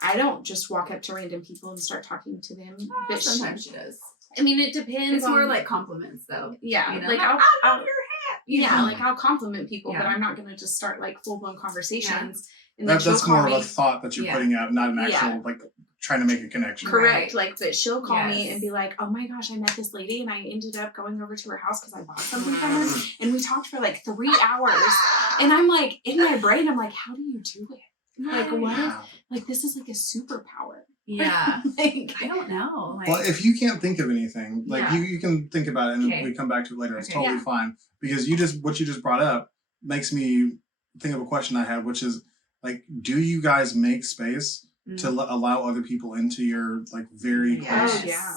I don't just walk up to random people and start talking to them. But Sometimes she does. I mean, it depends. It's more on, like compliments though. yeah, You know? like I I'll love your hat. You yeah, know? like I'll compliment people, but Yeah. I'm not gonna just start like full blown conversations. And That's she'll call more me. of a thought that you're Yeah. putting out, not an Yeah. actual like trying to make a connection. Correct. Right. Like, but she'll call me Yes. and be like, oh my gosh, I met this lady and I ended up going over to her house because I bought something from her. And we talked for like 3 hours. And I'm like, in my brain, I'm like, how do you do it? Like, what? Wow. Like, this is like a superpower. Yeah. Like, I don't know. Like, Well, if you can't think of anything, like Yeah. you can think about it and Okay. we come back to it later. It's Okay. totally Yeah. fine because what you just brought up makes me think of a question I have, which is like, do you guys make space to allow other people into your like very close? Oh, yeah.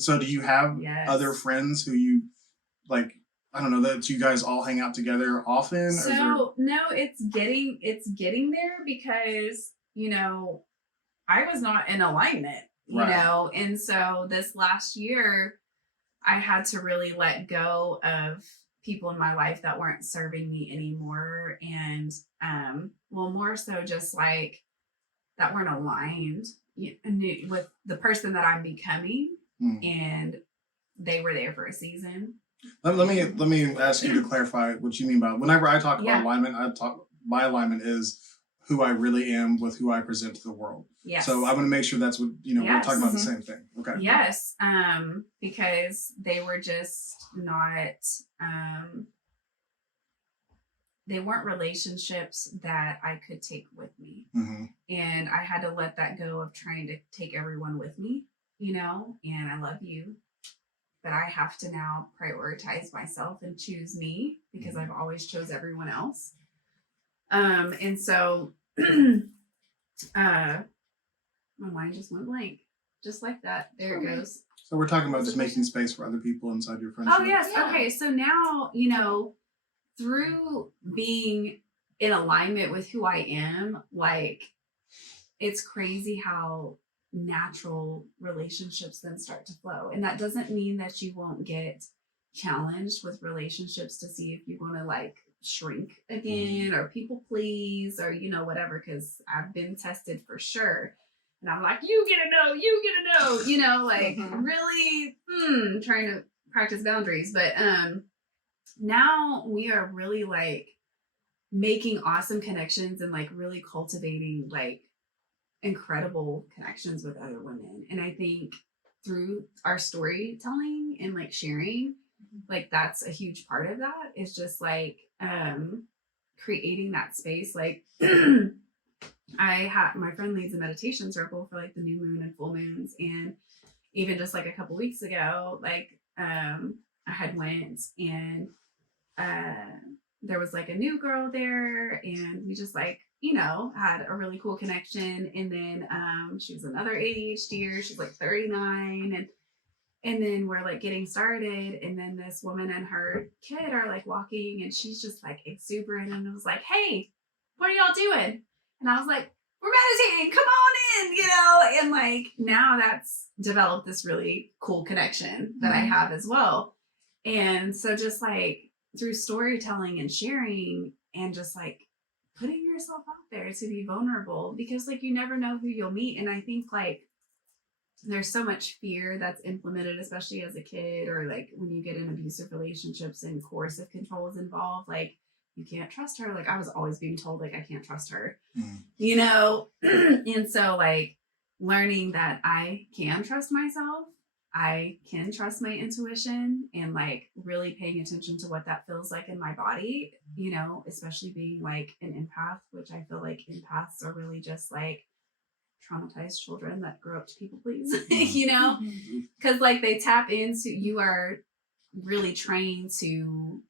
So do you have Yes. other friends who you like? I don't know, that you guys all hang out together often. Or is there- So no, it's getting there because, you know, I was not in alignment, you Right. know, and so this last year I had to really let go of people in my life that weren't serving me anymore. And well, more so just like that weren't aligned with the person that I'm becoming. And they were there for a season. Let me ask you to clarify what you mean by whenever I talk Yeah. about alignment. My alignment is who I really am with who I present to the world. Yes. So I want to make sure that's what we're Yes. talking about the Mhm. same thing. Okay. Yes, because they were just not, they weren't relationships that I could take with me. Mm-hmm. And I had to let that go of trying to take everyone with me, you know, and I love you, but I have to now prioritize myself and choose me because I've always chose everyone else. And so, my mind just went blank, just like that. There it goes. So we're talking about just making space for other people inside your friendship. Oh, yes. Yeah. Okay. So now, you know, through being in alignment with who I am, like, it's crazy how natural relationships then start to flow. And that doesn't mean that you won't get challenged with relationships to see if you want to like shrink again or people please or, you know, whatever, because I've been tested for sure. And I'm like, you get to know, you know, like really trying to practice boundaries. But now we are really like making awesome connections and like really cultivating like incredible connections with other women. And I think through our storytelling and like sharing, like that's a huge part of that. Is just like creating that space. Like my friend leads a meditation circle for like the new moon and full moons, and even just like a couple weeks ago, like I had went and there was like a new girl there, and we just like, had a really cool connection. And then she was another ADHDer. She's like 39, and then we're like getting started, and then this woman and her kid are like walking, and she's just like exuberant, and I was like, hey, what are y'all doing? And I was like, we're meditating, come on in, and like now that's developed this really cool connection that I have as well. And so just like through storytelling and sharing and just like putting yourself out there to be vulnerable, because like you never know who you'll meet. And I think like there's so much fear that's implemented, especially as a kid, or like when you get in abusive relationships and coercive control is involved, like you can't trust her. Like I was always being told like I can't trust her, and so like learning that I can trust myself, I can trust my intuition, and like really paying attention to what that feels like in my body, especially being like an empath, which I feel like empaths are really just like traumatized children that grow up to people please, because like they tap into, you are really trained to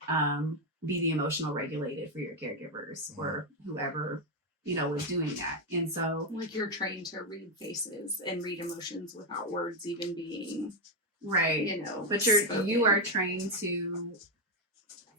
be the emotional regulator for your caregivers or whoever was doing that. And so like you're trained to read faces and read emotions without words even being right, but you are trained to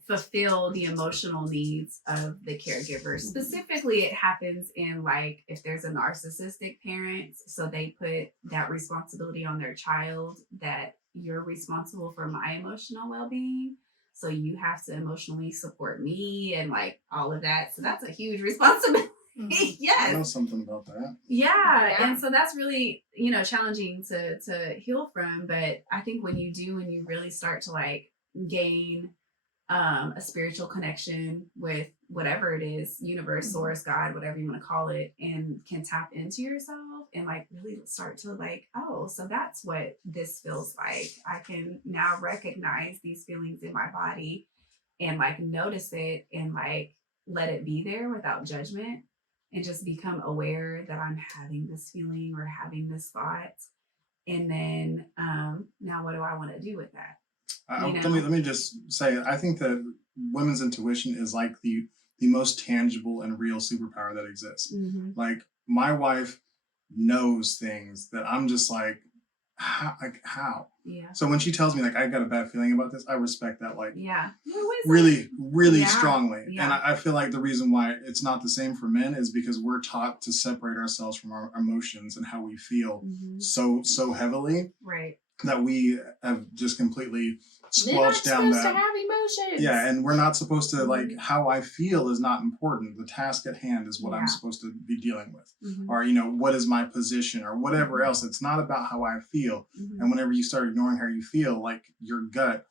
fulfill the emotional needs of the caregiver. Specifically, it happens in like if there's a narcissistic parent, so they put that responsibility on their child, that you're responsible for my emotional well-being, so you have to emotionally support me and like all of that. So that's a huge responsibility. Yes, I know something about that. Yeah, and so that's really challenging to heal from. But I think when you really start to like gain a spiritual connection with whatever it is, universe, source, God, whatever you want to call it, and can tap into yourself and like really start to like, oh, so that's what this feels like. I can now recognize these feelings in my body and like notice it and like let it be there without judgment, and just become aware that I'm having this feeling or having this thought. And then now what do I want to do with that? Let me just say, I think that women's intuition is like the most tangible and real superpower that exists. Like my wife knows things that I'm just like, how? Yeah. So when she tells me like I got a bad feeling about this, I respect that like really, really strongly. Yeah. And I feel like the reason why it's not the same for men is because we're taught to separate ourselves from our emotions and how we feel so heavily. Right. That we have just completely squelched down that. To have emotions. Yeah, and we're not supposed to like how I feel is not important. The task at hand is what I'm supposed to be dealing with, or what is my position or whatever else. It's not about how I feel. And whenever you start ignoring how you feel, like your gut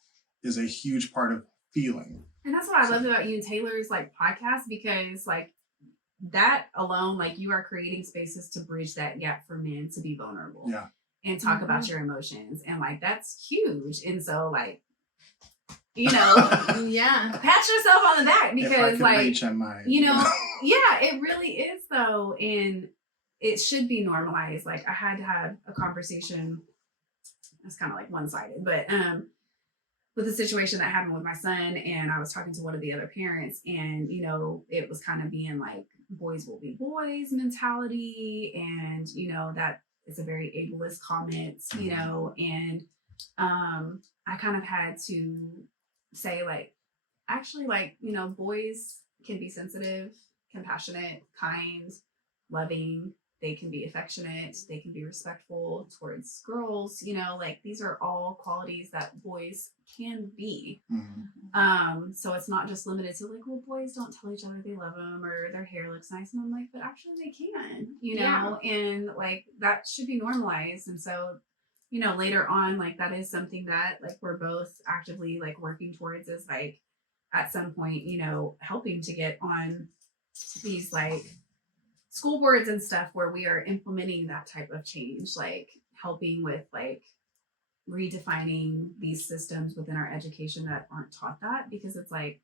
is a huge part of feeling. And that's what I loved about you and Taylor's like podcast, because like that alone, like you are creating spaces to bridge that gap for men to be vulnerable. Yeah. And talk about your emotions, and like that's huge. And so like pat yourself on the back, because like it really is though, and it should be normalized. Like I had to have a conversation, it's kind of like one-sided, but with a situation that happened with my son, and I was talking to one of the other parents, and it was kind of being like boys will be boys mentality, and that it's a very ableist comment, and I kind of had to say like, actually, like, boys can be sensitive, compassionate, kind, loving. They can be affectionate. They can be respectful towards girls. Like these are all qualities that boys can be. So it's not just limited to like, well, boys don't tell each other they love them or their hair looks nice. And I'm like, but actually they can, and like that should be normalized. And so, later on, like that is something that like we're both actively like working towards, is like at some point, helping to get on these like school boards and stuff where we are implementing that type of change, like helping with like redefining these systems within our education that aren't taught that, because it's like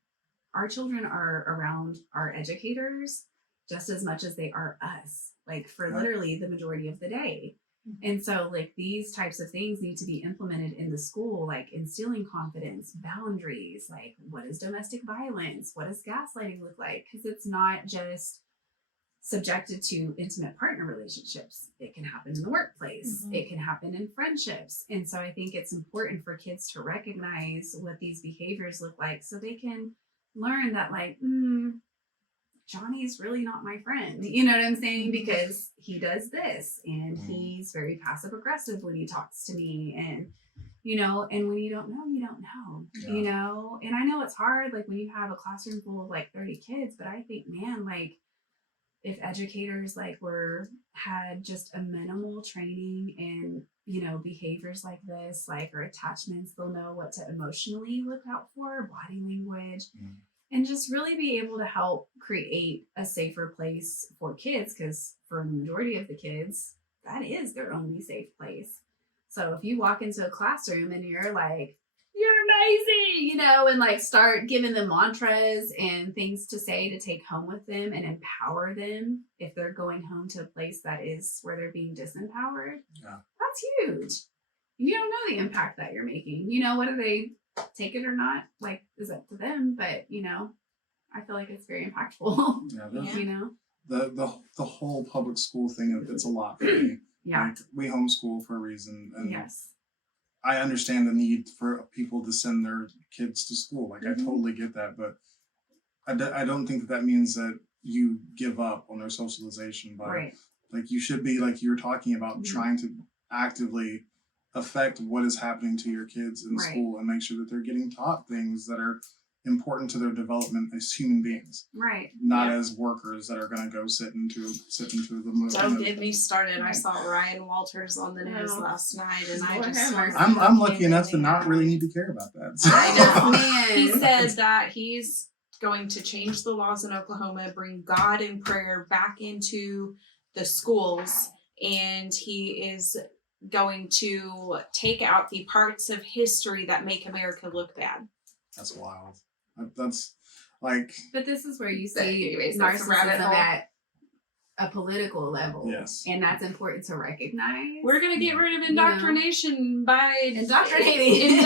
our children are around our educators just as much as they are us, like for literally the majority of the day. And so like these types of things need to be implemented in the school, like instilling confidence, boundaries, like what is domestic violence? What does gaslighting look like? Because it's not just subjected to intimate partner relationships. It can happen in the workplace. It can happen in friendships. And so I think it's important for kids to recognize what these behaviors look like so they can learn that like, Johnny's really not my friend. You know what I'm saying? Because he does this and he's very passive aggressive when he talks to me. And, you know, and when you don't know, you don't know, you know? And I know it's hard, like when you have a classroom full of like 30 kids, but I think, man, like, if educators like had just a minimal training in, you know, behaviors like this, like, or attachments, they'll know what to emotionally look out for, body language, and just really be able to help create a safer place for kids. Because for the majority of the kids, that is their only safe place. So if you walk into a classroom and you're like, you're amazing, you know, and like start giving them mantras and things to say to take home with them and empower them if they're going home to a place that is where they're being disempowered, that's huge. You don't know the impact that you're making. You know, whether they take it or not, like, is up to them. But, you know, I feel like it's very impactful. You know, the whole public school thing, it's a lot for me. Like, we homeschool for a reason. And I understand the need for people to send their kids to school. Like, I totally get that. But I don't think that means that you give up on their socialization by, like, you should be, like you're talking about, trying to actively affect what is happening to your kids in school and make sure that they're getting taught things that are important to their development as human beings, not as workers that are going to go sit into the movie. Don't get me started. I saw Ryan Walters on the news last night, and I'm lucky enough to not really need to care about that. So. I know, man. He said that he's going to change the laws in Oklahoma, bring God and prayer back into the schools, and he is going to take out the parts of history that make America look bad. That's wild. That's like. But this is where you see narcissism at a political level. Yes. And that's important to recognize. We're going to get rid of indoctrination by indoctrinating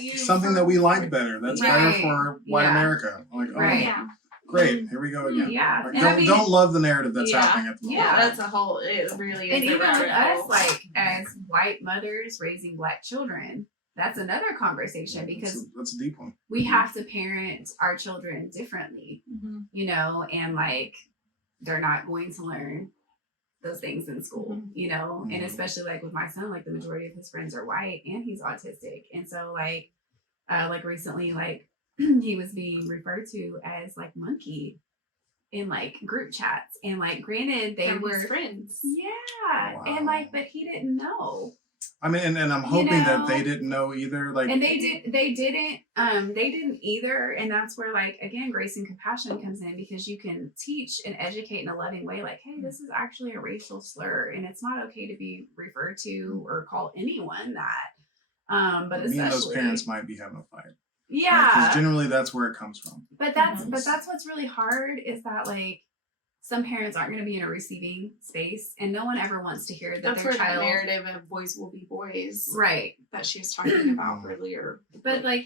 you. Something that we like better. That's better for white America. Like, great. Here we go again. Like, don't love the narrative that's happening at the moment. Yeah, that's a whole. It really is. And even with us, like as white mothers raising Black children, that's another conversation because that's a deep one. We have to parent our children differently, you know, and like they're not going to learn those things in school, you know, and especially like with my son, like the majority of his friends are white and he's autistic, and so like recently, like. He was being referred to as like monkey in like group chats, and like granted they were friends. And like, but he didn't know. I mean, and I'm hoping that they didn't know either. Like, and they didn't either, and that's where like again grace and compassion comes in, because you can teach and educate in a loving way, like, hey, this is actually a racial slur, and it's not okay to be referred to or call anyone that. But especially, those parents might be having a fight. Because generally that's where it comes from. But that's what's really hard, is that like some parents aren't going to be in a receiving space, and no one ever wants to hear that that's their where child. The narrative of boys will be boys, right? That she was talking about earlier. But like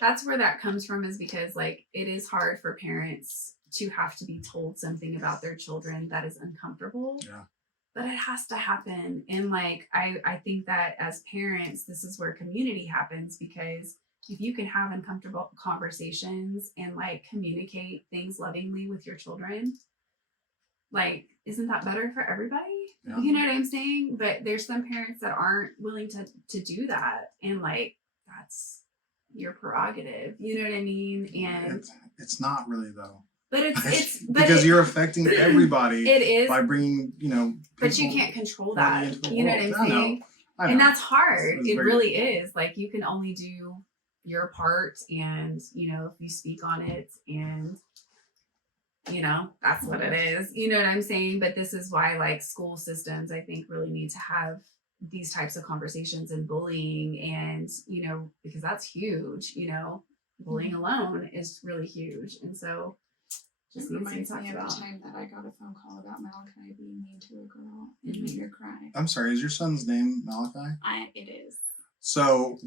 that's where that comes from, is because like it is hard for parents to have to be told something about their children that is uncomfortable. Yeah. But it has to happen, and like I think that as parents, this is where community happens, because if you can have uncomfortable conversations and like communicate things lovingly with your children, like, isn't that better for everybody? Yeah. You know what I'm saying? But there's some parents that aren't willing to do that. And like, that's your prerogative. You know what I mean? And it's not really though. But it's because you're affecting everybody. It is by bringing, but you can't control that. You know what I'm saying? I know. And that's hard. It really is. Like, you can only do your part, and if you speak on it, and that's what it is. You know what I'm saying? But this is why like school systems, I think, really need to have these types of conversations, and bullying, and because that's huge. Bullying alone is really huge. And so just It needs to be reminds talked me of the about. time that I got a phone call about Malachi being mean to a girl and made her cry. I'm sorry, is your son's name Malachi? It is. So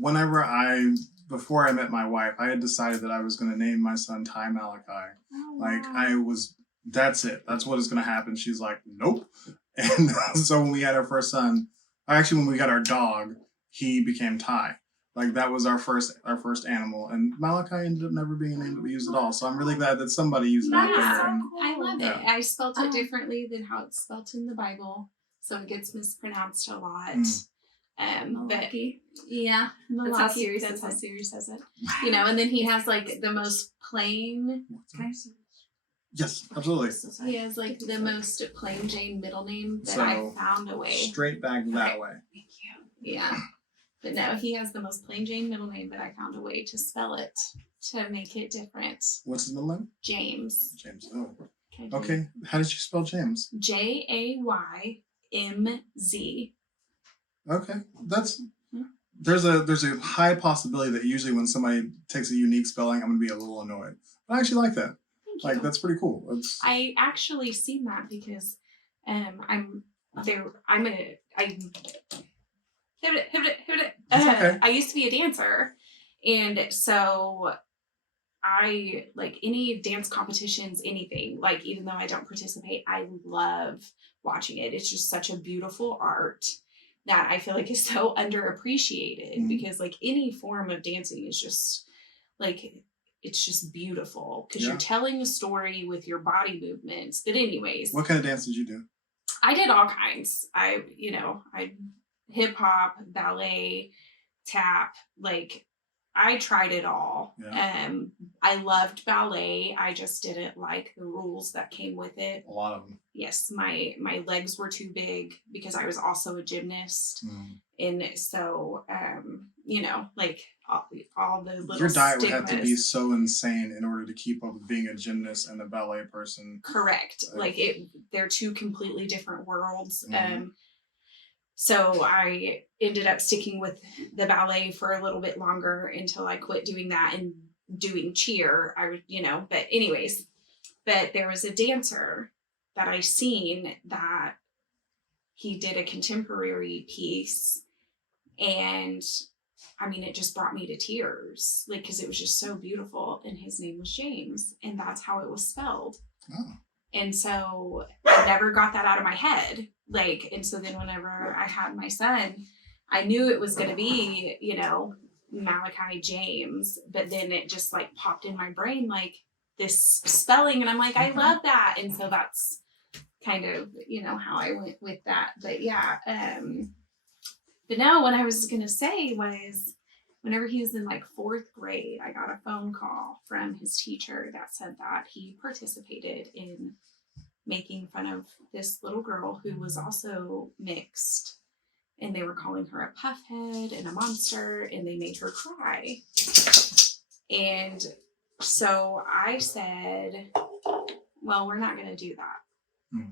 before I met my wife, I had decided that I was going to name my son Ty Malachi. Oh, Like wow. that's it. That's what is going to happen. She's like, nope. And so when we had our first son, actually when we got our dog, he became Ty. Like that was our first animal, and Malachi ended up never being a name that we used at all. So I'm really glad that somebody used it out there. And I love Yeah. it. I spelt it differently than how it's spelt in the Bible, so it gets mispronounced a lot. But yeah, That's how Siri that's says how it. Siri says it. You know, and then he has like the most plain. yes, absolutely. He has like the most plain Jane middle name that So, I found a way. Straight back that way. Thank you. Yeah. But no, he has the most plain Jane middle name, but I found a way to spell it to make it different. What's his middle name? James. James. Oh. Okay. How did you spell James? Jaymz. Okay. There's a high possibility that usually when somebody takes a unique spelling, I'm gonna be a little annoyed. But I actually like that. Thank Like you. that's pretty cool. I actually seen that because It's okay. I used to be a dancer, and so I like any dance competitions, anything, like even though I don't participate, I love watching it. It's just such a beautiful art that I feel like is so underappreciated because like any form of dancing is just like it's just beautiful because you're telling a story with your body movements. But anyways, What kind of dance did you do? I did all kinds. I hip hop, ballet, tap, like I tried it all. Yeah. I loved ballet. I just didn't like the rules that came with it. A lot of them. Yes, my legs were too big because I was also a gymnast. And so like all the little Your diet would stigmas. have to be so insane in order to keep up with being a gymnast and a ballet person. Correct. They're two completely different worlds. So I ended up sticking with the ballet for a little bit longer until I quit doing that and doing cheer. But anyways, but there was a dancer that I seen that he did a contemporary piece, and I mean, it just brought me to tears, like, cause it was just so beautiful, and his name was James, and that's how it was spelled. Oh. And so I never got that out of my head. And so then whenever I had my son, I knew it was going to be, Malachi James, but then it just like popped in my brain, like this spelling. And I'm like, I love that. And so that's kind of, how I went with that. But yeah. But no, what I was going to say was whenever he was in like 4th grade, I got a phone call from his teacher that said that he participated in making fun of this little girl who was also mixed, and they were calling her a puffhead and a monster, and they made her cry. And so I said, well, we're not going to do that.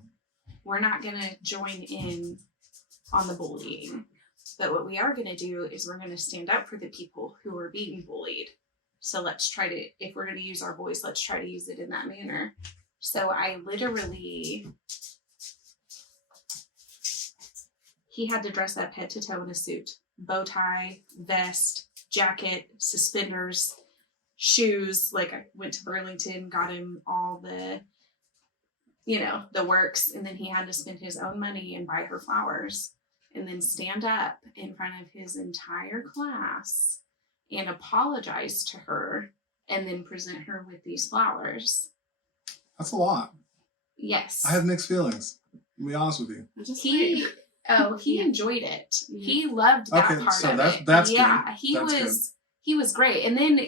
We're not going to join in on the bullying. But what we are going to do is we're going to stand up for the people who are being bullied. So let's try to, if we're going to use our voice, let's try to use it in that manner. So I literally, he had to dress up head to toe in a suit, bow tie, vest, jacket, suspenders, shoes. Like I went to Burlington, got him all the, the works. And then he had to spend his own money and buy her flowers. And then stand up in front of his entire class and apologize to her and then present her with these flowers. That's a lot. Yes. I have mixed feelings. To be honest with you. He enjoyed it. He loved that part so of it. That's yeah, good. He was great. And then,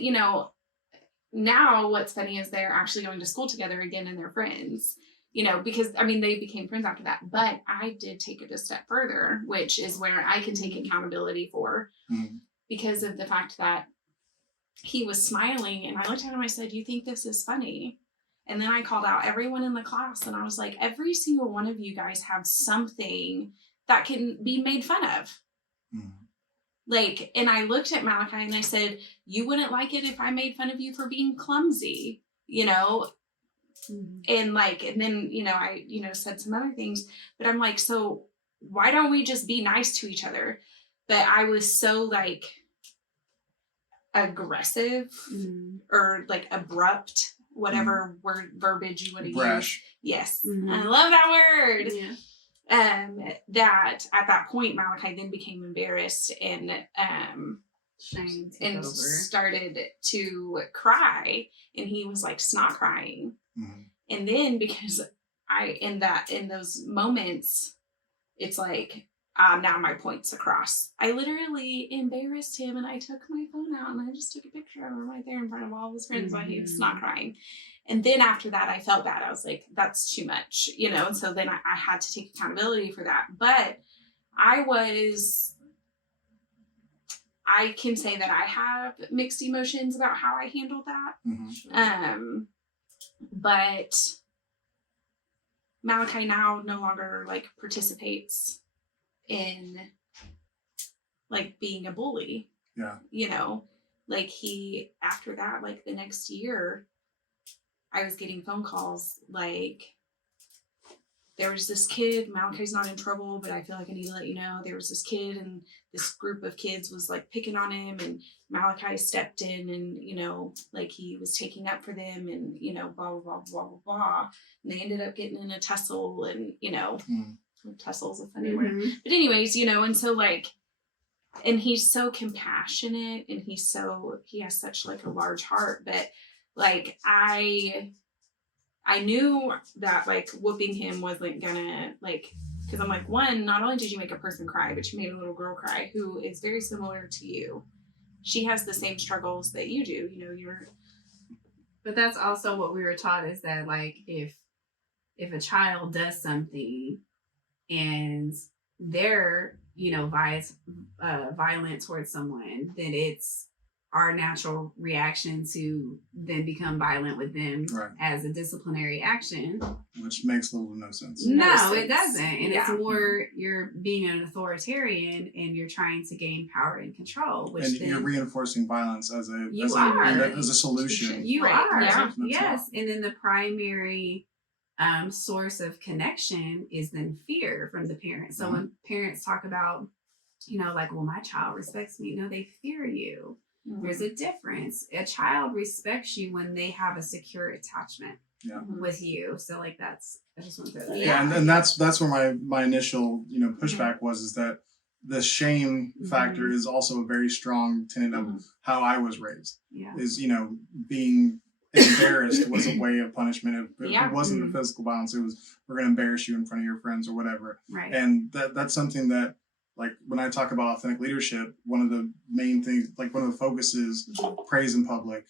now what's funny is they're actually going to school together again and they're friends. Because they became friends after that. But I did take it a step further, which is where I can take accountability for because of the fact that he was smiling. And I looked at him, I said, "You think this is funny?" And then I called out everyone in the class and I was like, every single one of you guys have something that can be made fun of. And I looked at Malachi and I said, you wouldn't like it if I made fun of you for being clumsy, And like, and then, you know, I, you know, said some other things, but I'm like, so why don't we just be nice to each other? But I was so like aggressive or like abrupt, whatever word verbiage you want to use. Yes. I love that word. Yeah. That at that point Malachi then became embarrassed and shame and over. started to cry, and he was like snot crying. And then because in those moments, it's like, now my point's across. I literally embarrassed him, and I took my phone out and I just took a picture of him right there in front of all his friends while he was snot crying. And then after that, I felt bad. I was like, that's too much, you know? And so then I had to take accountability for that. But I can say that I have mixed emotions about how I handled that. But Malachi now no longer like participates in like being a bully. Yeah. You know, like after that, like the next year, I was getting phone calls like, there was this kid, Malachi's not in trouble, but I feel like I need to let you know, there was this kid and this group of kids was like picking on him, and Malachi stepped in and, you know, like he was taking up for them and, you know, blah, blah, blah, blah, blah, blah. And they ended up getting in a tussle, and, you know, tussle's a funny word. But anyways, you know, and so like, and he's so compassionate, and he has such like a large heart, but like I knew that like whooping him wasn't gonna like, because I'm like, one, not only did you make a person cry, but you made a little girl cry who is very similar to you. She has the same struggles that you do, you know, But that's also what we were taught, is that like if a child does something and they're, you know, violent towards someone, then it's our natural reaction to then become violent with them as a disciplinary action. Which makes little no sense. No, it doesn't. And it's more, you're being an authoritarian and you're trying to gain power and control. Which and then, you're reinforcing violence as a solution. You are. Yeah. Yes. And then the primary source of connection is then fear from the parents. So when parents talk about, you know, like, well, my child respects me. No, they fear you. There's a difference. A child respects you when they have a secure attachment with you. So like I just want to and that's where my initial, you know, pushback was, is that the shame factor is also a very strong tenet of how I was raised. Is, you know, being embarrassed was a way of punishment. It wasn't the physical violence, it was, we're gonna embarrass you in front of your friends or whatever. Right. And that's something that, like, when I talk about authentic leadership, one of the main things, like one of the focuses, praise in public,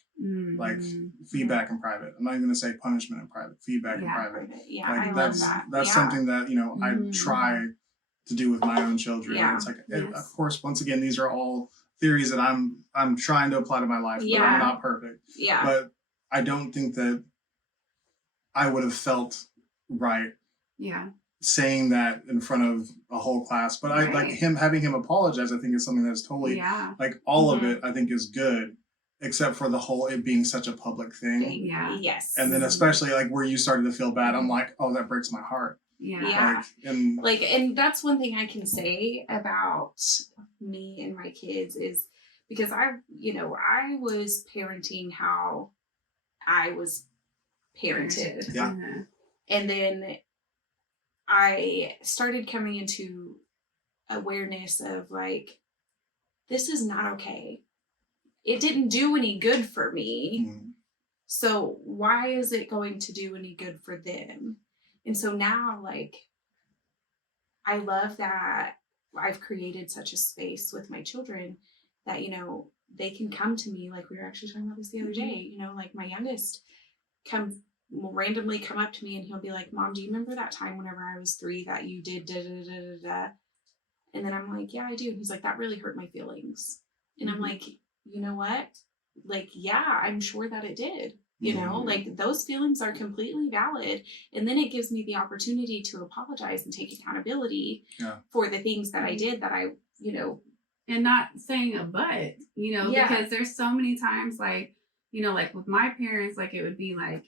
like feedback in private. I'm not even going to say punishment in private, feedback in private. Yeah, like I that's love that. That's something that, you know, I try to do with my own children. Yeah. And it's like, of course, once again, these are all theories that I'm trying to apply to my life, but I'm not perfect. Yeah. But I don't think that I would have felt right. Yeah. Saying that in front of a whole class, but I like having him apologize. I think is something that's totally like all of it. I think is good, except for the whole it being such a public thing. Yeah. Yes. And then especially like where you started to feel bad, I'm like, oh, that breaks my heart. Yeah. Like, and that's one thing I can say about me and my kids is because I was parenting how I was parented. Yeah. And then I started coming into awareness of like, this is not okay. It didn't do any good for me. So why is it going to do any good for them? And so now, like, I love that I've created such a space with my children that, you know, they can come to me. Like we were actually talking about this the other day, you know, like my youngest will randomly come up to me and he'll be like, Mom, do you remember that time whenever I was 3 that you did da da da da da? And then I'm like, yeah, I do. And he's like, that really hurt my feelings. And I'm like, you know what? Like, yeah, I'm sure that it did. You know, like those feelings are completely valid. And then it gives me the opportunity to apologize and take accountability for the things that I did that I, you know. And not saying a but, you know, because there's so many times like, you know, like with my parents, like it would be like,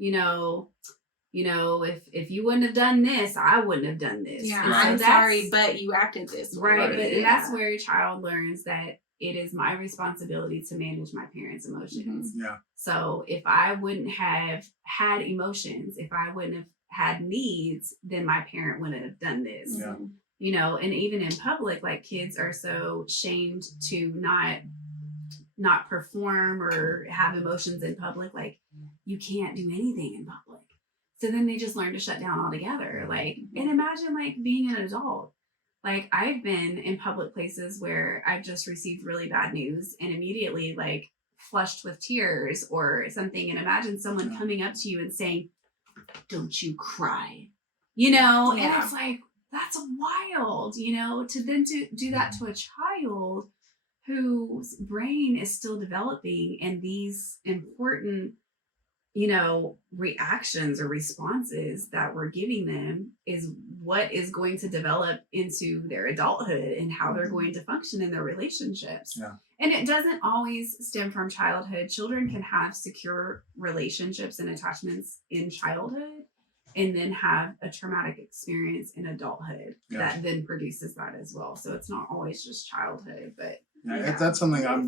if you wouldn't have done this, I wouldn't have done this. Yeah, And so I'm that's- sorry, but you acted this way. Right, but Yeah. that's where a child learns that it is my responsibility to manage my parents' emotions. Yeah. So if I wouldn't have had emotions, if I wouldn't have had needs, then my parent wouldn't have done this. Yeah. And even in public, like kids are so shamed to not perform or have emotions in public. Like you can't do anything in public. So then they just learn to shut down altogether. Like, and imagine like being an adult. Like I've been in public places where I've just received really bad news and immediately like flushed with tears or something. And imagine someone coming up to you and saying, "Don't you cry," Yeah. and it's like, that's wild, to then do that to a child whose brain is still developing, and these important reactions or responses that we're giving them is what is going to develop into their adulthood and how they're going to function in their relationships. Yeah. And it doesn't always stem from childhood. Children can have secure relationships and attachments in childhood and then have a traumatic experience in adulthood that then produces that as well. So it's not always just childhood, but that's something I'm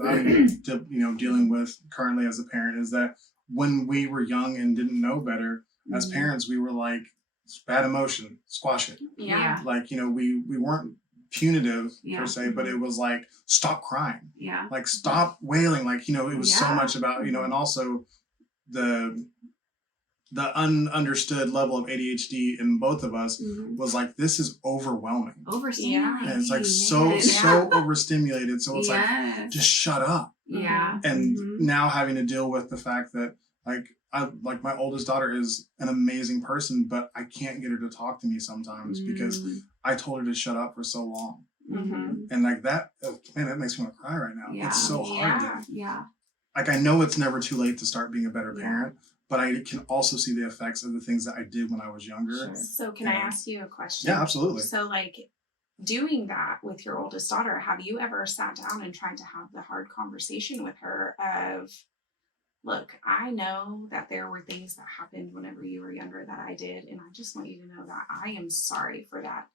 dealing with currently as a parent, is that when we were young and didn't know better, as parents, we were like, it's bad emotion, squash it. Yeah. Like, we weren't punitive per se, but it was like, stop crying. Yeah. Like, stop wailing. Like, it was so much about, and also the ununderstood level of ADHD in both of us was like, this is overwhelming. Overstimulating. And it's like so overstimulated. So it's like, just shut up. Yeah. And now having to deal with the fact that like my oldest daughter is an amazing person, but I can't get her to talk to me sometimes because I told her to shut up for so long. And like that, that makes me want to cry right now. Yeah. It's so hard. Yeah. Like, I know it's never too late to start being a better parent, but I can also see the effects of the things that I did when I was younger. Sure. So can I ask you a question? Yeah, absolutely. So like doing that with your oldest daughter, have you ever sat down and tried to have the hard conversation with her of, look, I know that there were things that happened whenever you were younger that I did, and I just want you to know that I am sorry for that.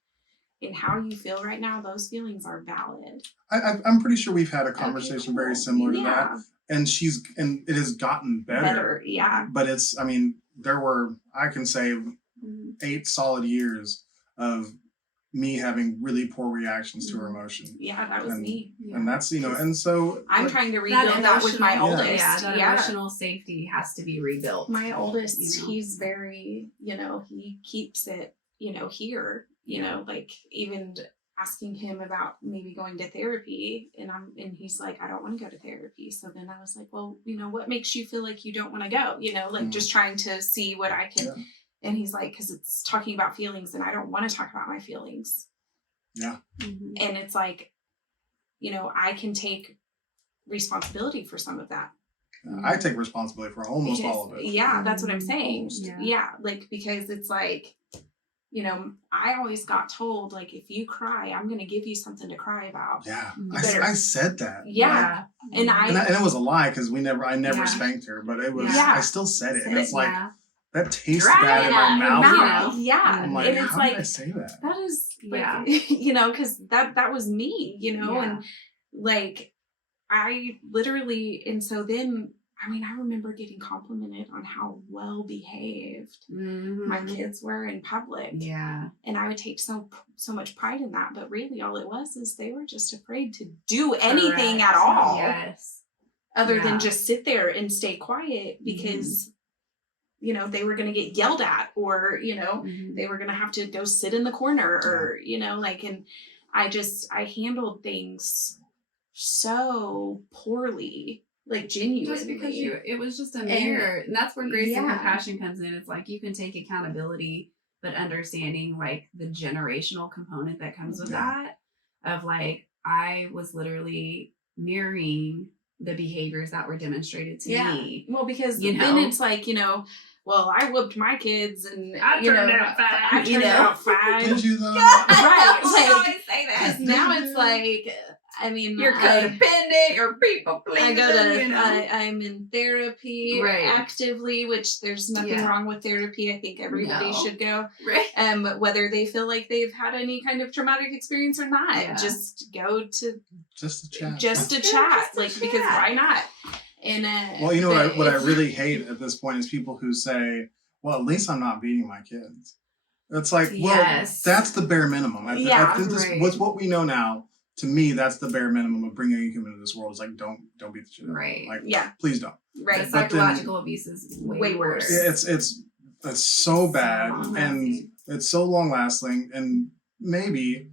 And how you feel right now, those feelings are valid. I'm pretty sure we've had a conversation very similar to that. And it has gotten better. Yeah. But there were, I can say, 8 solid years of me having really poor reactions to her emotion. Yeah, that was me. And that's, and so I'm trying to rebuild that with my oldest. Yeah, that emotional safety has to be rebuilt. My oldest, he's very, he keeps it, here, like even asking him about maybe going to therapy, and he's like, I don't want to go to therapy. So then I was like, well, what makes you feel like you don't want to go? Just trying to see what I can. Yeah. And he's like, because it's talking about feelings and I don't want to talk about my feelings. Yeah. And it's like, I can take responsibility for some of that. I take responsibility for almost all of it. Yeah, that's what I'm saying. Yeah. Like, because it's like, I always got told, like, if you cry, I'm going to give you something to cry about. Yeah. I said that. Yeah. And it was a lie because I never spanked her, but it was, I still said it. And it's like, that tastes bad in my mouth. Yeah. I'm like, and it's how like, did I say that? That is, because that was me, and like, I literally, and so then, I remember getting complimented on how well behaved my kids were in public. Yeah. And I would take so much pride in that. But really all it was is they were just afraid to do anything at all. Yes. Other than just sit there and stay quiet because, they were going to get yelled at or, they were going to have to go sit in the corner or, and I handled things so poorly. Like genuinely. Just because it was just a mirror. And that's where grace and compassion comes in. It's like you can take accountability, but understanding like the generational component that comes with that of like, I was literally mirroring the behaviors that were demonstrated to me. Well, because then it's like, well, I whooped my kids and I turned out fine. I turned out fine. Did you though? Right. I always say that. Because now it's like, I mean, you're codependent, you're people pleasing. I'm in therapy actively, which there's nothing wrong with therapy. I think everybody should go. Right. Whether they feel like they've had any kind of traumatic experience or not, just go to just to chat. Because why not? And well, you know what I really hate at this point is people who say, "Well, at least I'm not beating my kids." It's like, well, that's the bare minimum. I think this, with what we know now, to me, that's the bare minimum of bringing a human into this world. Is like, don't beat the shit out of them. Like, please don't. Right. The psychological abuse is way worse. It's so bad, and it's so long lasting, and maybe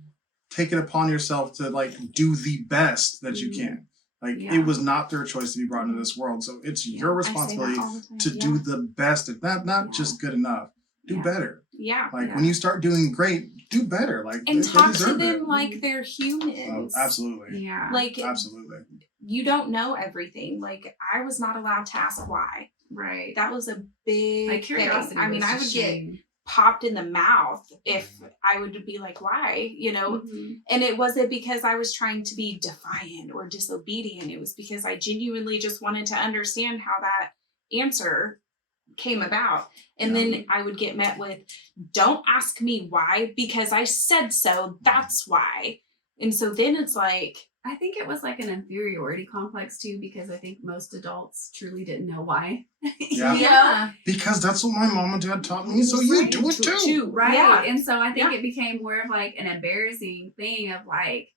take it upon yourself to like do the best that you can. Like, it was not their choice to be brought into this world, so it's your responsibility to do the best. If not just good enough, do better. Yeah. Like when you start doing great, do better. Like, and talk to them like they're humans. Absolutely. Yeah. Like, absolutely. You don't know everything. Like, I was not allowed to ask why. Right. That was a big like curiosity. I mean, I would get popped in the mouth if I would be like, why? You know? Mm-hmm. And it wasn't because I was trying to be defiant or disobedient. It was because I genuinely just wanted to understand how that answer came about. And then I would get met with, don't ask me why, because I said so. That's why. And so then it's like, I think it was like an inferiority complex too, because I think most adults truly didn't know why. Because that's what my mom and dad taught me, so you do it too. Right. Yeah. And so I think it became more of like an embarrassing thing of like,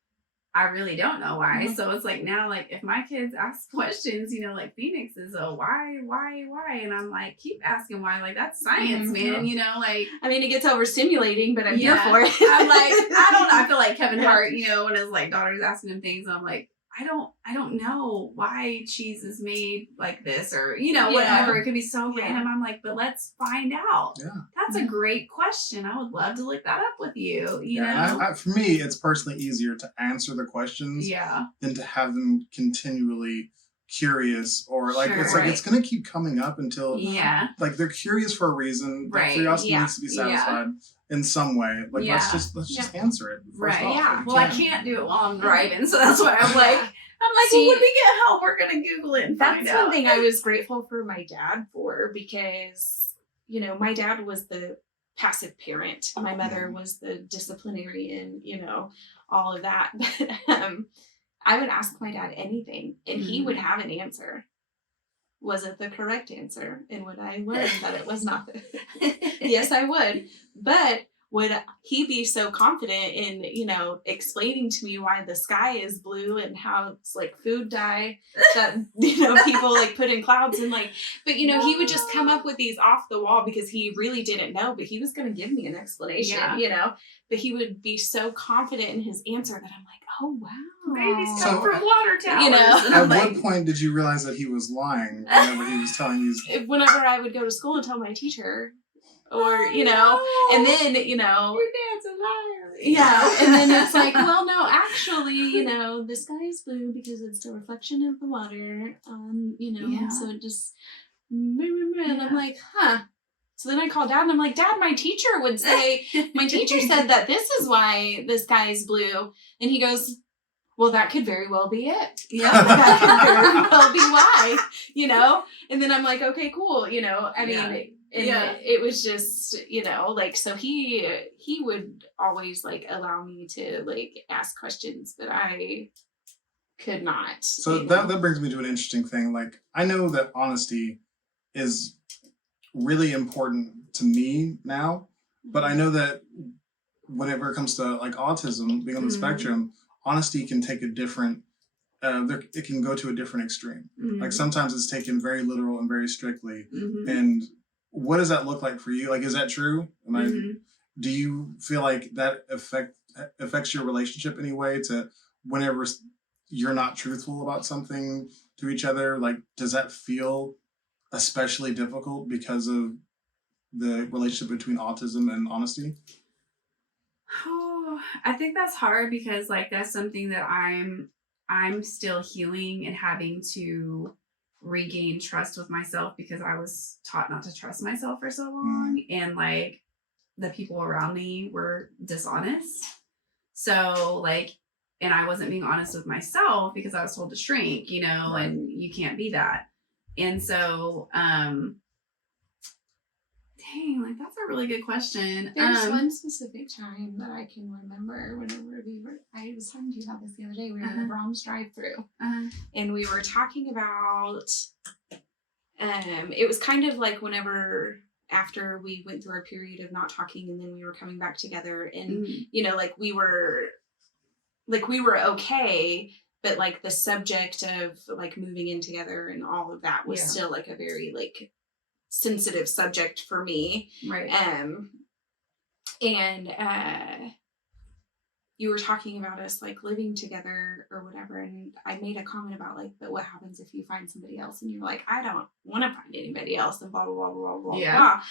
I really don't know why. So it's like now, like if my kids ask questions, you know, like Phoenix is, why? And I'm like, keep asking why. Like, that's science, man. You know, like, I mean, it gets overstimulating, but I'm here for it. I'm like, I don't know. I feel like Kevin Hart, you know, when his like daughter's asking him things, I'm like, I don't know why cheese is made like this or, you know, whatever. It could be so random. I'm like, but let's find out. Yeah. That's a great question. I would love to look that up with you, you know? I, for me, it's personally easier to answer the questions than to have them continually curious or like, it's like, it's going to keep coming up until like they're curious for a reason. That curiosity needs to be satisfied in some way. Like, let's just answer it. First off. Well, I can't do it while I'm driving. So that's why I'm like, well, when we get help, we're going to Google it and find out. That's one thing I was grateful for my dad for, because, you know, my dad was the passive parent. My mother was the disciplinarian, you know, all of that. But I would ask my dad anything and he would have an answer. Was it the correct answer? And would I learn that it was not? Yes, I would. But would he be so confident in, you know, explaining to me why the sky is blue and how it's like food dye that, you know, people like put in clouds and like, but you know, he would just come up with these off the wall because he really didn't know, but he was going to give me an explanation, you know, but he would be so confident in his answer that I'm like, oh, wow. Babies come from water towers. You know? At what point did you realize that he was lying whenever he was telling you? Whenever I would go to school and tell my teacher, or, you know, and then, you know, your dad's a liar. Yeah. And then it's like, well, no, actually, you know, the sky is blue because it's the reflection of the water. You know, so it just, and I'm like, huh. So then I call Dad and I'm like, Dad, my teacher would say, my teacher said that this is why the sky is blue. And he goes, well, that could very well be it. Yeah, that could very well be why, you know? And then I'm like, okay, cool. You know, I mean, it was just, you know, like, so he would always like allow me to like ask questions that I could not. So that brings me to an interesting thing. Like, I know that honesty is really important to me now, but I know that whenever it comes to like autism, being on the spectrum, honesty can take a different, it can go to a different extreme. Like sometimes it's taken very literal and very strictly. And what does that look like for you? Like, is that true? Do you feel like that affects your relationship in any way to whenever you're not truthful about something to each other? Like, does that feel especially difficult because of the relationship between autism and honesty? Oh, I think that's hard because like that's something that I'm still healing and having to regain trust with myself because I was taught not to trust myself for so long and like the people around me were dishonest. So like and I wasn't being honest with myself because I was told to shrink, you know, Right. and you can't be that. And so, dang, like that's a really good question. There's one specific time that I can remember whenever I was talking to you about this the other day. We were in the Brahms drive-through, and we were talking about, it was kind of like whenever after we went through our period of not talking, and then we were coming back together, and you know, like we were okay, but like the subject of like moving in together and all of that was still like a very like sensitive subject for me. Right. And you were talking about us like living together or whatever, and I made a comment about like, but what happens if you find somebody else? And you're like, I don't want to find anybody else, and blah blah blah blah blah blah.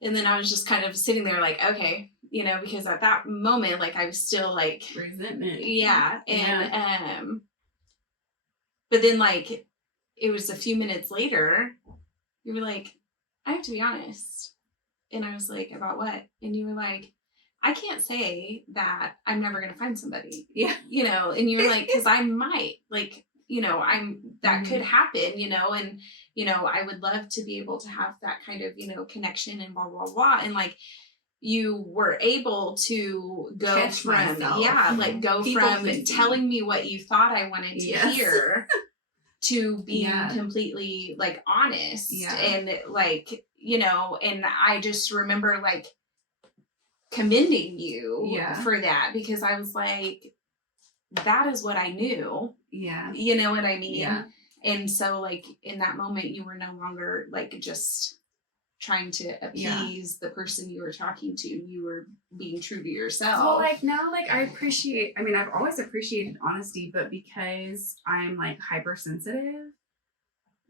And then I was just kind of sitting there like, okay, you know, because at that moment, like I was still like resentment. Yeah. And but then like it was a few minutes later, you were like, I have to be honest. And I was like, about what? And you were like, I can't say that I'm never going to find somebody. Yeah. You know, and you were like, because I might, like, you know, that could happen, you know, and, you know, I would love to be able to have that kind of, you know, connection and blah, blah, blah. And like, you were able to go Catch from, myself. like go People from pleasing. telling me what you thought I wanted to hear to being Yeah. completely like honest. Yeah. And like, you know, and I just remember like commending you for that, because I was like, that is what I knew. Yeah. You know what I mean? Yeah. And so like in that moment, you were no longer like just trying to appease the person you were talking to. You were being true to yourself. Well, like now, like I've always appreciated honesty, but because I'm like hypersensitive,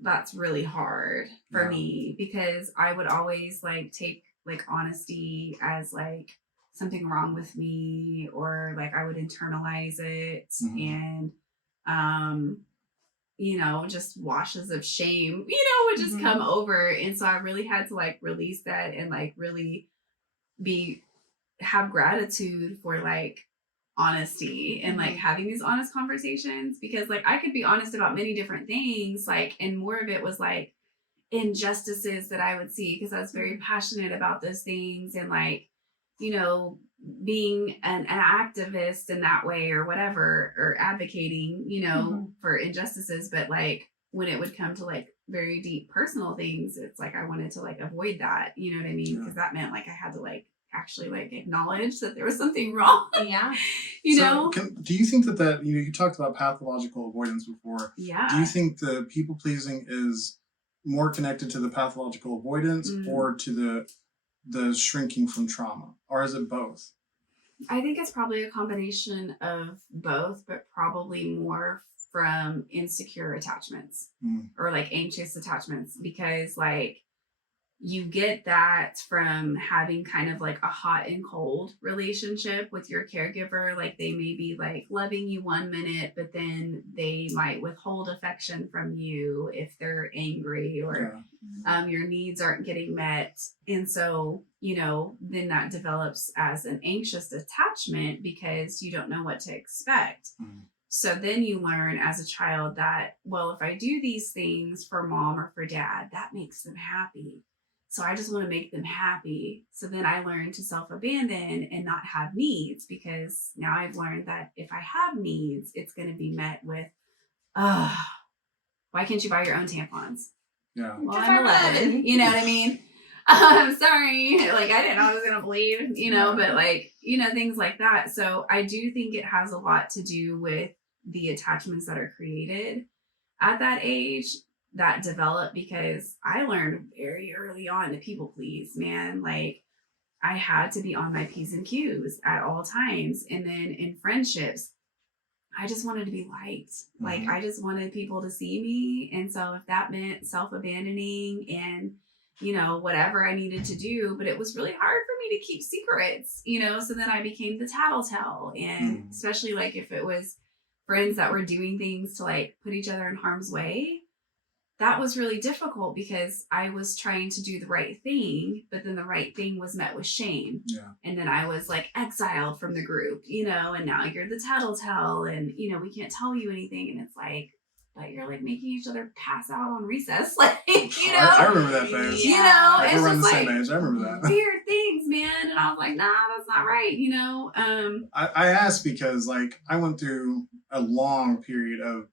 that's really hard for me, because I would always like take like honesty as like something wrong with me, or like I would internalize it and you know, just washes of shame, you know, would just come over. And so I really had to like release that and like really have gratitude for like honesty and like having these honest conversations, because like I could be honest about many different things, like, and more of it was like injustices that I would see, because I was very passionate about those things, and like, you know, being an activist in that way or whatever, or advocating, you know, for injustices. But like when it would come to like very deep personal things, it's like I wanted to like avoid that, you know what I mean? Because that meant like I had to like actually like acknowledge that there was something wrong. Yeah. You know? Do you think that you talked about pathological avoidance before. Yeah. Do you think the people pleasing is more connected to the pathological avoidance or to the shrinking from trauma, or is it both? I think it's probably a combination of both, but probably more from insecure attachments or like anxious attachments, because like you get that from having kind of like a hot and cold relationship with your caregiver. Like they may be like loving you 1 minute, but then they might withhold affection from you if they're angry, or your needs aren't getting met. And so, you know, then that develops as an anxious attachment because you don't know what to expect. So then you learn as a child that, well, if I do these things for mom or for dad, that makes them happy. So I just want to make them happy. So then I learned to self-abandon and not have needs, because now I've learned that if I have needs, it's going to be met with, why can't you buy your own tampons? Yeah. Well, I'm 11. You know what I mean? I'm sorry. Like, I didn't know I was going to bleed, you know, but like, you know, things like that. So I do think it has a lot to do with the attachments that are created at that age, that develop, because I learned very early on to people please, man. Like I had to be on my P's and Q's at all times. And then in friendships, I just wanted to be liked. Like I just wanted people to see me. And so if that meant self-abandoning and, you know, whatever I needed to do, but it was really hard for me to keep secrets, you know? So then I became the tattletale. And especially like if it was friends that were doing things to like put each other in harm's way, that was really difficult because I was trying to do the right thing, but then the right thing was met with shame. Yeah. And then I was like exiled from the group, you know, and now you're the tattletale and, you know, we can't tell you anything. And it's like, but you're like making each other pass out on recess. Like, you know. I remember that phase. You know, like, it's we're around the just same like age. I remember that. weird things, man. And I was like, nah, that's not right, you know. I asked because like I went through a long period of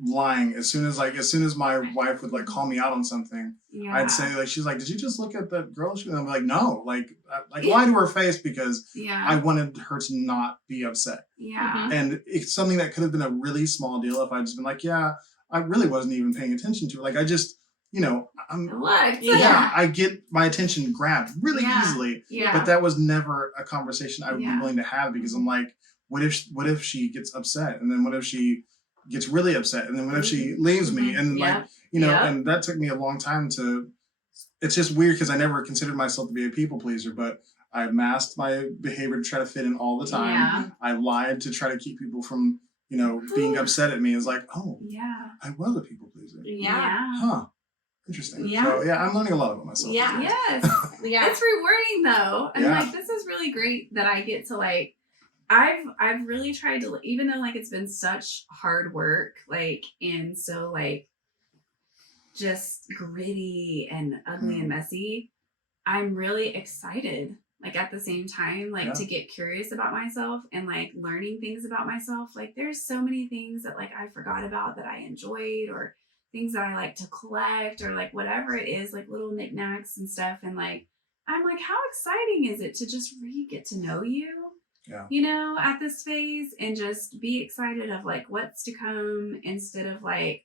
lying. As soon as my wife would like call me out on something, Yeah. I'd say like, she's like, did you just look at that girl? And I'm like, no, like lie to her face because Yeah. I wanted her to not be upset. Yeah. And it's something that could have been a really small deal if I'd just been like, yeah, I really wasn't even paying attention to it. Like I just, you know, I get my attention grabbed really easily. Yeah. But that was never a conversation I would be Yeah. willing to have because I'm like, what if she gets upset? And then what if she gets really upset? And then what if she leaves me? And like, you know, and that took me a long time to, it's just weird because I never considered myself to be a people pleaser, but I masked my behavior to try to fit in all the time. Yeah. I lied to try to keep people from, you know, being upset at me. It's like, oh, Yeah. I was a people pleaser. Yeah. Huh. Interesting. Yeah. So yeah, I'm learning a lot about myself. Yeah. Yes. Yeah. It's rewarding though. And Yeah. like this is really great that I get to like I've really tried to, even though like it's been such hard work, like and so like just gritty and ugly and messy, I'm really excited like at the same time like to get curious about myself and like learning things about myself. Like there's so many things that like I forgot about that I enjoyed, or things that I like to collect, or like whatever it is, like little knickknacks and stuff. And like I'm like, how exciting is it to just really get to know you? Yeah. You know, at this phase, and just be excited of like what's to come, instead of like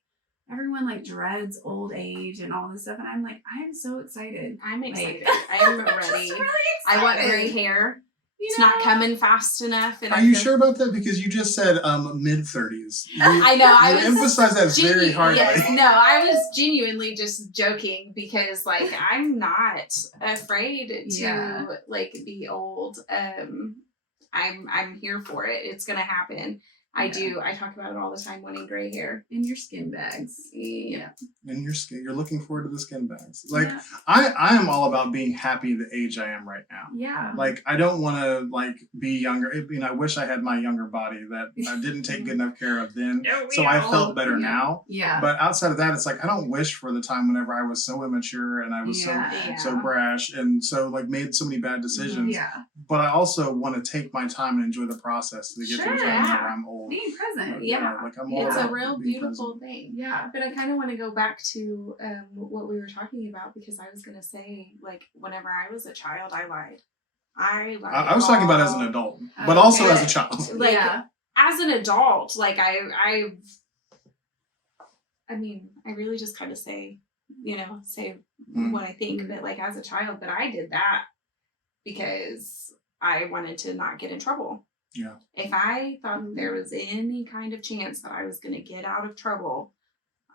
everyone like dreads old age and all this stuff. And I'm like, I am so excited. I'm excited. Like, I'm I'm just ready. really I want excited. gray hair. You It's know? not coming fast enough. And Are I you feel- sure about that? Because you just said mid-30s. I know. I was emphasize that very hard. Yes, no, I was genuinely just joking because, like, I'm not afraid to like be old. I'm here for it. It's gonna happen. I do. I talk about it all the time, wanting gray hair. In your skin bags. Yeah. And you're looking forward to the skin bags. Like I am all about being happy the age I am right now. Yeah. Like I don't want to like be younger. You know, I wish I had my younger body that I didn't take good enough care of then. So I felt better now. Yeah. But outside of that, it's like I don't wish for the time whenever I was so immature and I was so brash and so like made so many bad decisions. Yeah. But I also want to take my time and enjoy the process to get to the time where I'm old. Being present. Yeah. Like I'm It's all a real being beautiful present. thing. Yeah. But I kind of want to go back to what we were talking about, because I was going to say, like, whenever I was a child, I lied. I was talking about as an adult, but also as a child. Like, as an adult, like, I mean, I really just kind of say what I think, but like as a child, but I did that because I wanted to not get in trouble. Yeah. If I thought there was any kind of chance that I was going to get out of trouble,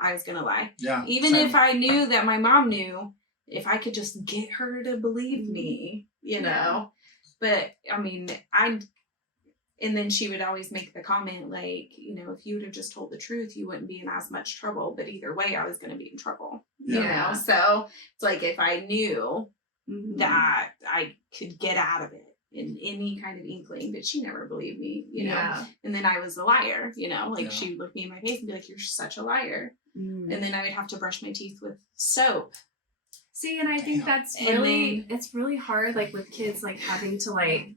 I was going to lie. Yeah. Even if I knew that my mom knew, if I could just get her to believe me, you know. But I mean, and then she would always make the comment like, you know, if you would have just told the truth, you wouldn't be in as much trouble. But either way, I was going to be in trouble, you know. So it's like if I knew that I could get out of it in any kind of inkling, but she never believed me, you know. And then I was a liar, you know, like she would look me in my face and be like, you're such a liar. And then I would have to brush my teeth with soap. See, and I think that's really, it's really hard, like with kids, like having to like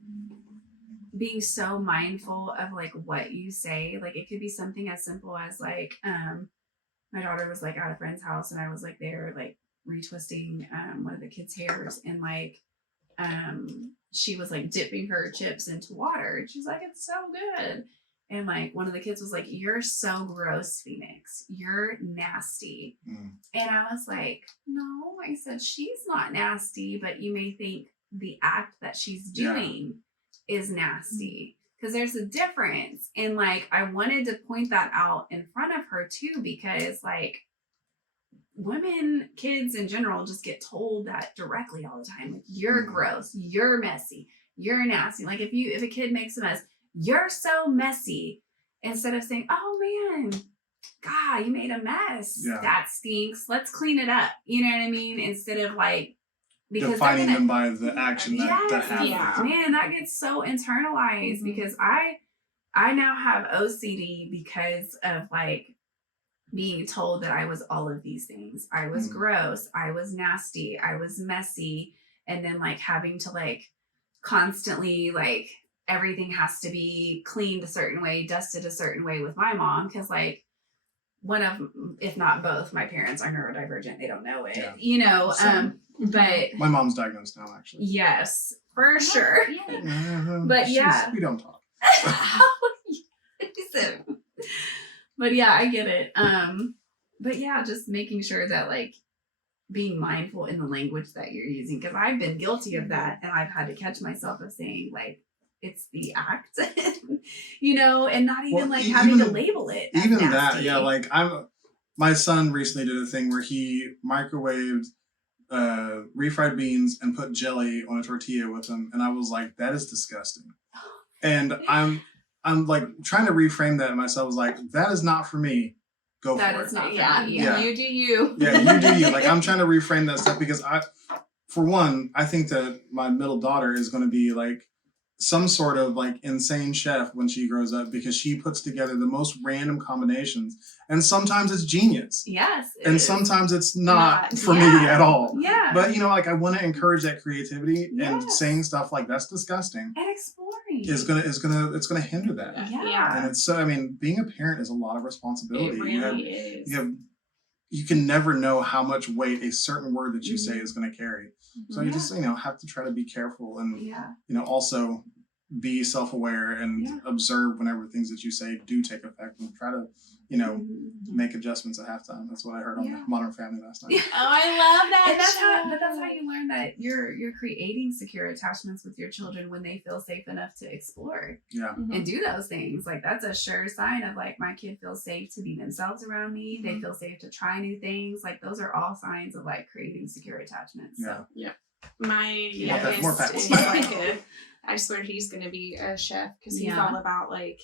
being so mindful of like what you say. Like it could be something as simple as like my daughter was like at a friend's house and I was like there like retwisting one of the kids' hairs, and like she was like dipping her chips into water and she's like, it's so good. And like one of the kids was like, you're so gross, Phoenix, you're nasty. And I was like, no, I said, she's not nasty, but you may think the act that she's doing is nasty, because there's a difference. And like I wanted to point that out in front of her too, because like women, kids in general, just get told that directly all the time. Like, you're gross, you're messy, you're nasty. Like if a kid makes a mess, you're so messy, instead of saying, oh man, God, you made a mess. Yeah. That stinks. Let's clean it up. You know what I mean? Instead of like, because defining them by the action that happens. Yeah. Man, that gets so internalized because I now have OCD because of like being told that I was all of these things. I was gross, I was nasty, I was messy, and then like having to like constantly like everything has to be cleaned a certain way, dusted a certain way with my mom because like one of, if not both, my parents are neurodivergent. They don't know it, you know. But my mom's diagnosed now, actually. yes, for sure. But we don't talk. But yeah, I get it. But yeah, just making sure that like being mindful in the language that you're using, because I've been guilty of that, and I've had to catch myself of saying like it's the act, you know, and not even having to label it. Even nasty. that, yeah. Like my son recently did a thing where he microwaved refried beans and put jelly on a tortilla with them, and I was like, that is disgusting. And I'm like trying to reframe that in myself. I was like, that is not for me. Go that for is it. not Yeah. You do you. Yeah, you do you. Like I'm trying to reframe that stuff because for one, I think that my middle daughter is going to be like some sort of like insane chef when she grows up because she puts together the most random combinations, and sometimes it's genius. Yes. And sometimes it's not for me Yeah. at all. Yeah. But you know, like I want to encourage that creativity, and saying stuff like that's disgusting and exploring it's gonna hinder that. Yeah. And it's so, I mean, being a parent is a lot of responsibility. It really is. You can never know how much weight a certain word that you say is going to carry. So you just, have to try to be careful and, also be self-aware and observe whenever things that you say do take effect, and try to, make adjustments at halftime. That's what I heard on Modern Family last night. Oh, I love that. And that's how you learn that you're creating secure attachments with your children when they feel safe enough to explore and do those things. Like that's a sure sign of like my kid feels safe to be themselves around me. They feel safe to try new things. Like those are all signs of like creating secure attachments. So. My youngest is like I swear he's gonna be a chef because he's all about like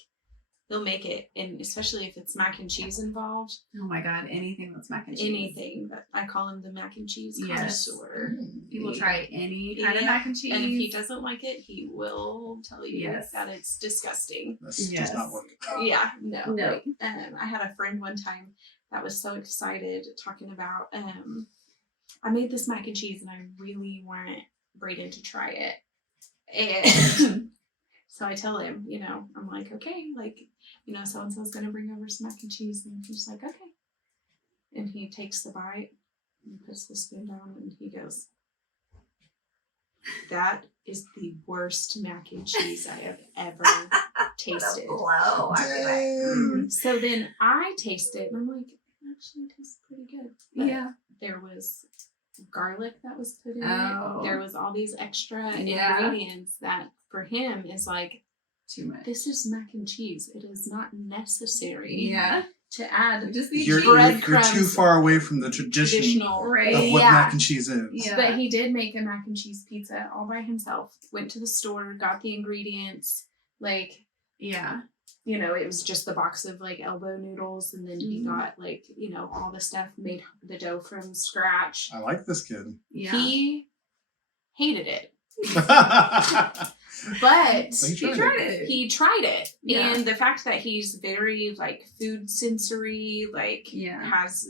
he'll make it, and especially if it's mac and cheese involved. Oh my God, anything that's mac and cheese. Anything, but I call him the mac and cheese connoisseur. He will try any kind of mac and cheese, and if he doesn't like it, he will tell you that it's disgusting. That's just not working. Yeah, no. Like, I had a friend one time that was so excited talking about I made this mac and cheese and I really want Brayden to try it. And so I tell him, I'm like, okay, like, so-and-so's going to bring over some mac and cheese. And he's like, okay. And he takes the bite and puts the spoon down and he goes, that is the worst mac and cheese I have ever tasted. Blow. So then I taste it and I'm like, it actually tastes pretty good. But there was garlic that was put in it. There was all these extra ingredients that for him is like too much. This is mac and cheese. It is not necessary to add just these you're too far away from the traditional of what mac and cheese is. Yeah. But he did make a mac and cheese pizza all by himself. Went to the store, got the ingredients, like it was just the box of like elbow noodles, and then he got like, all the stuff, made the dough from scratch. I like this kid. Yeah. He hated it. But he tried it. Yeah. And the fact that he's very like food sensory, like has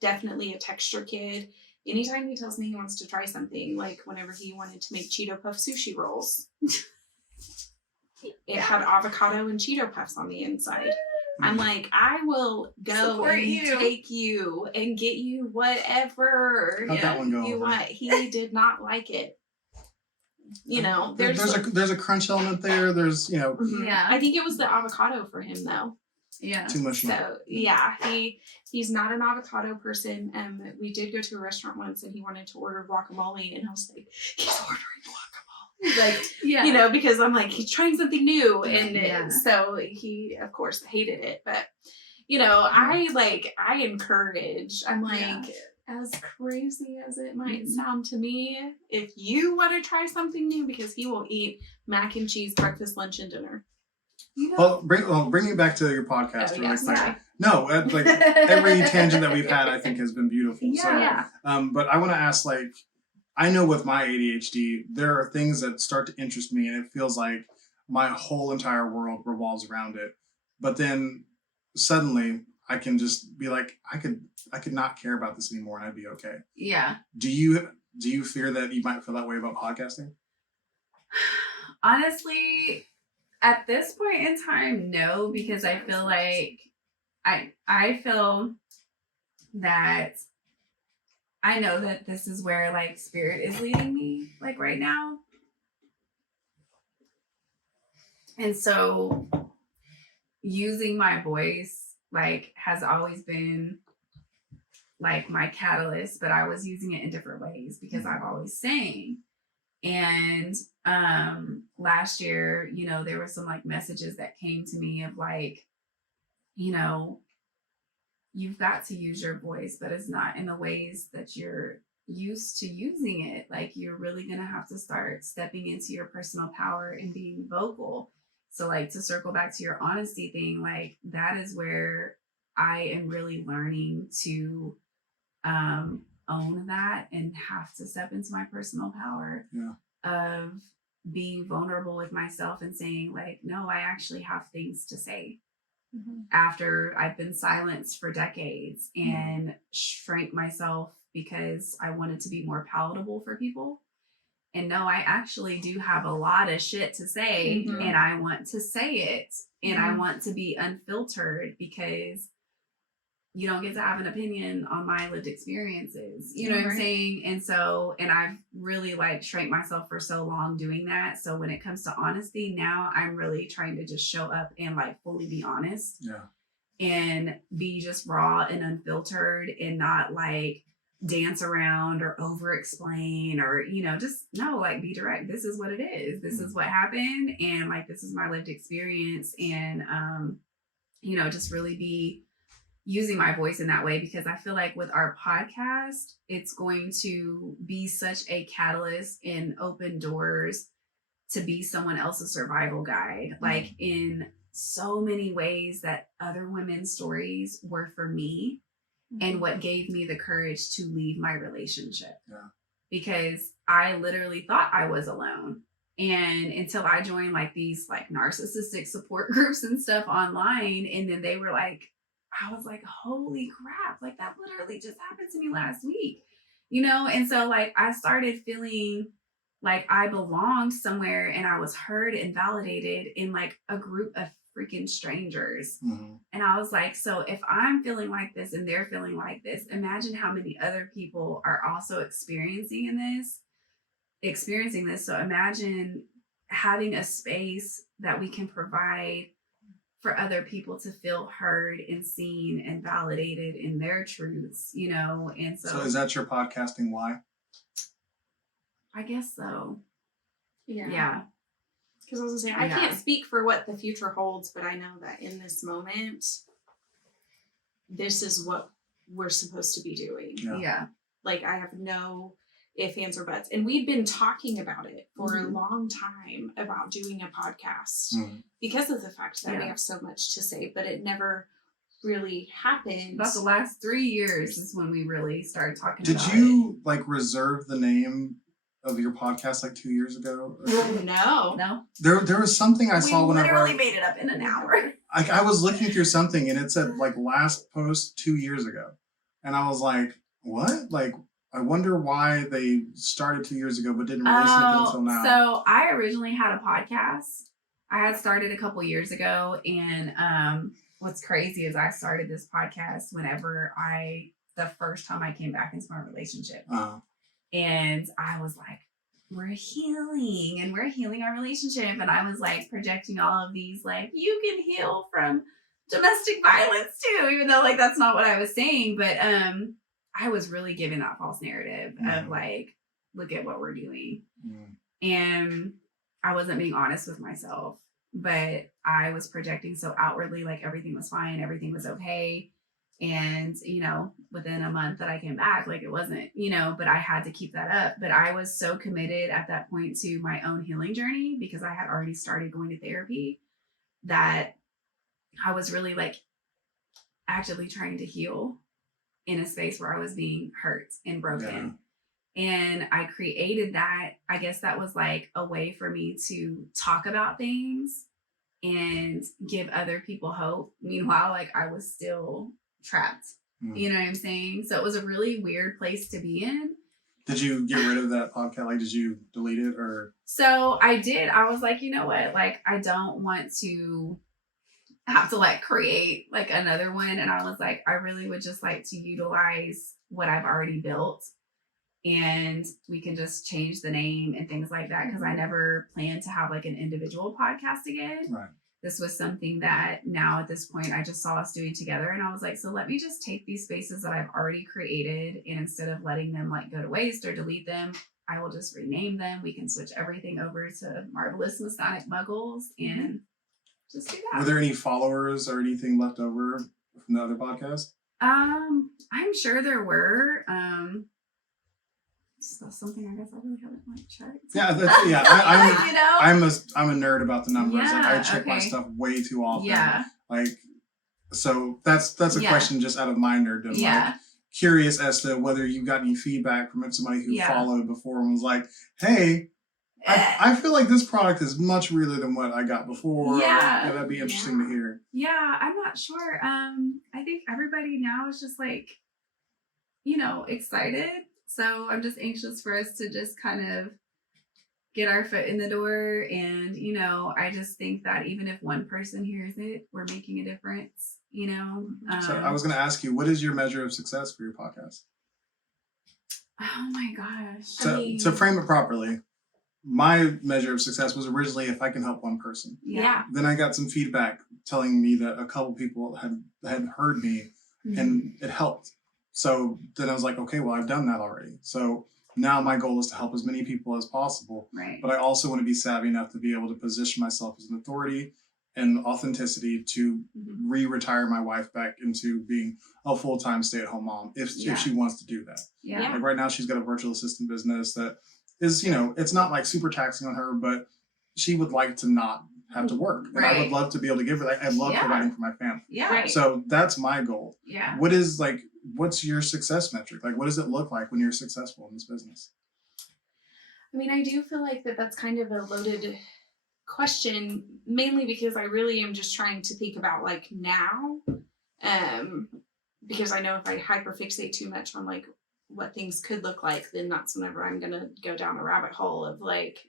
definitely a texture kid. Anytime he tells me he wants to try something, like whenever he wanted to make Cheeto Puff sushi rolls, it had avocado and Cheeto Puffs on the inside. I'm like, I will go take you and get you whatever that one go you over? want. He did not like it. There's a crunch element there. There's I think it was the avocado for him though. Yeah. Too much. So he's not an avocado person. We did go to a restaurant once and he wanted to order guacamole, and I was like, he's ordering guacamole. Like, because I'm like, he's trying something new, and so he of course hated it. But I encourage. I'm like. As crazy as it might sound to me, if you want to try something new, because he will eat mac and cheese breakfast, lunch, and dinner. Well, bring me back to your podcast really quick. No, like every tangent that we've had, I think has been beautiful. Yeah. But I want to ask, like, I know with my ADHD, there are things that start to interest me, and it feels like my whole entire world revolves around it. But then suddenly, I can just be like, I could not care about this anymore, and I'd be okay. Yeah. Do you fear that you might feel that way about podcasting? Honestly, at this point in time, no, because I feel like I feel that I know that this is where like spirit is leading me like right now. And so using my voice like has always been like my catalyst, but I was using it in different ways because I've always sang. And last year, you know, there were some like messages that came to me of like, you know, you've got to use your voice, but it's not in the ways that you're used to using it. Like you're really going to have to start stepping into your personal power and being vocal. So like to circle back to your honesty thing, like that is where I am really learning to own that and have to step into my personal power of being vulnerable with myself and saying like, no, I actually have things to say. After I've been silenced for decades and shrank myself because I wanted to be more palatable for people. And no, I actually do have a lot of shit to say and I want to say it and I want to be unfiltered because you don't get to have an opinion on my lived experiences. You know what I'm saying? And so, and I've really like shrank myself for so long doing that. So when it comes to honesty, now I'm really trying to just show up and like fully be honest. Yeah. And be just raw and unfiltered and not like dance around or over explain or, you know, just no, like be direct. This is what it is. This is what happened. And like, this is my lived experience. And, you know, just really be using my voice in that way, because I feel like with our podcast, it's going to be such a catalyst and open doors to be someone else's survival guide, like in so many ways that other women's stories were for me and what gave me the courage to leave my relationship. Because I literally thought I was alone. And until I joined like these like narcissistic support groups and stuff online, and then they were like, I was like, holy crap, like that literally just happened to me last week, you know? And so like, I started feeling like I belonged somewhere and I was heard and validated in like a group of freaking strangers. And I was like, so if I'm feeling like this and they're feeling like this, imagine how many other people are also experiencing this. So imagine having a space that we can provide for other people to feel heard and seen and validated in their truths, you know? And so is that your podcasting why? I guess so. Yeah. Because I was gonna say, I can't speak for what the future holds, but I know that in this moment, this is what we're supposed to be doing. Yeah. Like I have no ifs, ands, or buts. And we've been talking about it for a long time about doing a podcast because of the fact that we have so much to say, but it never really happened. About the last 3 years is when we really started talking about it. Did you like reserve the name of your podcast like 2 years ago? No. There was something I saw whenever we literally made it up in an hour. I was looking through something and it said like last post 2 years ago. And I was like, what? Like, I wonder why they started 2 years ago but didn't release it until now. So I originally had a podcast. I had started a couple years ago, and what's crazy is I started this podcast whenever the first time I came back into my relationship. And I was like, we're healing our relationship. And I was like projecting all of these, like, you can heal from domestic violence too, even though like that's not what I was saying. But I was really giving that false narrative of like, look at what we're doing. And I wasn't being honest with myself, but I was projecting so outwardly, like everything was fine, everything was okay. And, you know, within a month that I came back, like it wasn't, you know, but I had to keep that up. But I was so committed at that point to my own healing journey because I had already started going to therapy that I was really like actively trying to heal in a space where I was being hurt and broken. Yeah. And I created that. I guess that was like a way for me to talk about things and give other people hope. Meanwhile, like I was still trapped. You know what I'm saying? So it was a really weird place to be in. Did you get rid of that podcast? Like, did you delete it or? So I did. I was like, you know what? Like, I don't want to have to like create like another one. And I was like, I really would just like to utilize what I've already built, and we can just change the name and things like that. Cause I never planned to have like an individual podcast again. Right. This was something that now at this point, I just saw us doing together. And I was like, so let me just take these spaces that I've already created, and instead of letting them like go to waste or delete them, I will just rename them. We can switch everything over to Marvelous Masonic Muggles and just do that. Were there any followers or anything left over from the other podcast? I'm sure there were. So something I guess I really haven't like checked. Yeah, I'm a nerd about the numbers. Yeah, like I check my stuff way too often. Yeah. Like, so that's a question just out of my nerddom. Yeah. Like, curious as to whether you got any feedback from somebody who followed before and was like, "Hey, I feel like this product is much realer than what I got before." Yeah, that'd be interesting to hear. Yeah, I'm not sure. I think everybody now is just like, excited. So I'm just anxious for us to just kind of get our foot in the door. And, I just think that even if one person hears it, we're making a difference, So I was going to ask you, what is your measure of success for your podcast? Oh my gosh. To frame it properly, my measure of success was originally if I can help one person. Yeah. Then I got some feedback telling me that a couple people had heard me and it helped. So then I was like, okay, well, I've done that already. So now my goal is to help as many people as possible. Right. But I also want to be savvy enough to be able to position myself as an authority and authenticity to re-retire my wife back into being a full-time stay-at-home mom if she wants to do that. Yeah. Like right now she's got a virtual assistant business that is, it's not like super taxing on her, but she would like to not have to work. And I would love to be able to give her that. I love providing for my family. Yeah. Right. So that's my goal. Yeah. What's your success metric? Like, what does it look like when you're successful in this business? I mean, I do feel like that's kind of a loaded question, mainly because I really am just trying to think about like now, because I know if I hyperfixate too much on like what things could look like, then that's whenever I'm going to go down a rabbit hole of like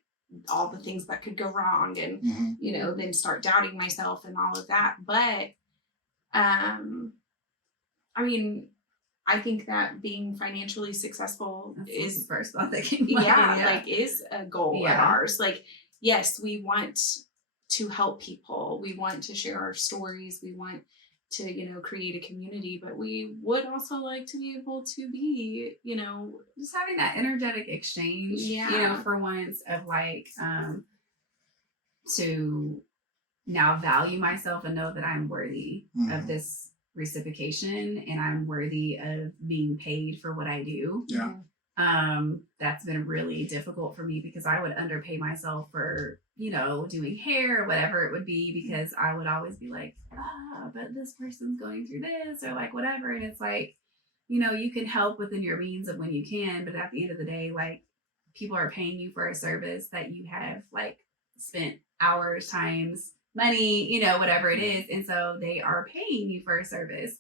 all the things that could go wrong and, then start doubting myself and all of that. But, I mean, I think that being financially successful is the first thought that came is a goal of ours. Like, yes, we want to help people. We want to share our stories. We want to, create a community, but we would also like to be able to be, just having that energetic exchange, for once of like, to now value myself and know that I'm worthy of this reciprocation and I'm worthy of being paid for what I do. Yeah. That's been really difficult for me because I would underpay myself for, doing hair or whatever it would be, because I would always be like, but this person's going through this or like whatever. And it's like, you can help within your means of when you can, but at the end of the day, like people are paying you for a service that you have like spent hours times money, whatever it is. And so they are paying you for a service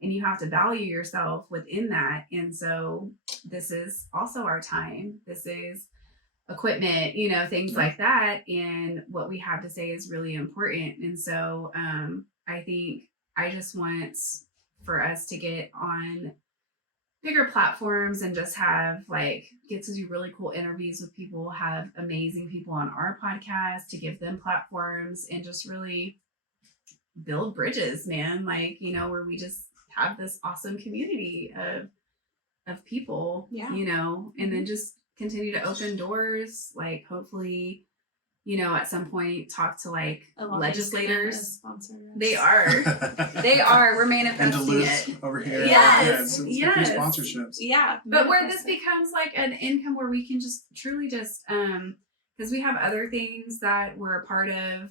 and you have to value yourself within that. And so this is also our time. This is equipment, things like that. And what we have to say is really important. And so I think I just want for us to get on bigger platforms and just have get to do really cool interviews with people, have amazing people on our podcast to give them platforms and just really build bridges, man. Where we just have this awesome community of people, and then just continue to open doors, hopefully, at some point talk to legislators. They are. We're manifesting it over here. Yes. Sponsorships. Yeah. But where this becomes an income where we can just truly just, because we have other things that we're a part of,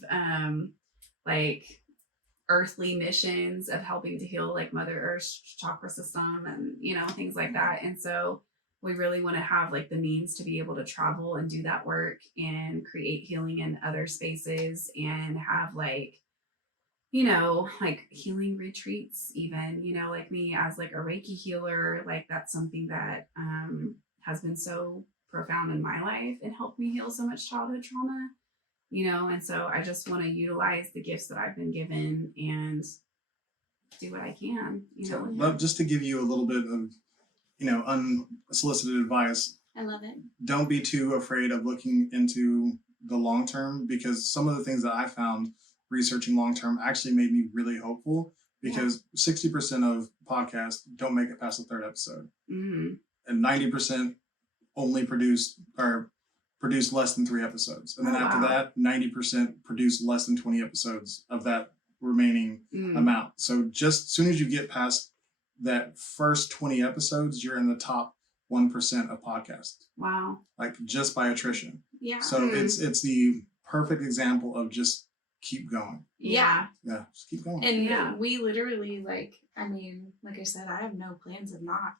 earthly missions of helping to heal like Mother Earth's chakra system and, you know, things like that. And so we really want to have like the means to be able to travel and do that work and create healing in other spaces and have like, you know, like healing retreats, even, you know, like me as like a Reiki healer, like that's something that has been so profound in my life and helped me heal so much childhood trauma, you know. And so I just want to utilize the gifts that I've been given and do what I can, you know. Love, just to give you a little bit of, you know, unsolicited advice. I love it. Don't be too afraid of looking into the long term, because some of the things that I found researching long term actually made me really hopeful, because 60% of podcasts don't make it past the third episode, and 90% only produce less than 3 episodes, and then after that 90% produce less than 20 episodes of that remaining amount. So just as soon as you get past that first 20 episodes, you're in the top 1% of podcasts. Wow. Like just by attrition. Yeah. So it's the perfect example of just keep going. Yeah. Yeah, just keep going. And we literally, like, I mean, like I said, I have no plans of not,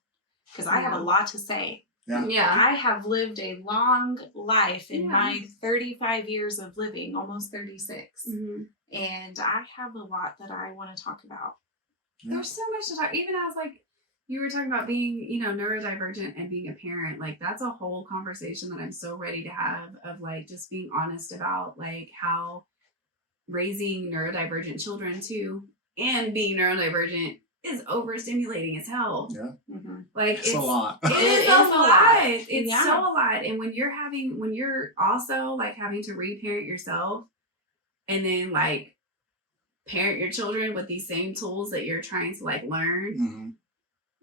because I have a lot to say. Yeah. I have lived a long life in my 35 years of living, almost 36. And I have a lot that I want to talk about. There's so much to talk. Even as like you were talking about being, you know, neurodivergent and being a parent, like that's a whole conversation that I'm so ready to have, of like just being honest about like how raising neurodivergent children too and being neurodivergent is overstimulating as hell. Yeah. Like it's a lot. It is a lot. It's Yeah. so a lot. And when you're also like having to reparent yourself and then like parent your children with these same tools that you're trying to like learn,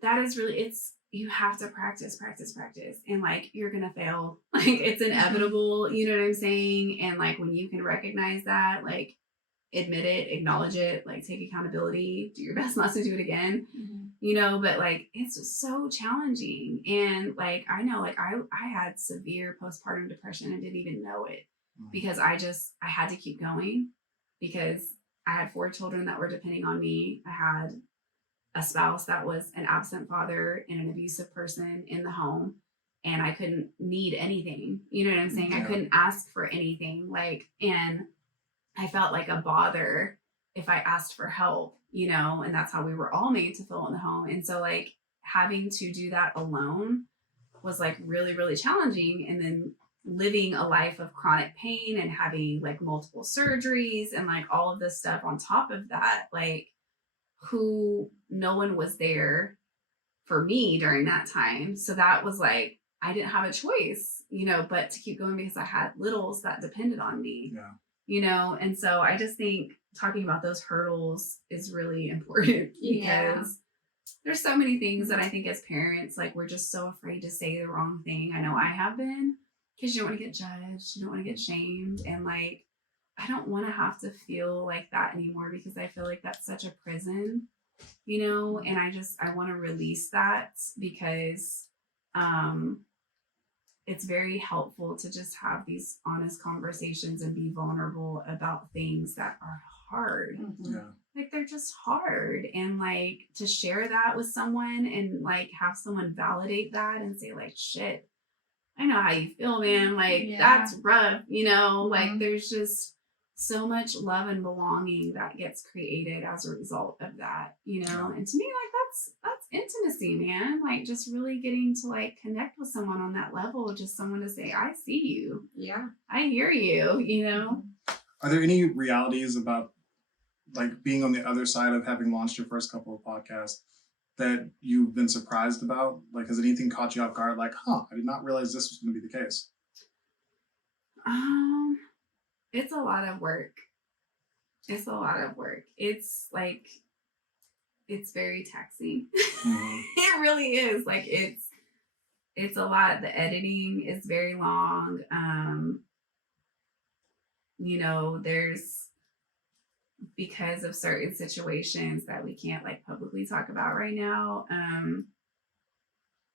that is really, you have to practice. And like, you're going to fail. Like it's inevitable. You know what I'm saying? And like, when you can recognize that, like admit it, acknowledge it, like take accountability, do your best not to do it again, you know, but like, it's so challenging. And like, I know, like I had severe postpartum depression and didn't even know it because I had to keep going because I had 4 children that were depending on me. I had a spouse that was an absent father and an abusive person in the home, and I couldn't need anything. You know what I'm saying? I couldn't ask for anything. Like, and I felt like a bother if I asked for help, you know, and that's how we were all made to feel in the home. And so like having to do that alone was like really, really challenging. And then living a life of chronic pain and having like multiple surgeries and like all of this stuff on top of that, like no one was there for me during that time. So that was like, I didn't have a choice, you know, but to keep going because I had littles that depended on me, you know? And so I just think talking about those hurdles is really important because there's so many things that I think as parents, like we're just so afraid to say the wrong thing. I know I have been, because you don't want to get judged, you don't want to get shamed. And like, I don't want to have to feel like that anymore because I feel like that's such a prison, you know, and I want to release that because it's very helpful to just have these honest conversations and be vulnerable about things that are hard. Like they're just hard. And like to share that with someone and like have someone validate that and say like, shit, I know how you feel, man. Like that's rough, you know, like there's just so much love and belonging that gets created as a result of that, you know. And to me, like that's intimacy, man. Like just really getting to like connect with someone on that level, just someone to say, I see you. I hear you, you know. Are there any realities about like being on the other side of having launched your first couple of podcasts that you've been surprised about? Like, has anything caught you off guard? Like, I did not realize this was going to be the case. It's a lot of work. It's like, it's very taxing. It really is. Like it's a lot. The editing is very long. You know, because of certain situations that we can't like publicly talk about right now.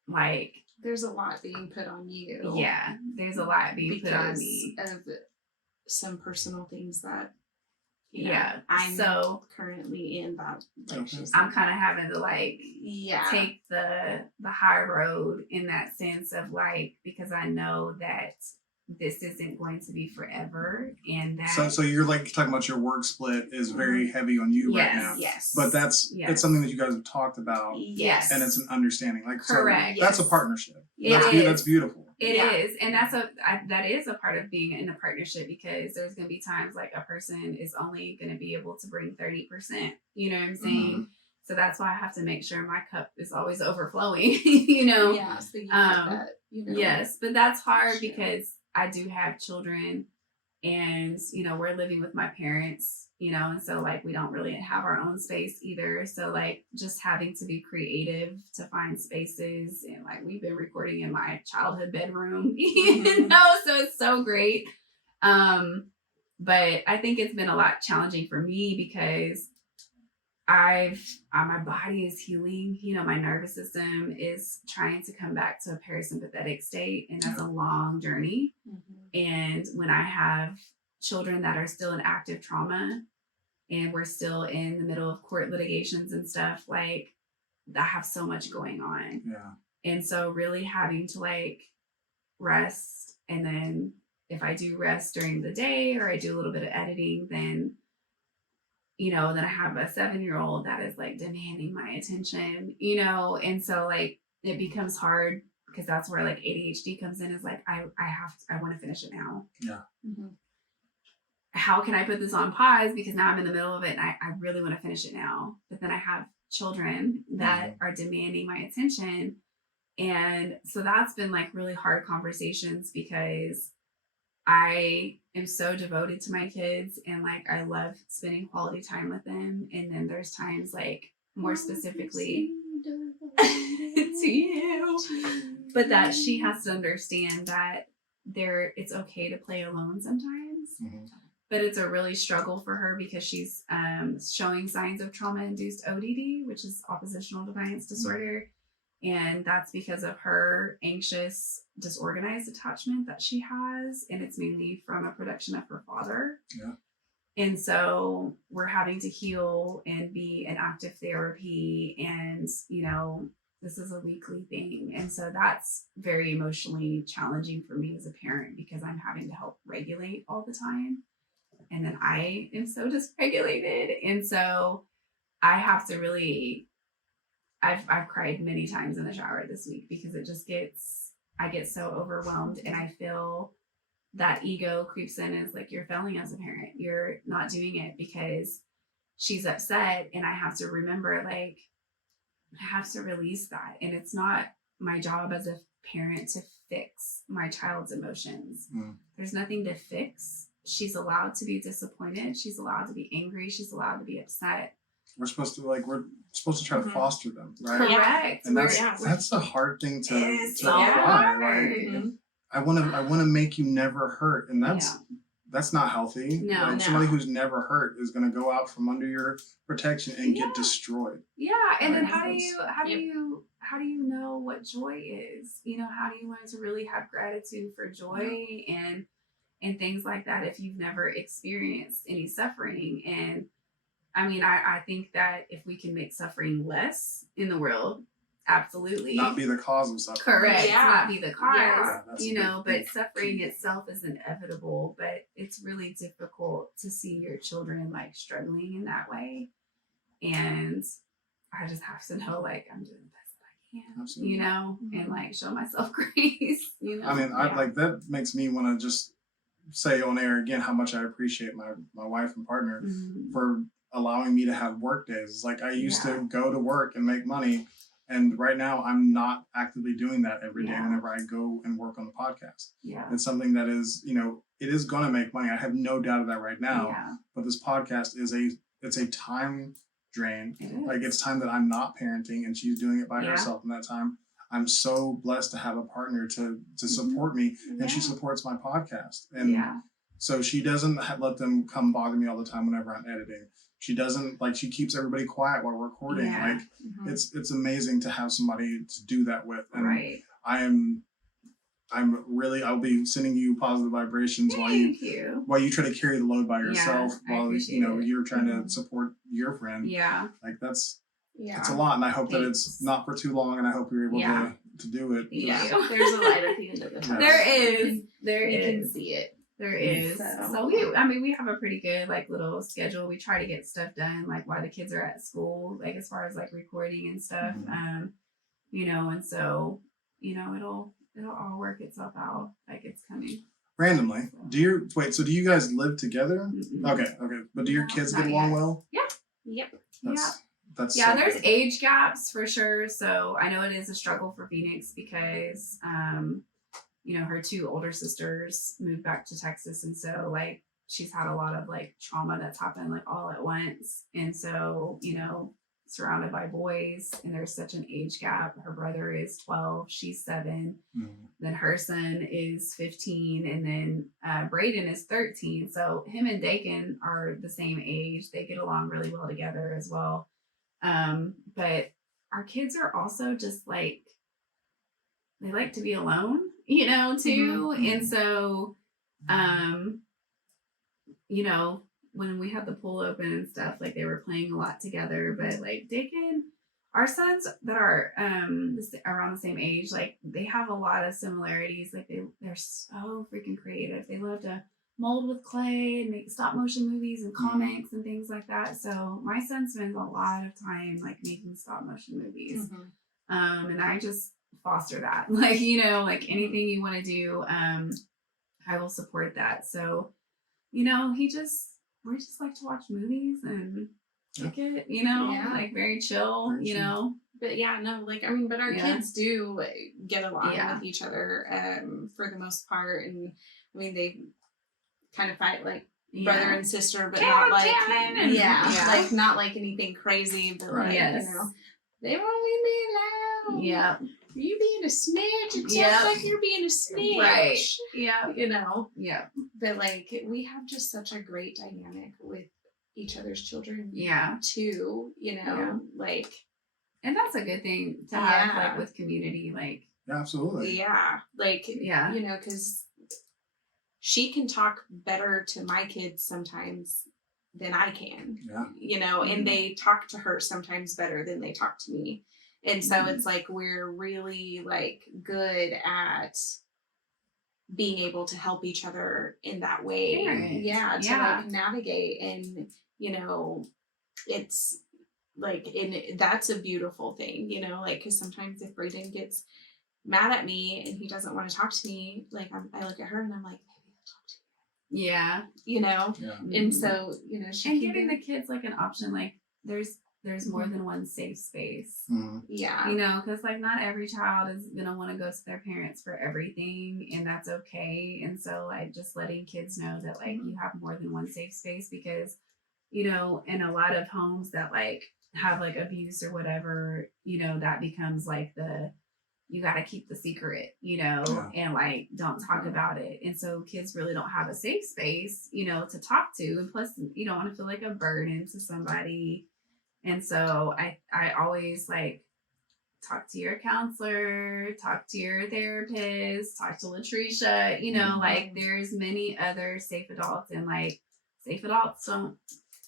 Like there's a lot being put on you. Yeah, there's a lot being put on me of some personal things that Yeah. I'm so currently in that. Like, I'm kind of having to like yeah, take the high road in that sense of like, because I know that this isn't going to be forever, and that so you're like talking about your work split is very heavy on you right now. Yes. But it's something that you guys have talked about. Yes. And it's an understanding. Like, correct. So that's a partnership. It is. That's beautiful. It is, and that is a part of being in a partnership, because there's going to be times like a person is only going to be able to bring 30%. You know what I'm saying? Mm-hmm. So that's why I have to make sure my cup is always overflowing. You know. Yeah. So you get that. You know. Yes, but that's hard because I do have children, and we're living with my parents. And so like we don't really have our own space either. So like just having to be creative to find spaces, and like we've been recording in my childhood bedroom, so it's so great. But I think it's been a lot challenging for me because my body is healing. My nervous system is trying to come back to a parasympathetic state, and that's a long journey. And when I have children that are still in active trauma, and we're still in the middle of court litigations and stuff, like I have so much going on. Yeah. And so really having to like rest, and then if I do rest during the day or I do a little bit of editing, then then I have a 7-year-old that is like demanding my attention, and so like it becomes hard, because that's where like ADHD comes in, is like I want to finish it now. Yeah. How can I put this on pause, because now I'm in the middle of it and I really want to finish it now, but then I have children that are demanding my attention. And so that's been like really hard conversations, because I am so devoted to my kids, and like I love spending quality time with them. And then there's times like more specifically to you, but that she has to understand that it's okay to play alone sometimes. But it's a really struggle for her, because she's showing signs of trauma-induced ODD, which is oppositional defiance disorder. And that's because of her anxious, disorganized attachment that she has. And it's mainly from a production of her father. Yeah. And so we're having to heal and be in active therapy. And, this is a weekly thing. And so that's very emotionally challenging for me as a parent, because I'm having to help regulate all the time. And then I am so dysregulated. And so I have to really, I've cried many times in the shower this week, because I get so overwhelmed, and I feel that ego creeps in as like, you're failing as a parent. You're not doing it because she's upset. And I have to remember, like, I have to release that. And it's not my job as a parent to fix my child's emotions. There's nothing to fix. She's allowed to be disappointed. She's allowed to be angry. She's allowed to be upset. We're supposed to try to foster them, right? Correct. And that's a hard thing to so apply. hard. Like, I want to make you never hurt, and that's not healthy. No, like, somebody who's never hurt is going to go out from under your protection and get destroyed. Yeah, and then how do you know what joy is? How do you learn to really have gratitude for joy and things like that if you've never experienced any suffering? And I mean, I think that if we can make suffering less in the world, absolutely. Not be the cause of suffering. Correct. Yeah. Not be the cause, Yeah, but suffering itself is inevitable. But it's really difficult to see your children like struggling in that way. And I just have to know, like, I'm doing the best I can, Absolutely. and like show myself grace, I mean, I like, that makes me want to just say on air again how much I appreciate my wife and partner for allowing me to have work days. It's like I used to go to work and make money, and right now I'm not actively doing that every day whenever I go and work on the podcast. Yeah. It's something that is, it is going to make money. I have no doubt of that right now. Yeah. But this podcast it's a time drain. Like, it's time that I'm not parenting and she's doing it by herself in that time. I'm so blessed to have a partner to support me, and she supports my podcast. And so she doesn't let them come bother me all the time whenever I'm editing. She doesn't, like, she keeps everybody quiet while recording. Yeah. Like, it's amazing to have somebody to do that with. And Right. I I'll be sending you positive vibrations while you try to carry the load by yourself while you're trying to support your friend. Yeah. Like that's a lot, and I hope that it's not for too long, and I hope you're able to do it. Yeah. There's a light at the end of the tunnel. There is. You can see it. There is. So we have a pretty good like little schedule. We try to get stuff done like while the kids are at school, like as far as like recording and stuff. And so, it'll all work itself out. Like it's coming. Randomly. Do you guys live together? Mm-mm. Okay. But do your kids get along well? Yeah. Yep. That's there's age gaps for sure. So I know it is a struggle for Phoenix because her 2 older sisters moved back to Texas, and so like she's had a lot of like trauma that's happened like all at once, and so surrounded by boys, and there's such an age gap. Her brother is 12, she's 7, then her son is 15, and then Braden is 13. So him and Dakin are the same age. They get along really well together as well. But our kids are also just like, they like to be alone, too. And so, when we had the pool open and stuff, like they were playing a lot together, but like Dakin, our sons that are around the same age, like they have a lot of similarities. Like they're so freaking creative. They love to mold with clay and make stop motion movies and comics and things like that. So my son spends a lot of time like making stop motion movies. And I just foster that. Like, like anything you want to do, I will support that. So, we just like to watch movies and like it, like very chill, But but our kids do get along with each other for the most part. And I mean, they kind of fight like brother and sister, but not like, like not like anything crazy, but like, they won't leave me alone. Yeah. You being a snitch? It sounds like you're being a snitch. Right. Yeah. Yeah. But like we have just such a great dynamic with each other's children. Yeah. Too, like. And that's a good thing to have like with community, like. Yeah, absolutely. Yeah. Like, because she can talk better to my kids sometimes than I can. Yeah. And they talk to her sometimes better than they talk to me. And so it's like we're really like good at being able to help each other in that way. Like navigate. And it's like, and that's a beautiful thing, like because sometimes if Braden gets mad at me and he doesn't want to talk to me, like I look at her and I'm like, maybe I'll talk to you. And so she and giving the kids like an option, like there's more than one safe space. Because like not every child is gonna want to go to their parents for everything, and that's okay. And so like just letting kids know that like you have more than one safe space, because in a lot of homes that like have like abuse or whatever, that becomes like you got to keep the secret, and like don't talk about it. And so kids really don't have a safe space, to talk to, and plus you don't want to feel like a burden to somebody. And so I always like talk to your counselor, talk to your therapist, talk to LaTresha, like there's many other safe adults, and like safe adults don't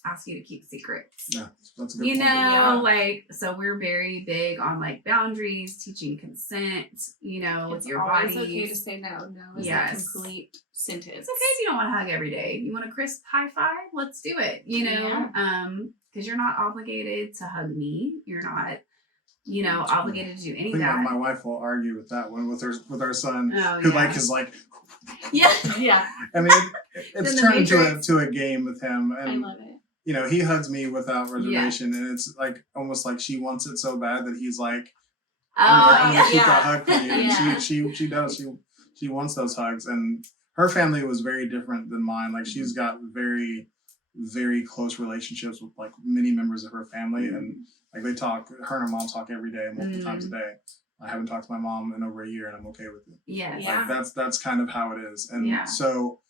ask you to keep secrets. Yeah, that's a good point. Like, so we're very big on like boundaries, teaching consent, with your body. It's okay to say no. No is a complete sentence. It's okay if you don't want to hug every day. You want a crisp high five? Let's do it, because you're not obligated to hug me. You're not, obligated to do any of that. My wife will argue with that one with our son, who is like. Yeah. I mean, it's turned into a game with him, and I love it. He hugs me without reservation, and it's like almost like she wants it so bad that he's like, I'm gonna keep that hug for you. And she does. She wants those hugs, and her family was very different than mine. Like she's got very, very close relationships with like many members of her family, and like they talk. Her and her mom talk every day, multiple times a day. I haven't talked to my mom in over a year, and I'm okay with it. Like that's kind of how it is, and so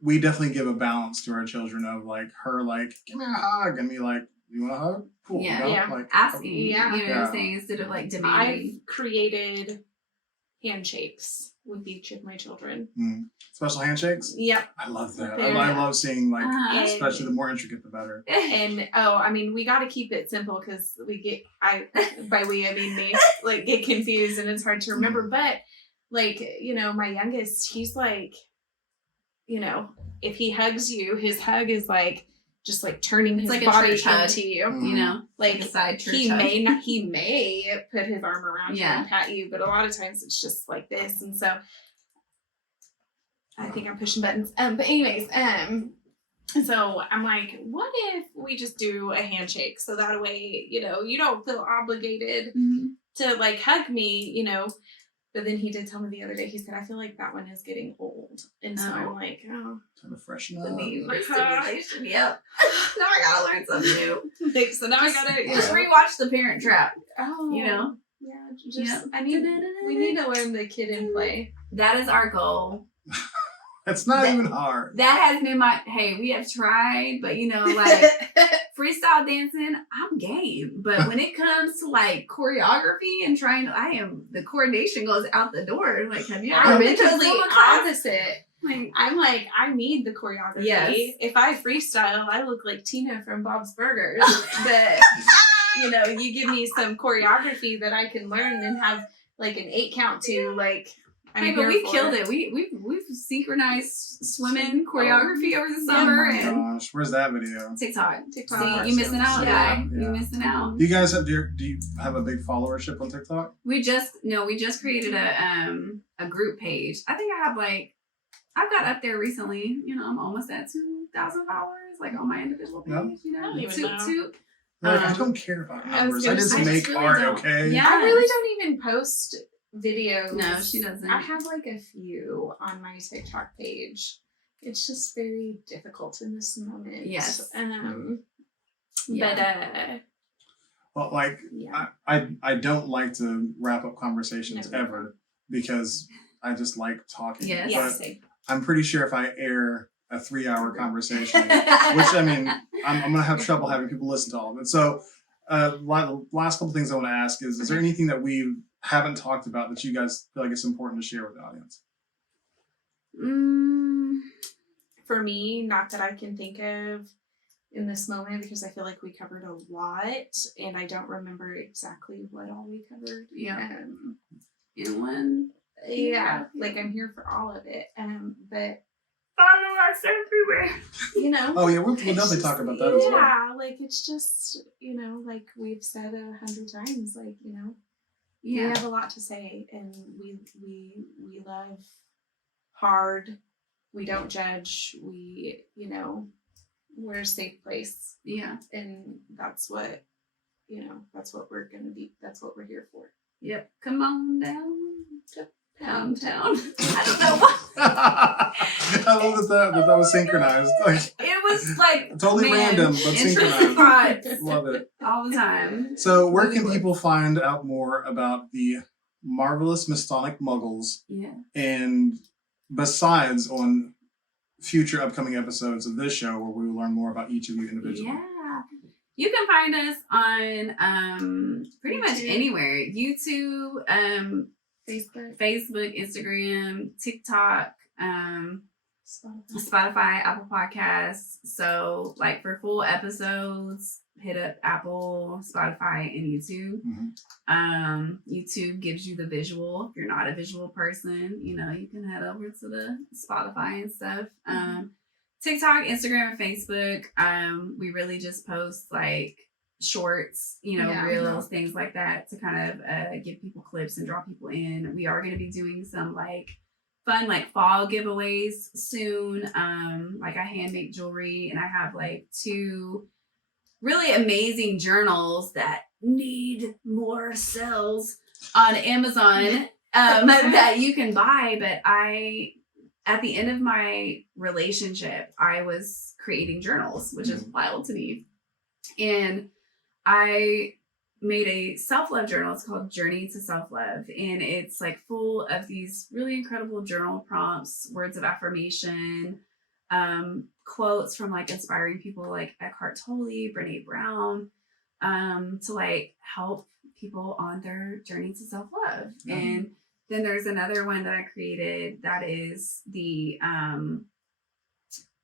we definitely give a balance to our children of like her like give me a hug, and me like you want a hug? Cool. Like asking. What I'm saying, instead of like demanding. I've created handshakes with each of my children. Special handshakes? Yep. I love that. I love seeing, like, especially the more intricate, the better. And, I mean, we got to keep it simple because by we, I mean me, like, get confused and it's hard to remember. But, like, you know, my youngest, he's like, you know, if he hugs you, his hug is like, just like turning his like body a church hug, into you, you know, like a side church he hug. may put his arm around you and pat you, but a lot of times it's just like this. And so I think I'm pushing buttons. But anyways, so I'm like, what if we just do a handshake? So that way, you know, you don't feel obligated to like hug me, you know. But then he did tell me the other day, he said, I feel like that one is getting old. And so I'm like, oh. Time to freshen The up. need for stimulation. Yep. Now I gotta learn something new. So now I gotta just rewatch The Parent Trap. Oh. You know? Yeah, we need to learn the kid in play. That is our goal. It's not even hard. That has been hey, we have tried, but you know, like freestyle dancing, I'm game. But when it comes to like choreography and the coordination goes out the door. Like, have you ever been to a Zumba class? Opposite. I'm like, I need the choreography. Yes. If I freestyle, I look like Tina from Bob's Burgers. But you know, you give me some choreography that I can learn and have like an 8 count to, like. Hey, but we killed it. We've synchronized swimming choreography over the summer. Oh my gosh, where's that video? TikTok. See, you missing out, yeah. guy. You missing out. Do you guys have do you have a big followership on TikTok? We just created a group page. I think I've got up there recently. You know, I'm almost at 2,000 followers, like on my individual page. Yep. You know, I don't even know. I don't care about numbers. I just I make really art, don't. okay? Yeah. I really don't even post videos. No, she doesn't. I have like a few on my TikTok page. It's just very difficult in this moment. Yes. But Well, like, yeah. I don't like to wrap up conversations ever because I just like talking. Yes. But I'm pretty sure if I air a 3-hour conversation, which I mean, I'm going to have trouble having people listen to all of it. So, last couple things I want to ask is there anything that we haven't talked about that you guys feel like it's important to share with the audience? For me, not that I can think of in this moment, because I feel like we covered a lot and I don't remember exactly what all we covered. Yeah. In one. Yeah, like I'm here for all of it. But follow us everywhere. You know. Oh yeah, we'll definitely talk about that as well. Yeah, like it's just, you know, like we've said 100 times, like, you know, we have a lot to say, and we love hard. We don't judge. We, you know, we're a safe place. Yeah. And that's what, you know, that's what we're gonna be. That's what we're here for. Yep. Come on down to Pound Town. I don't know what. I love that was synchronized. Like, it was like totally random, but synchronized. Love it. All the time. So where can people find out more about the Marvelous Mistonic Muggles? Yeah. And besides on future upcoming episodes of this show where we will learn more about each of you individually. Yeah. You can find us on pretty much anywhere. YouTube, Facebook, Instagram, TikTok, Spotify, Apple Podcasts. So like for full episodes, hit up Apple, Spotify, and YouTube. YouTube gives you the visual. If you're not a visual person, you know, you can head over to the Spotify and stuff. TikTok, Instagram, and Facebook. We really just post like shorts, you know, reels, things like that to kind of give people clips and draw people in. We are going to be doing some like fun like fall giveaways soon. Like I hand make jewelry, and I have like 2 really amazing journals that need more sales on Amazon that you can buy. But at the end of my relationship, I was creating journals, which is wild to me. And I made a self-love journal. It's called Journey to Self-Love. And it's like full of these really incredible journal prompts, words of affirmation, quotes from like inspiring people like Eckhart Tolle, Brene Brown, to like help people on their journey to self-love. And Then there's another one that I created that is the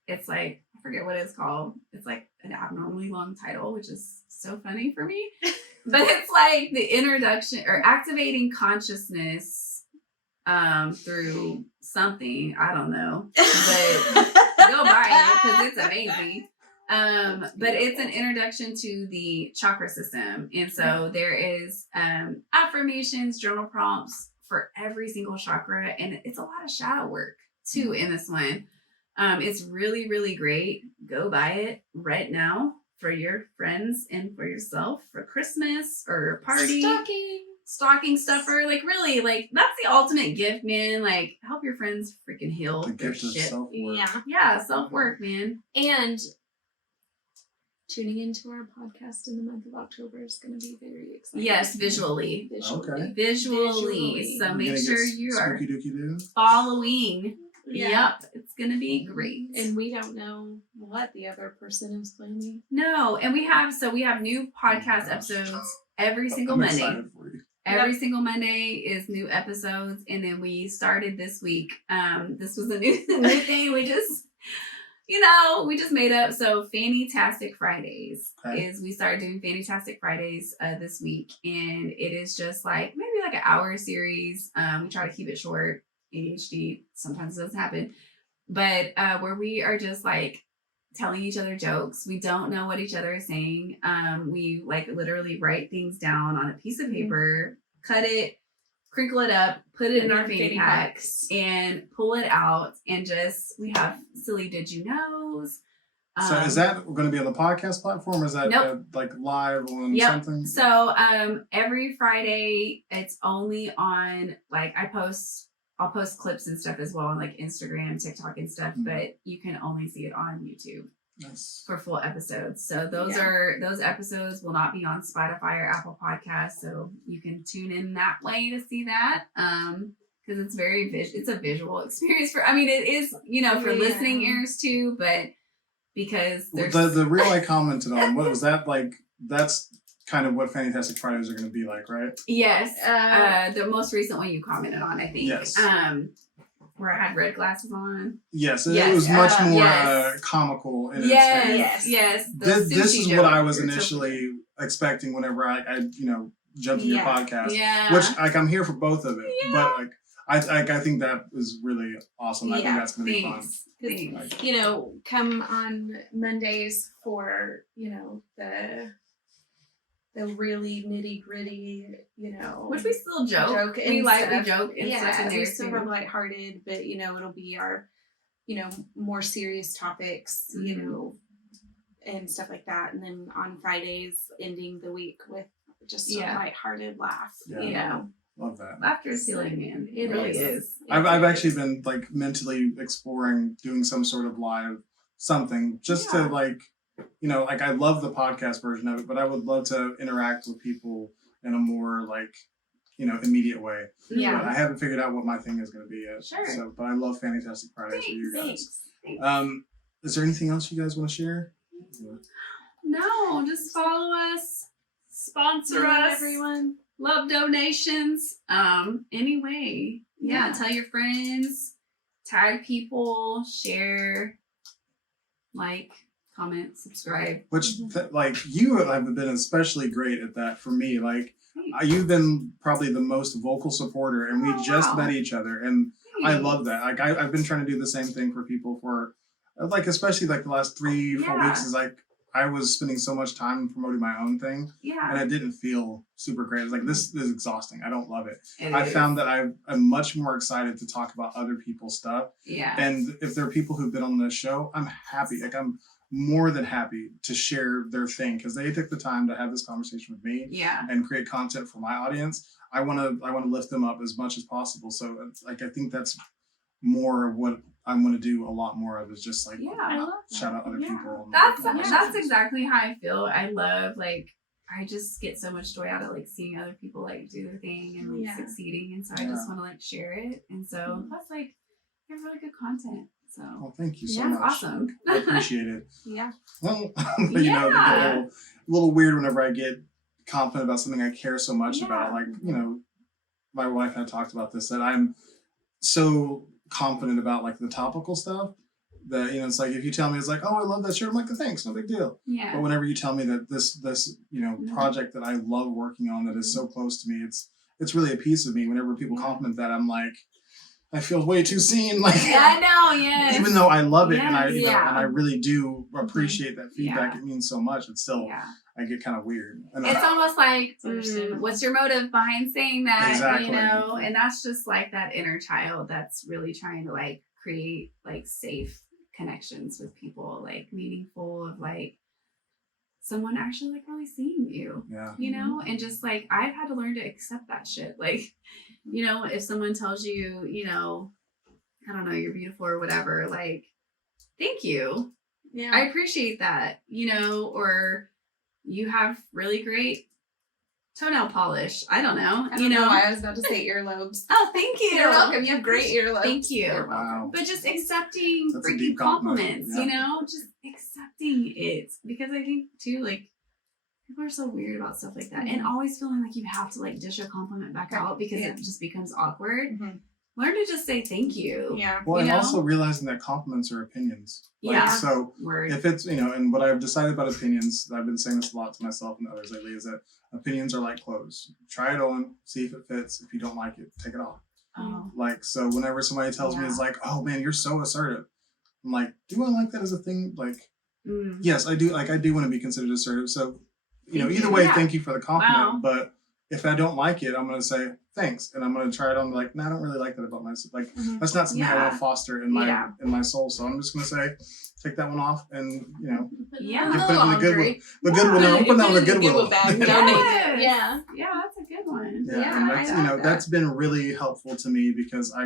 it's like, I forget what it's called. It's like an abnormally long title, which is so funny for me. But it's like the introduction or activating consciousness through something. I don't know. But go buy it because it's amazing. But it's an introduction to the chakra system. And so there is affirmations, journal prompts for every single chakra. And it's a lot of shadow work too in this one. It's really, really great. Go buy it right now for your friends and for yourself for Christmas or a party. Stocking stuffer. Like really, like that's the ultimate gift, man. Like help your friends freaking heal The their gift of shit. self-work. Yeah, self-work, man. And tuning into our podcast in the month of October is going to be very exciting. Yes, visually. Okay. Visually. So We're make gonna sure get you are spooky dooky doo. following. Yeah. Yep. It's going to be great. And we don't know what the other person is planning. No, and we have new podcast episodes every single I'm Monday. excited for you. Every single Monday is new episodes, and then we started this week. This was a new thing. We just made up. So Fantastic Fridays is we started doing Fantastic Fridays this week, and it is just like maybe like an hour series. We try to keep it short. ADHD sometimes doesn't happen, but where we are just like telling each other jokes. We don't know what each other is saying. We like literally write things down on a piece of paper, cut it, crinkle it up, put it in our fanny packs, and pull it out. And just we have silly did you knows. So is that going to be on the podcast platform, or is that like live on something? So every Friday, it's only on like I'll post clips and stuff as well on like Instagram, TikTok and stuff, but you can only see it on YouTube for full episodes. So those episodes will not be on Spotify or Apple Podcasts. So you can tune in that way to see that. Because it's it's a visual experience it is, for listening ears too, but because there's the reel I commented on, what was that like? That's kind of what Fantastic Fridays are going to be like, right? Yes. The most recent one you commented on, I think. Yes. Where I had red glasses on. Yes, it was much more comical. In Yes. This is what I was initially expecting whenever I jumped to your podcast. Yeah. Which I'm here for both of it, but like I think that was really awesome. I think that's going to be fun. Thanks. Come on Mondays for the really nitty gritty, which we still joke. We lightly joke and stuff in there we still too. have lighthearted, but it'll be our, more serious topics, and stuff like that. And then on Fridays, ending the week with just a lighthearted laugh. Love that. Laughter is healing, man. It really is. I've actually been like mentally exploring doing some sort of live something just to like. Like I love the podcast version of it, but I would love to interact with people in a more like, immediate way. Yeah. But I haven't figured out what my thing is going to be yet. Sure. So, but I love Fantastic Fridays for you guys. Thanks. Is there anything else you guys want to share? No, just follow us, sponsor us, everyone. Love donations. Anyway, tell your friends, tag people, share, like. Comment, subscribe. Which, like, you have been especially great at that for me. Like, you've been probably the most vocal supporter, and we just met each other, and I love that. Like, I've been trying to do the same thing for people for, like, especially like the last 3-4 weeks is like, I was spending so much time promoting my own thing, and it didn't feel super great. It's like, this is exhausting. I don't love it. I found that I'm much more excited to talk about other people's stuff. Yeah. And if there are people who've been on the show, I'm happy. Like, I'm more than happy to share their thing because they took the time to have this conversation with me and create content for my audience. I want to lift them up as much as possible. So like I think that's more of what I'm going to do a lot more of is just like shout out other people. That's exactly how I feel. I love I just get so much joy out of like seeing other people like do their thing and like succeeding, and so I just want to like share it. And so plus like you have really good content. So well, thank you so much. Awesome. I appreciate it. Yeah. Well, it get a little weird whenever I get confident about something I care so much about. Like, my wife and I talked about this, that I'm so confident about like the topical stuff that, you know, it's like if you tell me it's like, oh, I love that shirt, I'm like, thanks, no big deal. Yeah. But whenever you tell me that this you know, project that I love working on that is so close to me, it's really a piece of me. Whenever people compliment that, I'm like, I feel way too seen. Like, I know, yeah. even though I love it and I, you know, Yeah. and I really do appreciate that feedback, it means so much. It's still, Yeah. I get kind of weird. And It's almost like, what's your motive behind saying that? Exactly. You know, and that's just like that inner child that's really trying to like create like safe connections with people, like meaningful, of like someone actually like really seeing you. Yeah. You know, and just like I've had to learn to accept that shit. Like, you know, if someone tells you, you know, I don't know, you're beautiful or whatever, like, thank you. Yeah. I appreciate that, you know, or you have really great toenail polish. I don't know. I don't know why I was about to say earlobes. Oh, thank you. You're welcome. You have great earlobes. Thank you. You're welcome. Wow. But just accepting That's a freaking deep compliment. compliments, Yeah. you know, just accepting it. Because I think too, like, people are so weird about stuff like that. And always feeling like you have to like dish a compliment back out because it just becomes awkward. Learn to just say thank you. Yeah. Well, You and know? also realizing that compliments are opinions. Like, Yeah. So Word. if it's, you know, and what I've decided about opinions, I've been saying this a lot to myself and others lately, is that opinions are like clothes. Try it on, see if it fits. If you don't like it, take it off. Oh. Like, so whenever somebody tells me, it's like, oh man, you're so assertive. I'm like, do I like that as a thing? Like, yes, I do. Like, I do want to be considered assertive. So, you know, Thank either you. way, Yeah. thank you for the compliment. Wow. But if I don't like it, I'm going to say thanks. And I'm going to try it on like, no, I don't really like that about myself. Like, that's not something I want Yeah. to foster in my soul. So I'm just going to say, take that one off and, you know, Yeah. you put it in the good one. The good one. Yeah, I'm putting that on the put it in good the one. good bag. Yes. Donate it. Yeah. Yeah, that's a good one. Yeah, and that's, you know, that's been really helpful to me because I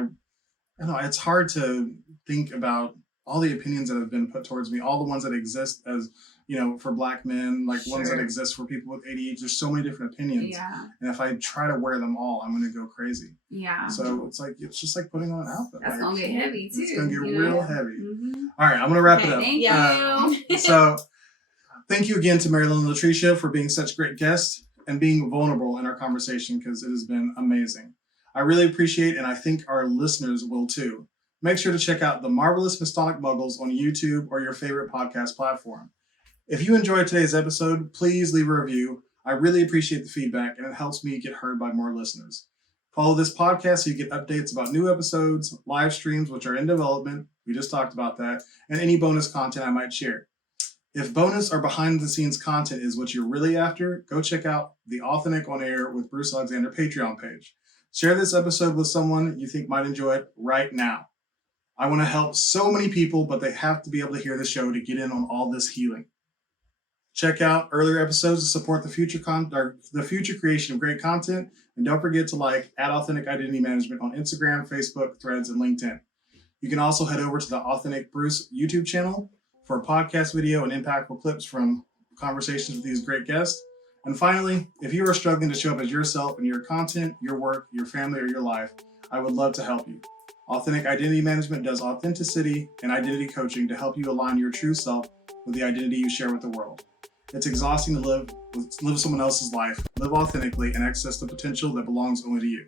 know it's hard to think about all the opinions that have been put towards me, all the ones that exist as, you know, for Black men, like ones that exist for people with ADHD. There's so many different opinions. Yeah. And if I try to wear them all, I'm going to go crazy. Yeah. So it's like, it's just like putting on an outfit. That's like, going to get heavy too. It's going to get you real know? heavy. Mm-hmm. All right, I'm going to wrap Okay, it up. thank you. So thank you again to Maralen and LaTresha for being such great guests and being vulnerable in our conversation, because it has been amazing. I really appreciate, and I think our listeners will too. Make sure to check out the Marvelous Histonic Muggles on YouTube or your favorite podcast platform. If you enjoyed today's episode, please leave a review. I really appreciate the feedback, and it helps me get heard by more listeners. Follow this podcast so you get updates about new episodes, live streams, which are in development. We just talked about that, and any bonus content I might share. If bonus or behind the scenes content is what you're really after, go check out the Authentic on Air with Bruce Alexander Patreon page. Share this episode with someone you think might enjoy it right now. I want to help so many people, but they have to be able to hear the show to get in on all this healing. Check out earlier episodes to support the future creation of great content. And don't forget to like @Authentic Identity Management on Instagram, Facebook, Threads, and LinkedIn. You can also head over to the Authentic Bruce YouTube channel for podcast video and impactful clips from conversations with these great guests. And finally, if you are struggling to show up as yourself in your content, your work, your family, or your life, I would love to help you. Authentic Identity Management does authenticity and identity coaching to help you align your true self with the identity you share with the world. It's exhausting to live someone else's life, live authentically, and access the potential that belongs only to you.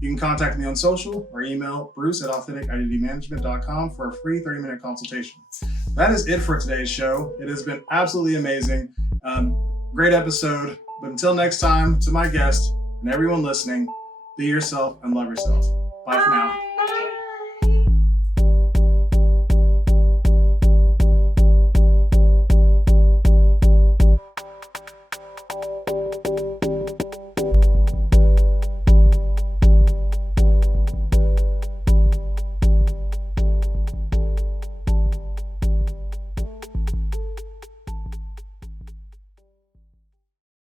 You can contact me on social or email bruce@AuthenticIdentityManagement.com for a free 30-minute consultation. That is it for today's show. It has been absolutely amazing. Great episode. But until next time, to my guest and everyone listening, be yourself and love yourself. Bye for now.